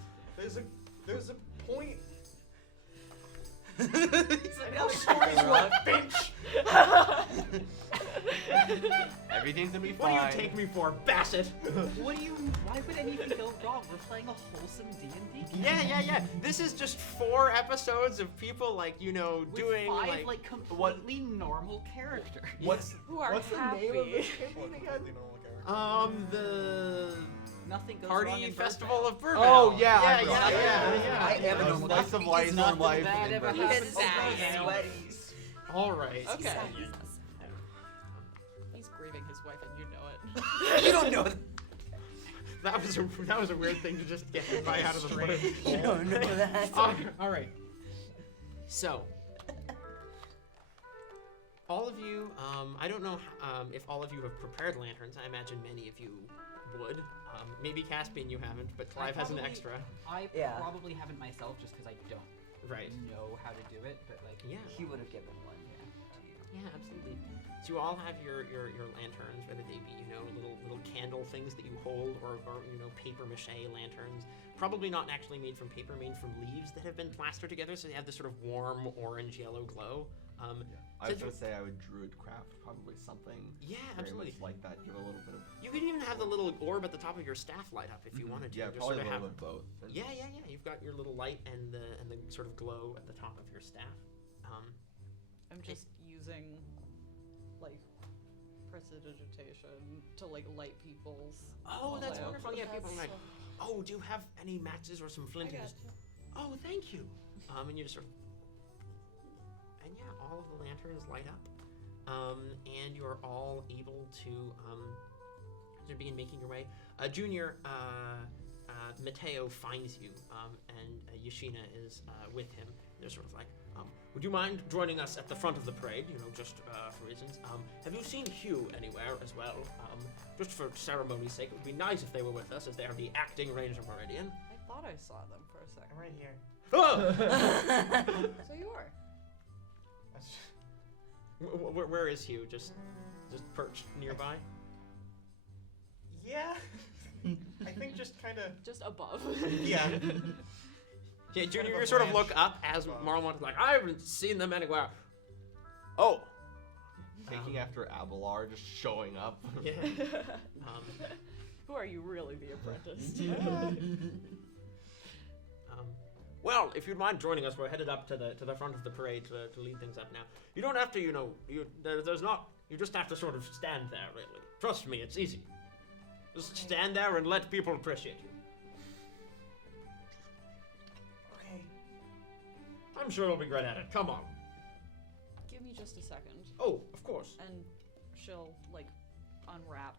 There's a point. I know stories were Finch. Everything's gonna be What fine. do you take me for, Bassett? Why would anything go wrong? We're playing a wholesome D&D Yeah. This is just 4 episodes of people like, with doing 5 completely normal characters. Who are What's happy. the name of this campaign again? the Nothing goes wrong Party in Festival of Burvale. Oh yeah, yeah, I forgot. yeah. I am a normal guy. Slice of life, Nothing life. bad in ever Burvale. happens. Sweaties. All right. Okay. Jesus. He's grieving his wife, and you know it. You don't know. That was a weird thing to just get by out of the blue. You don't know that. All right. So, all of you, I don't know if all of you have prepared lanterns. I imagine many of you would. Maybe Caspian you haven't, but Clive has an extra. I Yeah. probably haven't myself just because I don't Right. know how to do it, but Yeah. He would have given one. Yeah, absolutely. So you all have your lanterns, whether they be little candle things that you hold, or paper mache lanterns. Probably not actually made from paper, made from leaves that have been plastered together, so they have this sort of warm orange yellow glow. I was gonna say I would druid craft probably something. Yeah, very absolutely. much like that. Give a little bit of. You could even have the little orb at the top of your staff light up if you wanted to. Yeah, Just probably sort a of little have. bit of both. Yeah. You've got your little light and the sort of glow at the top of your staff. I'm just using like prestidigitation to like light people's. Oh, that's lamps. wonderful. Yeah, people are like, oh, do you have any matches or some flint? I And got just, oh, thank you. And you just sort of, and yeah, all of the lanterns light up, and you're all able to begin making your way. Junior, Mateo finds you, and Yashina is with him. They're sort of like, would you mind joining us at the front of the parade? Just for reasons. Have you seen Hugh anywhere as well? Just for ceremony's sake, it would be nice if they were with us, as they are the acting Ranger Meridian. I thought I saw them for a second. I'm right here. Oh! So you are. Where is Hugh? Just perched nearby? Yeah. I think just kind of. Just above. Yeah. Yeah, Junior, of a you sort of branch look up as above. Marlon's like, I haven't seen them anywhere. Oh. Taking after Abelard, just showing up. Yeah. Who are you really, the apprentice? Well, if you'd mind joining us, we're headed up to the front of the parade to lead things up now. You don't have to, there's not, you just have to sort of stand there, really. Trust me, it's easy. Just stand there and let people appreciate you. Okay. I'm sure you'll be great at it. Come on. Give me just a second, Oh, of course. and she'll like unwrap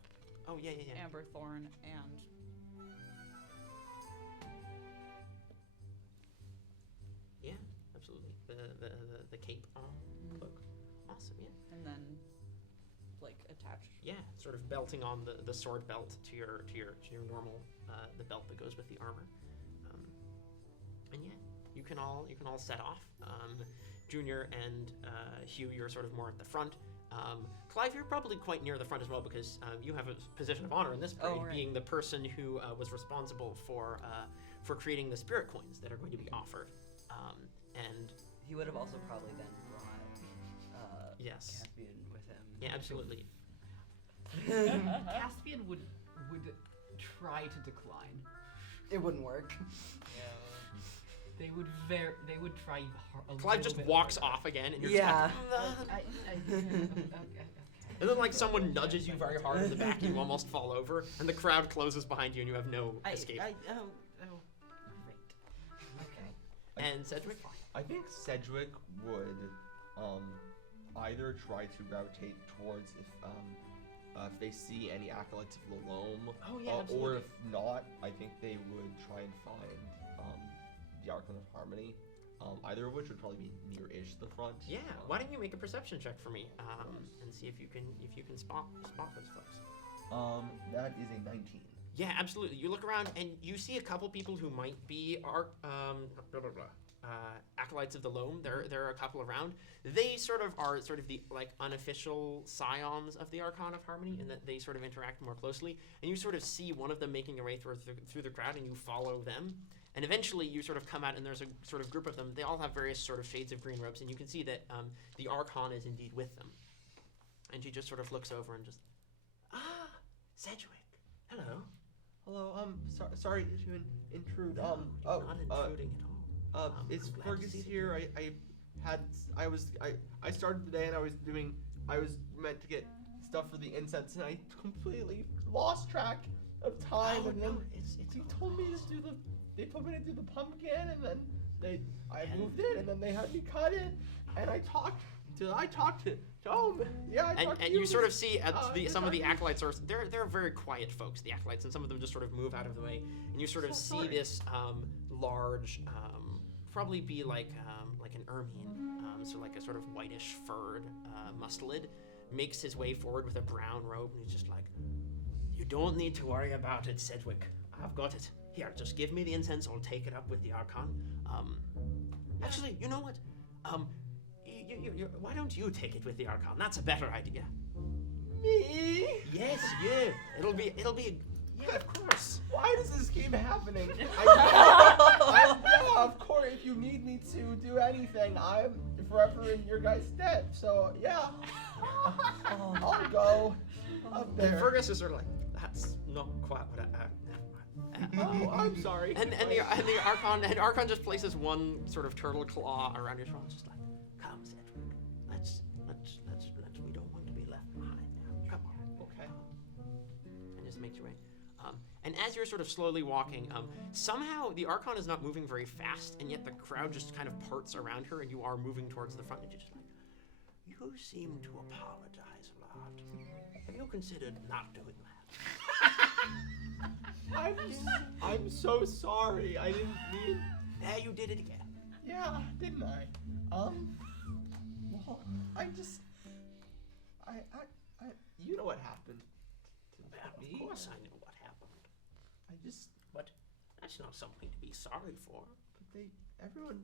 Oh, yeah. Amber Thorn and Yeah, absolutely. The cape on, cloak. Awesome, yeah. and then like attach. Yeah, sort of belting on the sword belt to your normal the belt that goes with the armor, and yeah, you can all set off. Junior and Hugh, you're sort of more at the front. Clive, you're probably quite near the front as well because you have a position of honor in this parade, right. being the person who was responsible for creating the spirit coins that are going to be offered. And He would have also probably then brought yes, Caspian with him. yeah, absolutely. Caspian would try to decline. It wouldn't work. They would try a Clive little just bit walks harder. off again, and you're Yeah. just like, and then like someone nudges you very hard in the back, and you almost fall over, and the crowd closes behind you, and you have no escape. Great. Okay. And Cedric? I think Cedric would either try to rotate towards if they see any acolytes of the loam. Oh, yeah, Or absolutely. if not, I think they would try and find the Archon of Harmony. Either of which would probably be near-ish the front. Yeah. Why don't you make a perception check for me, and see if you can spot those folks. That is a 19. Yeah, absolutely. You look around and you see a couple people who might be acolytes of the loam. There are a couple around. They are the like unofficial scions of the Archon of Harmony, in that they sort of interact more closely. And you sort of see one of them making their way through the crowd, and you follow them. And eventually you sort of come out, and there's a sort of group of them. They all have various sort of shades of green robes, and you can see that the Archon is indeed with them. And she just sort of looks over and just, Ah, Cedric. Hello. Hello. Sorry to intrude. No, you're not intruding at all. It's I'm glad to Fergus see that here. I started today and I was meant to get stuff for the incense and I completely lost track of time Oh, and then no, it's they all told me to do the pumpkin and then I moved it and then they had me cut it and I talked to Tom. Yeah, I talked to And you sort of see some of the exactly. acolytes are they're very quiet folks, the acolytes, and some of them just sort of move out of the way, and you sort of see Sorry. this large, probably be like an ermine, so like a sort of whitish furred mustelid, makes his way forward with a brown robe, and he's just like, "You don't need to worry about it, Cedric. I've got it. Here, just give me the incense. I'll take it up with the archon. Actually, you know what? Why don't you take it with the archon? That's a better idea." Me? Yes, yeah. It'll be. Yeah, of course. Why does this keep happening? Of course, if you need me to do anything, I'm forever in your guys' debt. So, yeah. I'll go up And there. Fergus is sort of like, that's not quite what I. Oh, I'm sorry. And the archon just places one sort of turtle claw around your shoulder, just like, come, Cedric. Let's. We don't want to be left behind now. Come on. Okay. And just makes your way. And as you're sort of slowly walking, somehow the archon is not moving very fast, and yet the crowd just kind of parts around her, and you are moving towards the front, and you're just like, you seem to apologize a lot. Have you considered not doing that? I'm so sorry. I didn't mean. There, you did it again. Yeah, didn't I? Well, you know what happened to Well, me. of course I know what happened. But that's not something to be sorry for. But everyone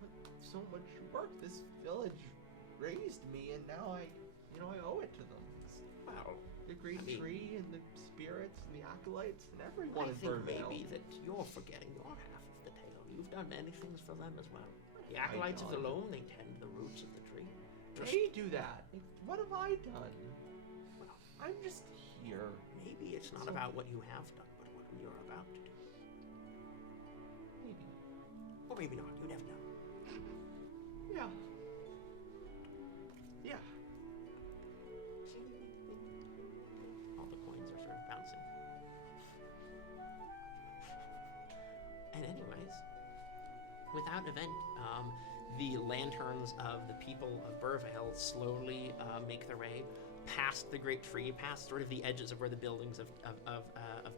put so much work. This village raised me, and now I owe it to them. Well, The great I mean- tree and the spirits and the acolytes and everyone I in think Burvale. maybe that you're forgetting your half of the tale. You've done many things for them as well. The acolytes of the know. loam, they tend the roots of the tree. Just They do that. What have I done? I'm just here. maybe it's not about what you have done, but what you're about to do. Maybe. Or maybe not. You never know. Yeah. Yeah. All the coins are sort of bouncing. And anyways, without event, the lanterns of the people of Burvale slowly make their way past the great tree, past sort of the edges of where the buildings of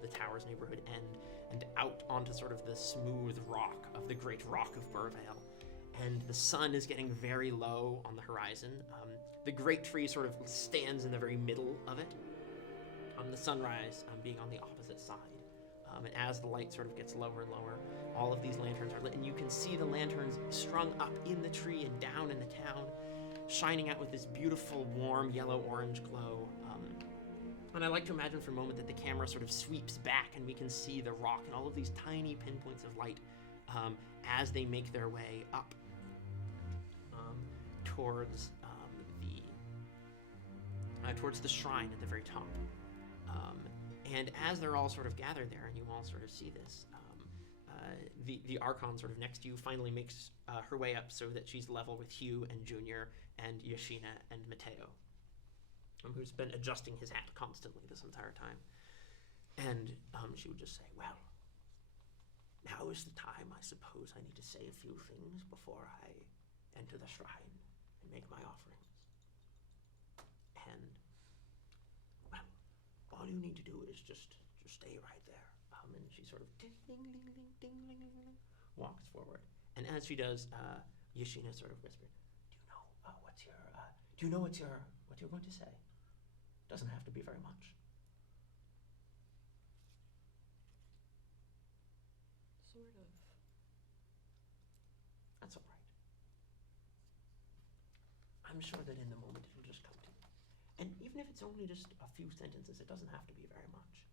the tower's neighborhood end, and out onto sort of the smooth rock of the great rock of Burvale. And the sun is getting very low on the horizon. The great tree sort of stands in the very middle of it. The sunrise being on the opposite side. And as the light sort of gets lower and lower, all of these lanterns are lit, and you can see the lanterns strung up in the tree and down in the town, shining out with this beautiful, warm, yellow-orange glow. And I like to imagine for a moment that the camera sort of sweeps back, and we can see the rock and all of these tiny pinpoints of light as they make their way up towards the shrine at the very top. And as they're all sort of gathered there, and you all sort of see this, the archon sort of next to you finally makes her way up so that she's level with Hugh and Junior and Yashina and Mateo, who's been adjusting his hat constantly this entire time. And she would just say, well, now is the time, I suppose I need to say a few things before I enter the shrine and make my offerings. And, well, all you need to do is just stay right there. And she sort of ding-ling-ling-ling-ding-ling-ling walks forward. And as she does, Yashina sort of whispers, do you know what you're going to say? Doesn't have to be very much. Sort of. That's all right. I'm sure that in the moment it'll just come to you. And even if it's only just a few sentences, it doesn't have to be very much.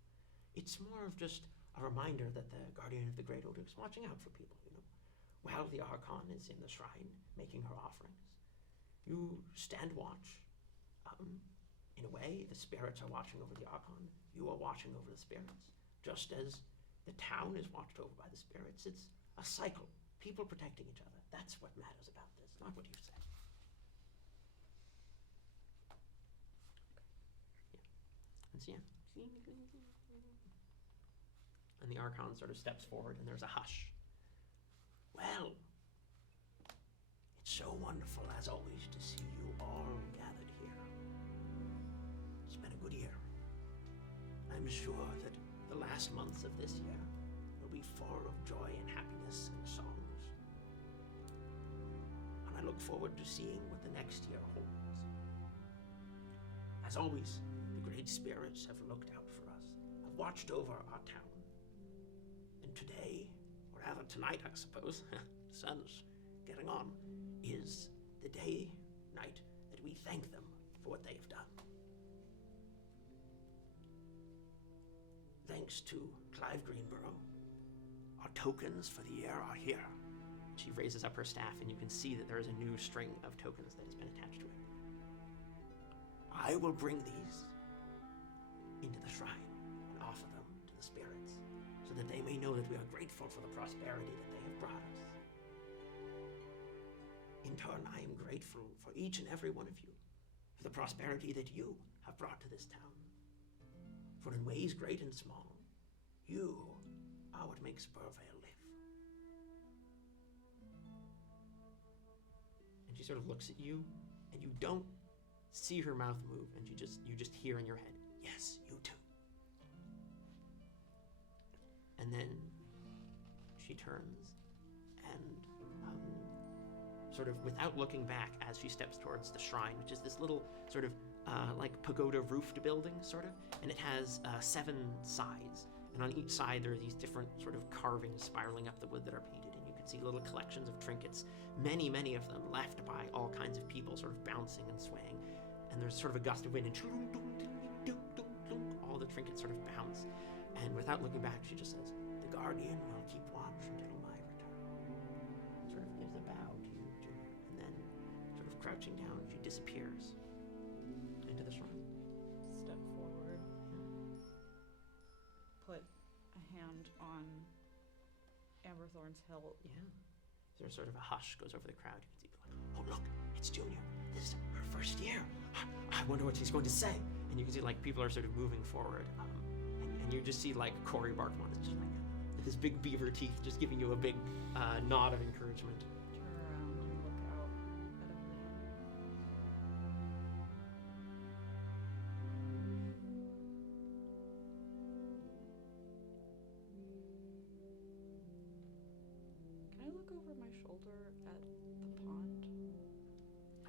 It's more of just a reminder that the guardian of the Great Order is watching out for people, while the archon is in the shrine making her offerings. You stand watch, in a way, the spirits are watching over the archon. You are watching over the spirits. Just as the town is watched over by the spirits, it's a cycle. People protecting each other. That's what matters about this, not what you say. And so, and the archon sort of steps forward, and there's a hush. Well, it's so wonderful, as always, to see you all gathered here. It's been a good year. I'm sure that the last months of this year will be full of joy and happiness and songs. And I look forward to seeing what the next year holds. As always, the great spirits have looked out for us, have watched over our town. And today, or rather tonight, I suppose, the sun's getting on, is the night that we thank them for what they've done. Thanks to Clive Greenborough, our tokens for the year are here. She raises up her staff, and you can see that there is a new string of tokens that has been attached to it. I will bring these into the shrine and offer them to the spirits, so that they may know that we are grateful for the prosperity that they have brought us. In turn, I am grateful for each and every one of you, for the prosperity that you have brought to this town. For in ways great and small, you are what makes Burvale live. And she sort of looks at you, and you don't see her mouth move, and you just hear in your head, Yes, you too. and then she turns and sort of without looking back as she steps towards the shrine, which is this little sort of like pagoda roofed building, sort of, and it has 7 sides, and on each side there are these different sort of carvings spiraling up the wood that are painted, and you can see little collections of trinkets, many of them left by all kinds of people sort of bouncing and swaying, and there's sort of a gust of wind, and all the trinkets sort of bounce, and without looking back she just says, The guardian will keep watch until my return. sort of gives a bow to you, and then sort of crouching down, she disappears into the shrine. Step forward. Put a hand on Amberthorn's hilt. Yeah. There's sort of a hush goes over the crowd. You can see people like, Oh, look, it's Junior. This is her first year. I wonder what she's going to say. And you can see like people are sort of moving forward, and you just see like Corey Barkmont is just like with his big beaver teeth, just giving you a big nod of encouragement. Turn around and look out at everyone. Can I look over my shoulder at the pond?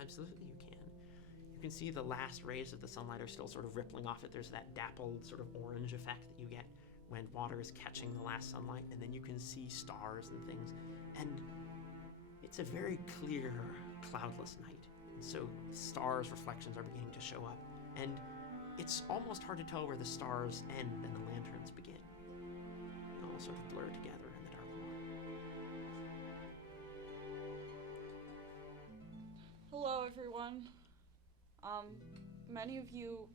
Absolutely, you can. You can see the last rays of the sunlight are still sort of rippling off it. There's that dappled sort of orange effect that you get when water is catching the last sunlight, and then you can see stars and things. And it's a very clear, cloudless night. And so stars' reflections are beginning to show up. And it's almost hard to tell where the stars end and the lanterns begin. They all sort of blur together in the dark water. Hello, everyone. Many of you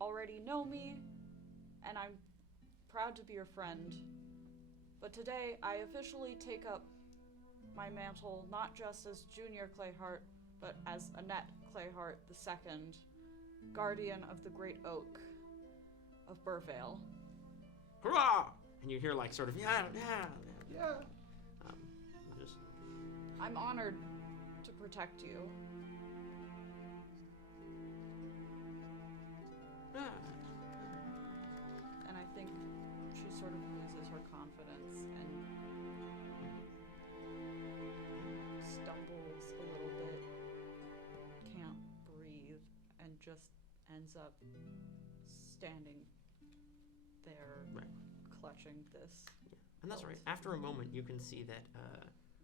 already know me, and I'm proud to be your friend. But today, I officially take up my mantle not just as Junior Clayhart, but as Annette Clayhart II, guardian of the Great Oak of Burvale. Hurrah! And you hear like sort of, yeah. Just I'm honored to protect you. And I think she sort of loses her confidence and stumbles a little bit, can't breathe, and just ends up standing there, Right. clutching this. And that's right. After a moment, you can see that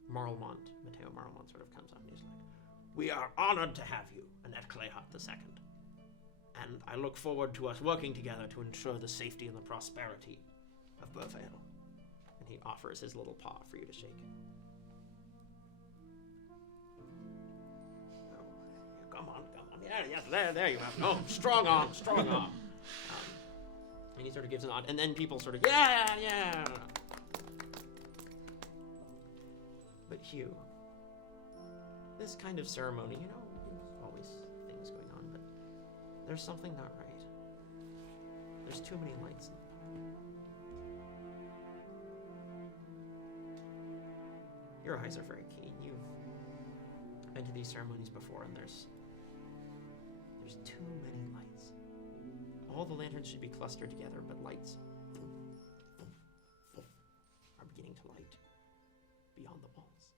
Mateo Marlmont sort of comes up and he's like, We are honored to have you, Annette Clayhart II. And I look forward to us working together to ensure the safety and the prosperity of Burvale. and he offers his little paw for you to shake. Oh, come on yes, there you have it. Oh, strong arm. And he sort of gives a nod, and then people sort of, yeah. But Hugh, this kind of ceremony, there's always things going on, but there's something not right. There's too many lights in the park. Your eyes are very keen. You've been to these ceremonies before, and there's too many lights. All the lanterns should be clustered together, but lights are beginning to light beyond the walls.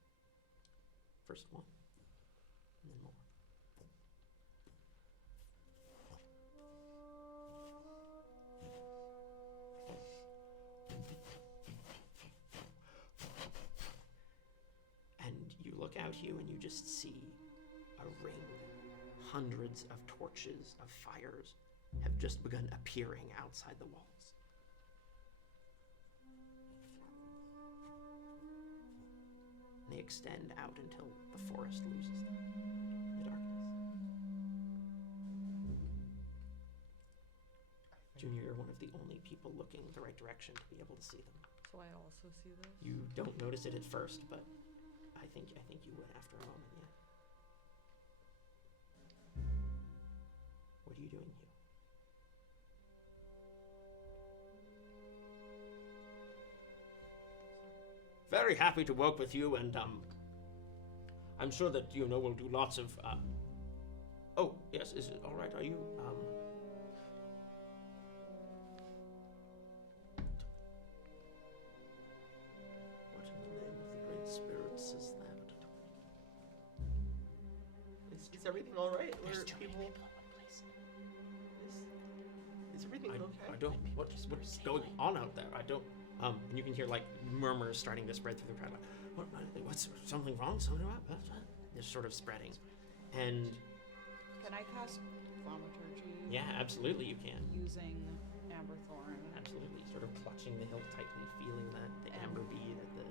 First one, and then more. And you look out, Hugh, and you just see a ring. Hundreds of torches, of fires, have just begun appearing outside the walls. And they extend out until the forest loses them in the darkness. Junior, you're one of the only people looking the right direction to be able to see them. So I also see this? You don't notice it at first, but I think you would after a moment, yeah. What are you doing, Hugh? Very happy to work with you, and I'm sure that we'll do lots of. Oh yes, is it all right? Are you What in the name of the great spirits is that? Is everything all right? There's Were too many people? people in one place. Is everything okay? I don't. What's going on out there? I don't. And you can hear like murmurs starting to spread through the crowd. Like, what's something wrong? Something wrong? They're sort of spreading, and Can I cast thaumaturgy? yeah, absolutely you can. Using Amber Thorn. Absolutely, sort of clutching the hilt tightly, feeling the amber bead at the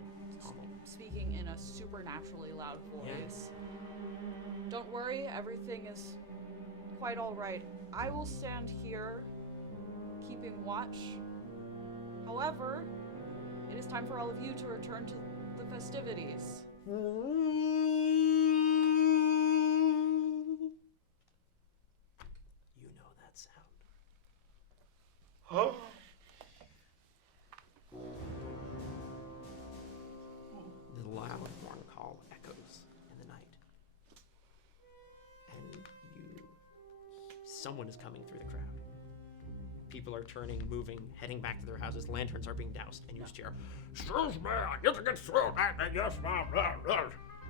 pommel. Speaking in a supernaturally loud voice. Don't worry, everything is quite all right. I will stand here, keeping watch. However, it is time for all of you to return to the festivities. You know that sound. Huh? The loud horn call echoes in the night. And someone is coming through the crowd. People are turning, moving, heading back to their houses. Lanterns are being doused, and you just hear, Excuse me, I need to get through that. Yes, ma'am.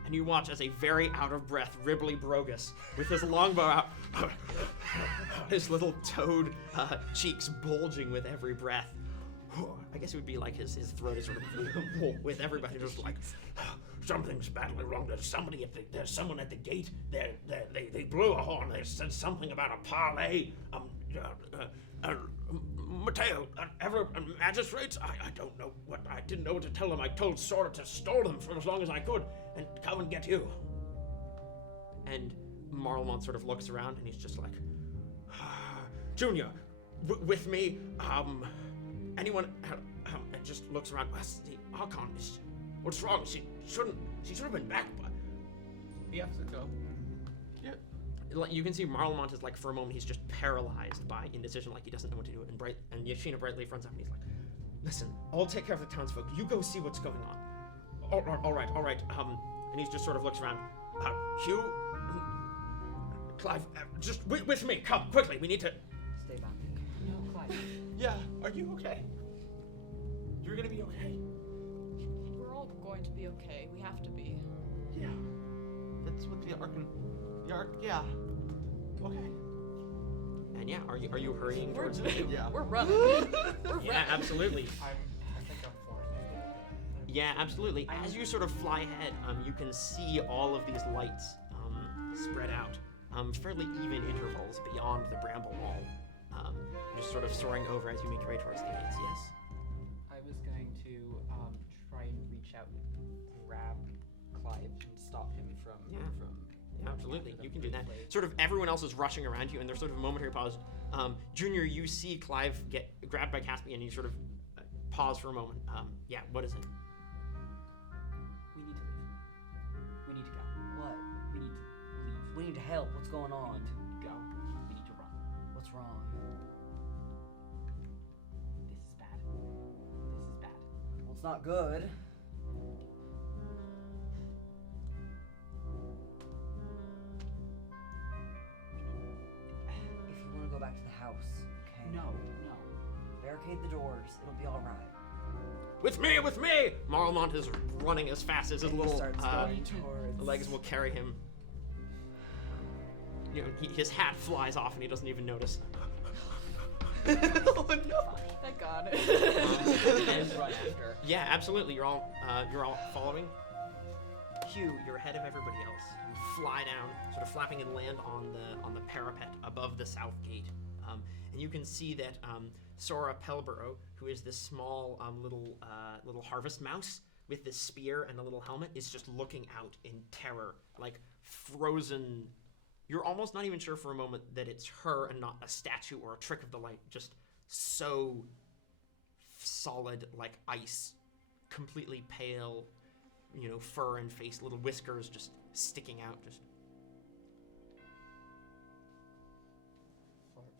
and you watch as a very out-of-breath Ribley Brogus, with his longbow out, his little toad cheeks bulging with every breath. I guess it would be like his throat is sort of with everybody just like, Something's badly wrong. There's someone at the gate. They blew a horn. They said something about a parley. Mateo, magistrates? I don't know what. I didn't know what to tell them. I told Sora to stall them for as long as I could and come and get you. And Marlemont sort of looks around and he's just like, Junior, with me, anyone, and just looks around. The archon is, what's wrong? She should have been back, but. We have to go. You can see Marlemont is like, for a moment, he's just paralyzed by indecision, like he doesn't know what to do. And Yashina brightly runs up and he's like, listen, I'll take care of the townsfolk. You go see what's going on. All right. And he just sort of looks around. Hugh, Clive, just with me. Come, quickly. We need to. Stay back. No, Clive. Yeah, are you okay? You're gonna be okay. We're all going to be okay. We have to be. Yeah. That's what the yeah. Okay. And yeah, are you hurrying towards it? Yeah. We're running. Yeah, absolutely. I think I'm for it. Yeah, absolutely. As you sort of fly ahead, you can see all of these lights spread out, fairly even intervals beyond the bramble wall, just sort of soaring over as you make your way towards the gates. Yes. I was going to try and reach out and grab Clive and stop him from absolutely. after the You can do that. blade. Sort of everyone else is rushing around you, and there's sort of a momentary pause. Junior, you see Clive get grabbed by Caspian, and you sort of pause for a moment. Yeah, what is it? We need to leave. We need to go. What? We need to leave. We need to help. What's going We on? need to go. We need to run. What's wrong? This is bad. This is bad. Well, it's not good. If you want to go back to the house, okay? No. Barricade the doors. It'll be all right. With me, with me! Marlemont is running as fast as his And he little starts going towards. legs will carry him. You know, his hat flies off, and he doesn't even notice. Oh no! Thank God. And run after. Yeah, absolutely. You're all following. Hugh, you're ahead of everybody else. You fly down, sort of flapping and land on the parapet above the Southgate, and you can see that Sora Pelborough, who is this small little harvest mouse with this spear and a little helmet, is just looking out in terror, like frozen. You're almost not even sure for a moment that it's her and not a statue or a trick of the light, just so solid like ice, completely pale, you know, fur and face, little whiskers just sticking out, just.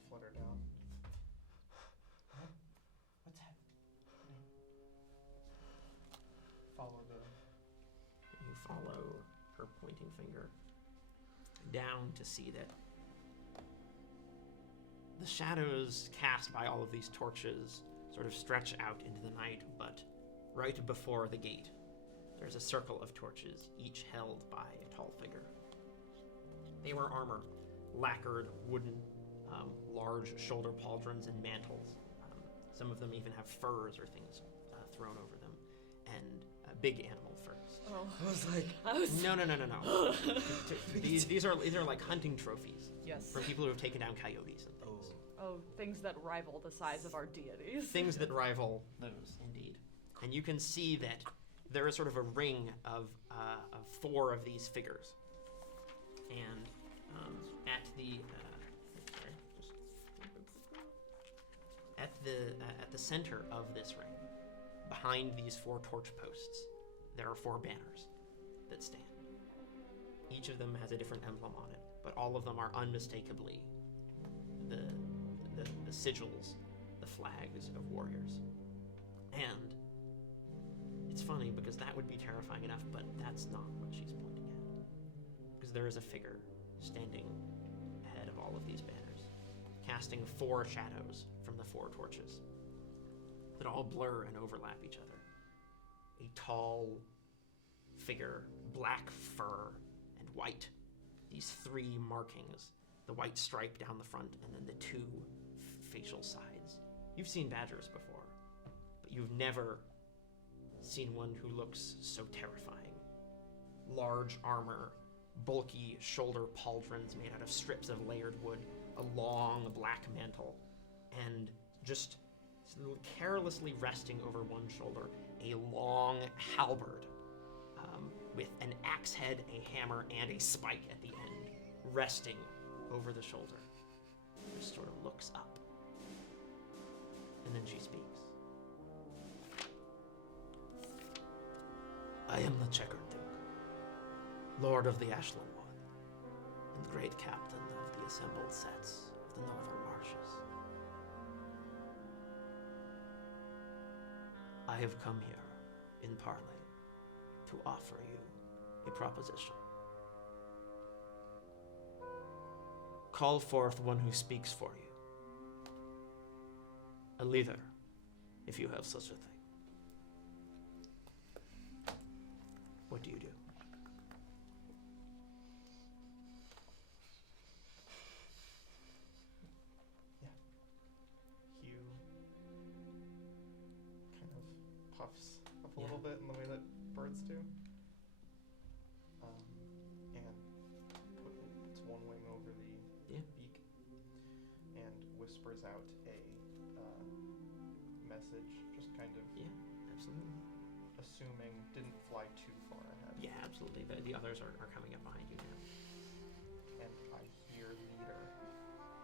Flutter down. What's happening? Follow the. You follow her pointing finger down to see that the shadows cast by all of these torches sort of stretch out into the night, but right before the gate, there's a circle of torches, each held by a tall figure. They wear armor, lacquered, wooden, large shoulder pauldrons and mantles. Some of them even have furs or things thrown over them, and big animal furs. Oh. I was like, No. These are like hunting trophies Yes. from people who have taken down coyotes and things. Oh, things that rival the size of our deities. Things that rival those, indeed. And you can see that there is sort of a ring of 4 of these figures, and at the center of this ring, behind these 4 torch posts, there are 4 banners that stand. Each of them has a different emblem on it, but all of them are unmistakably the sigils, the flags of warriors. And it's funny because that would be terrifying enough, but that's not what she's pointing at. Because there is a figure standing ahead of all of these banners, casting 4 shadows from the 4 torches that all blur and overlap each other. A tall figure, black fur and white. These 3 markings, the white stripe down the front and then the 2 facial sides. You've seen badgers before, but you've never seen one who looks so terrifying. Large armor, bulky shoulder pauldrons made out of strips of layered wood, a long black mantle, and just carelessly resting over one shoulder, a long halberd with an axe head, a hammer, and a spike at the end, resting over the shoulder. Just sort of looks up. And then she speaks. I am the Checkered Duke, Lord of the Ashland Wood, and great captain of the assembled sets of the northern marshes. I have come here in parley to offer you a proposition. Call forth one who speaks for you. A leader, if you have such a thing. What do you do? Hugh kind of puffs up a little bit in the way that birds do. And puts one wing over the beak and whispers out a message, just kind of Absolutely. assuming didn't fly too far ahead. Yeah, absolutely. The others are coming up behind you now. junior leader.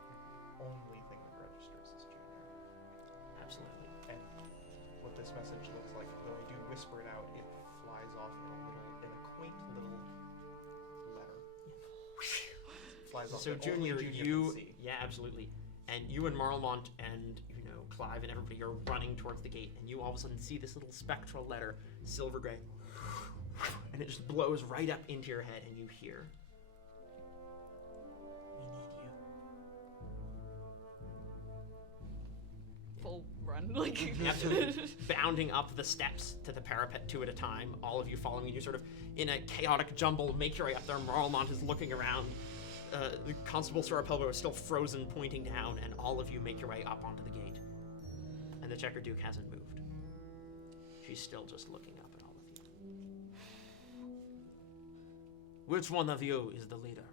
The only thing that registers is junior. Absolutely. And what this message looks like, though I do whisper it out, it flies off in a quaint little letter. Flies off. So that only Junior, can see. yeah, absolutely. And you and Marlemont and, Clive and everybody are running towards the gate, and you all of a sudden see this little spectral letter, silver gray, and it just blows right up into your head, and you hear, "We need you." Full run, like. Absolutely. Bounding up the steps to the parapet 2 at a time, all of you following you sort of in a chaotic jumble, make your way up there. Marlemont is looking around. The Constable Sorapelbo is still frozen, pointing down, and all of you make your way up onto the gate. And the Checker Duke hasn't moved. She's still just looking up at all of you. Which one of you is the leader?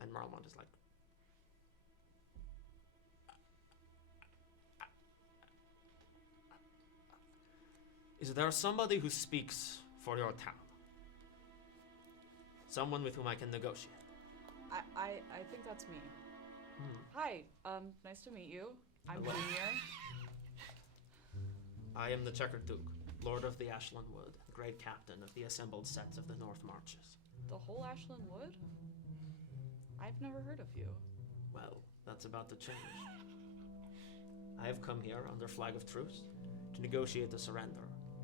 And Marlemont is like, is there somebody who speaks for your town? Someone with whom I can negotiate? I think that's me. Hi, nice to meet you. I'm Hello. Junior. I am the Checkered Duke, Lord of the Ashland Wood, Great Captain of the assembled sets of the North Marches. The whole Ashland Wood? I've never heard of you. Well, that's about to change. I have come here under flag of truce to negotiate the surrender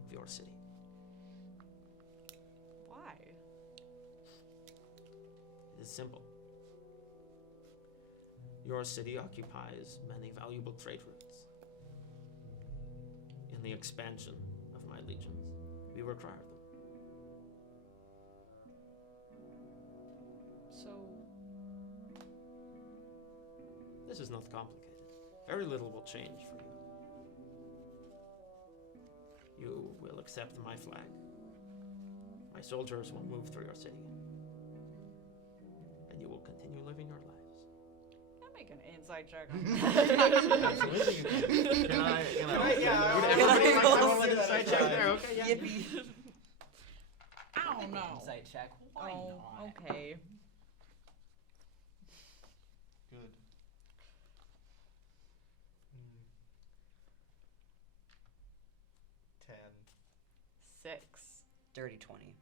of your city. Why? It is simple. Your city occupies many valuable trade routes. In the expansion of my legions, we require them. So, This is not complicated. Very little will change for you. You will accept my flag. My soldiers will move through your city. And you will continue living your lives. I'll make an insight check. Absolutely. Can I Yeah, would I everybody like to will roll do an that insight as check well. there? Okay, yeah. Yippee. I don't know. Insight check. Why not? Okay. Good. 10. 6. Dirty 20.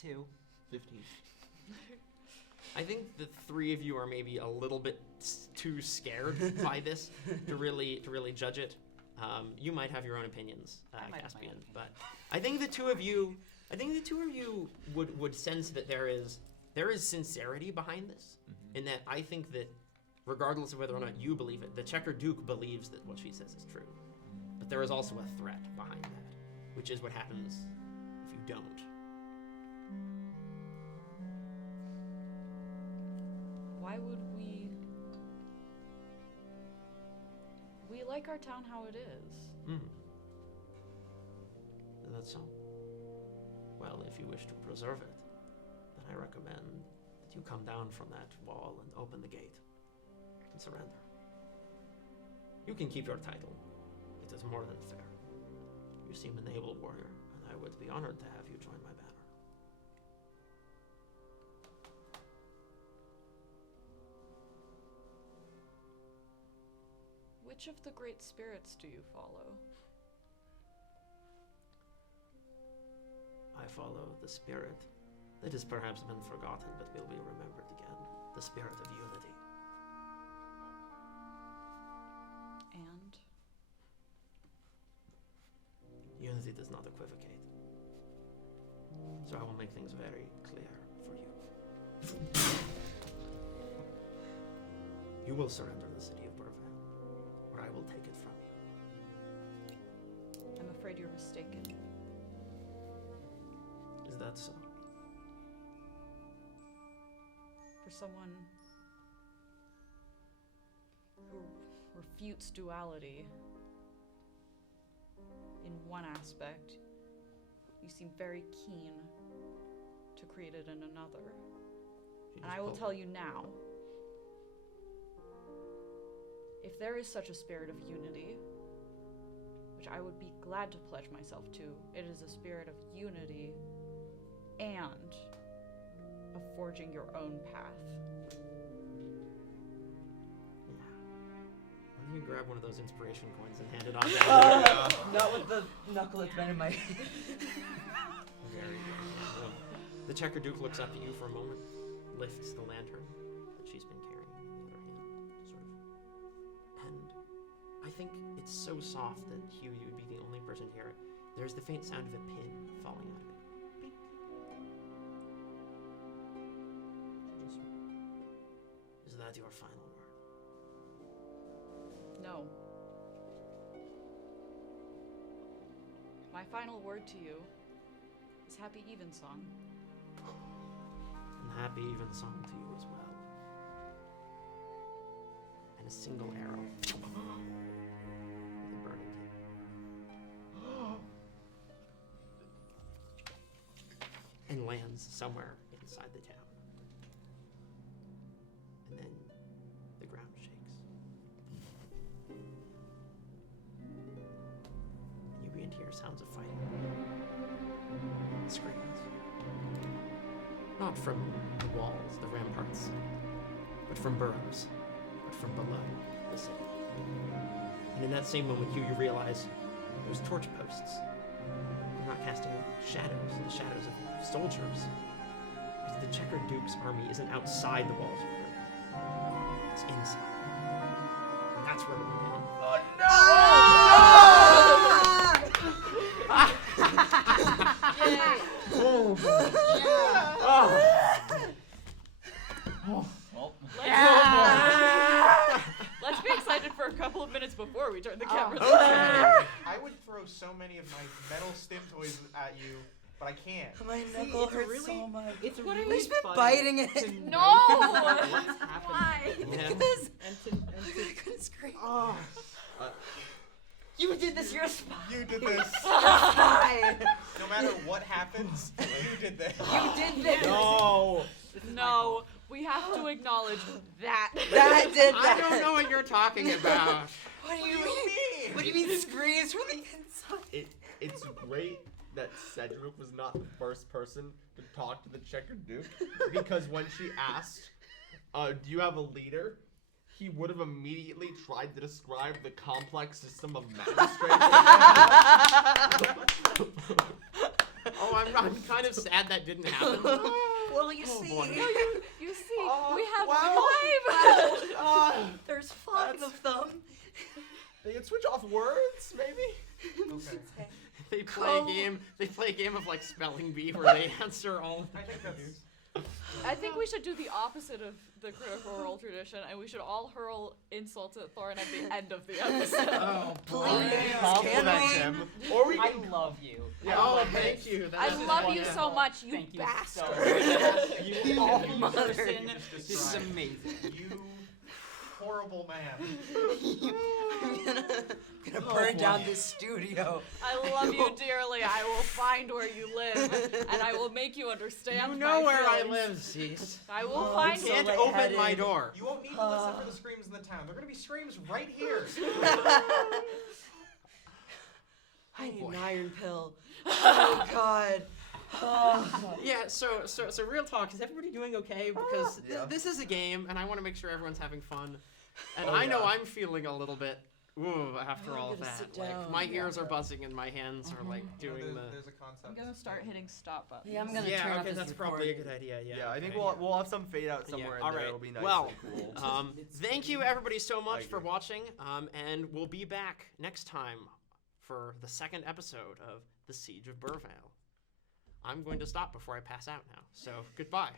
2. 15. I think the three of you are maybe a little bit too scared by this to really judge it. You might have your own opinions, I might have my Caspian, own but I think the two of you would sense that there is sincerity behind this, in that I think that regardless of whether or not you believe it, the Checker Duke believes that what she says is true, but there is also a threat behind that, which is what happens if you don't. Why would we like our town how it is? That's so. Well, if you wish to preserve it, then I recommend that you come down from that wall and open the gate and surrender. You can keep your title. It is more than fair. You seem an able warrior, and I would be honored to have you join my banner. Which of the great spirits do you follow? I follow the spirit that has perhaps been forgotten but will be remembered again. The spirit of unity. And? Unity does not equivocate. So I will make things very clear for you. You will surrender the city of Burvale, or I will take it from you. I'm afraid you're mistaken. Is that so? For someone who refutes duality in one aspect, you seem very keen to create it in another. She And just I will pulled- tell you now, if there is such a spirit of unity, which I would be glad to pledge myself to, it is a spirit of unity and of forging your own path. Yeah. You grab one of those inspiration coins and hand it on down. Not with the knuckle that's been in my. Very good. The Checker Duke looks up at you for a moment, lifts the lantern that she's been carrying in the other hand, sort of. And I think it's so soft that Hugh, you would be the only person to hear it. There's the faint sound of a pin falling out of it. Beep. Is that your final word? No. My final word to you is Happy Evensong. And happy Evensong to you as well. And a single arrow with a burning tip. And lands somewhere inside the town. And then the ground shakes. And you begin to hear sounds of fighting. Screams. Not from the walls, the ramparts, but from burrows, but from below the city. And in that same moment, Hugh, you realize there's torch posts. You're not casting shadows, the shadows of soldiers. Because the Checker Duke's army isn't outside the walls of the building. It's inside. And that's where we're heading. Let's be excited for a couple of minutes before we turn the cameras on. I would throw so many of my metal stim toys at you, but I can't. My knuckle hurts so much. It's What are really He's been funny biting it. to No! know what's happening. Why? Yeah. Because And to I couldn't scream. you did this. You're a spy. You did this. Hi. No matter what happens, you did this. You did this. No! No, we have to acknowledge that. That did I that. don't know what you're talking about. What do you mean? What do you mean screams from the inside? It's great that Cedric was not the first person to talk to the Checker Duke, because when she asked, do you have a leader? He would have immediately tried to describe the complex system of magistrates. Oh, I'm kind of sad that didn't happen. Well, you see, boy. You see, we have wow. 5. there's 5 of them. They can switch off words, maybe? Okay. They play a game. They play a game of like spelling bee where they answer all. I think that's. I think we should do the opposite of the Critical Role tradition, and we should all hurl insults at Thorin at the end of the episode. Oh, Please, Compliment can we? him. Or we I can. love you. Yeah. Oh, love thank this. you. I That is love you wonderful. so much, you Thank you bastard. so much. You mother. person. Just This is described. amazing. You horrible man. I'm gonna burn down this studio. I love you dearly. I will find where you live, and I will make you understand. You know my where I feelings. live, Cease. I will Oh, find so you. Can't lightheaded. open my door. You won't need to listen for the screams in the town. They're gonna be screams right here. I need boy. an iron pill. Oh God. Oh. Yeah. So real talk. Is everybody doing okay? Because Yeah. this is a game, and I want to make sure everyone's having fun. And Oh, I know yeah. I'm feeling a little bit. Ooh, after I'm all of gonna that, sit like down. my ears are buzzing and my hands are like You know, doing there's a concept. I'm gonna start hitting stop buttons. Yeah, I'm gonna yeah, turn off okay, this that's probably a recording. good idea. Yeah. Yeah, I think okay, we'll have some fade out somewhere in all there. right. It'll be nice Well, and cool. Thank you everybody so much for agree. watching, and we'll be back next time for the second episode of the Siege of Burrvale. I'm going to stop before I pass out now, so goodbye.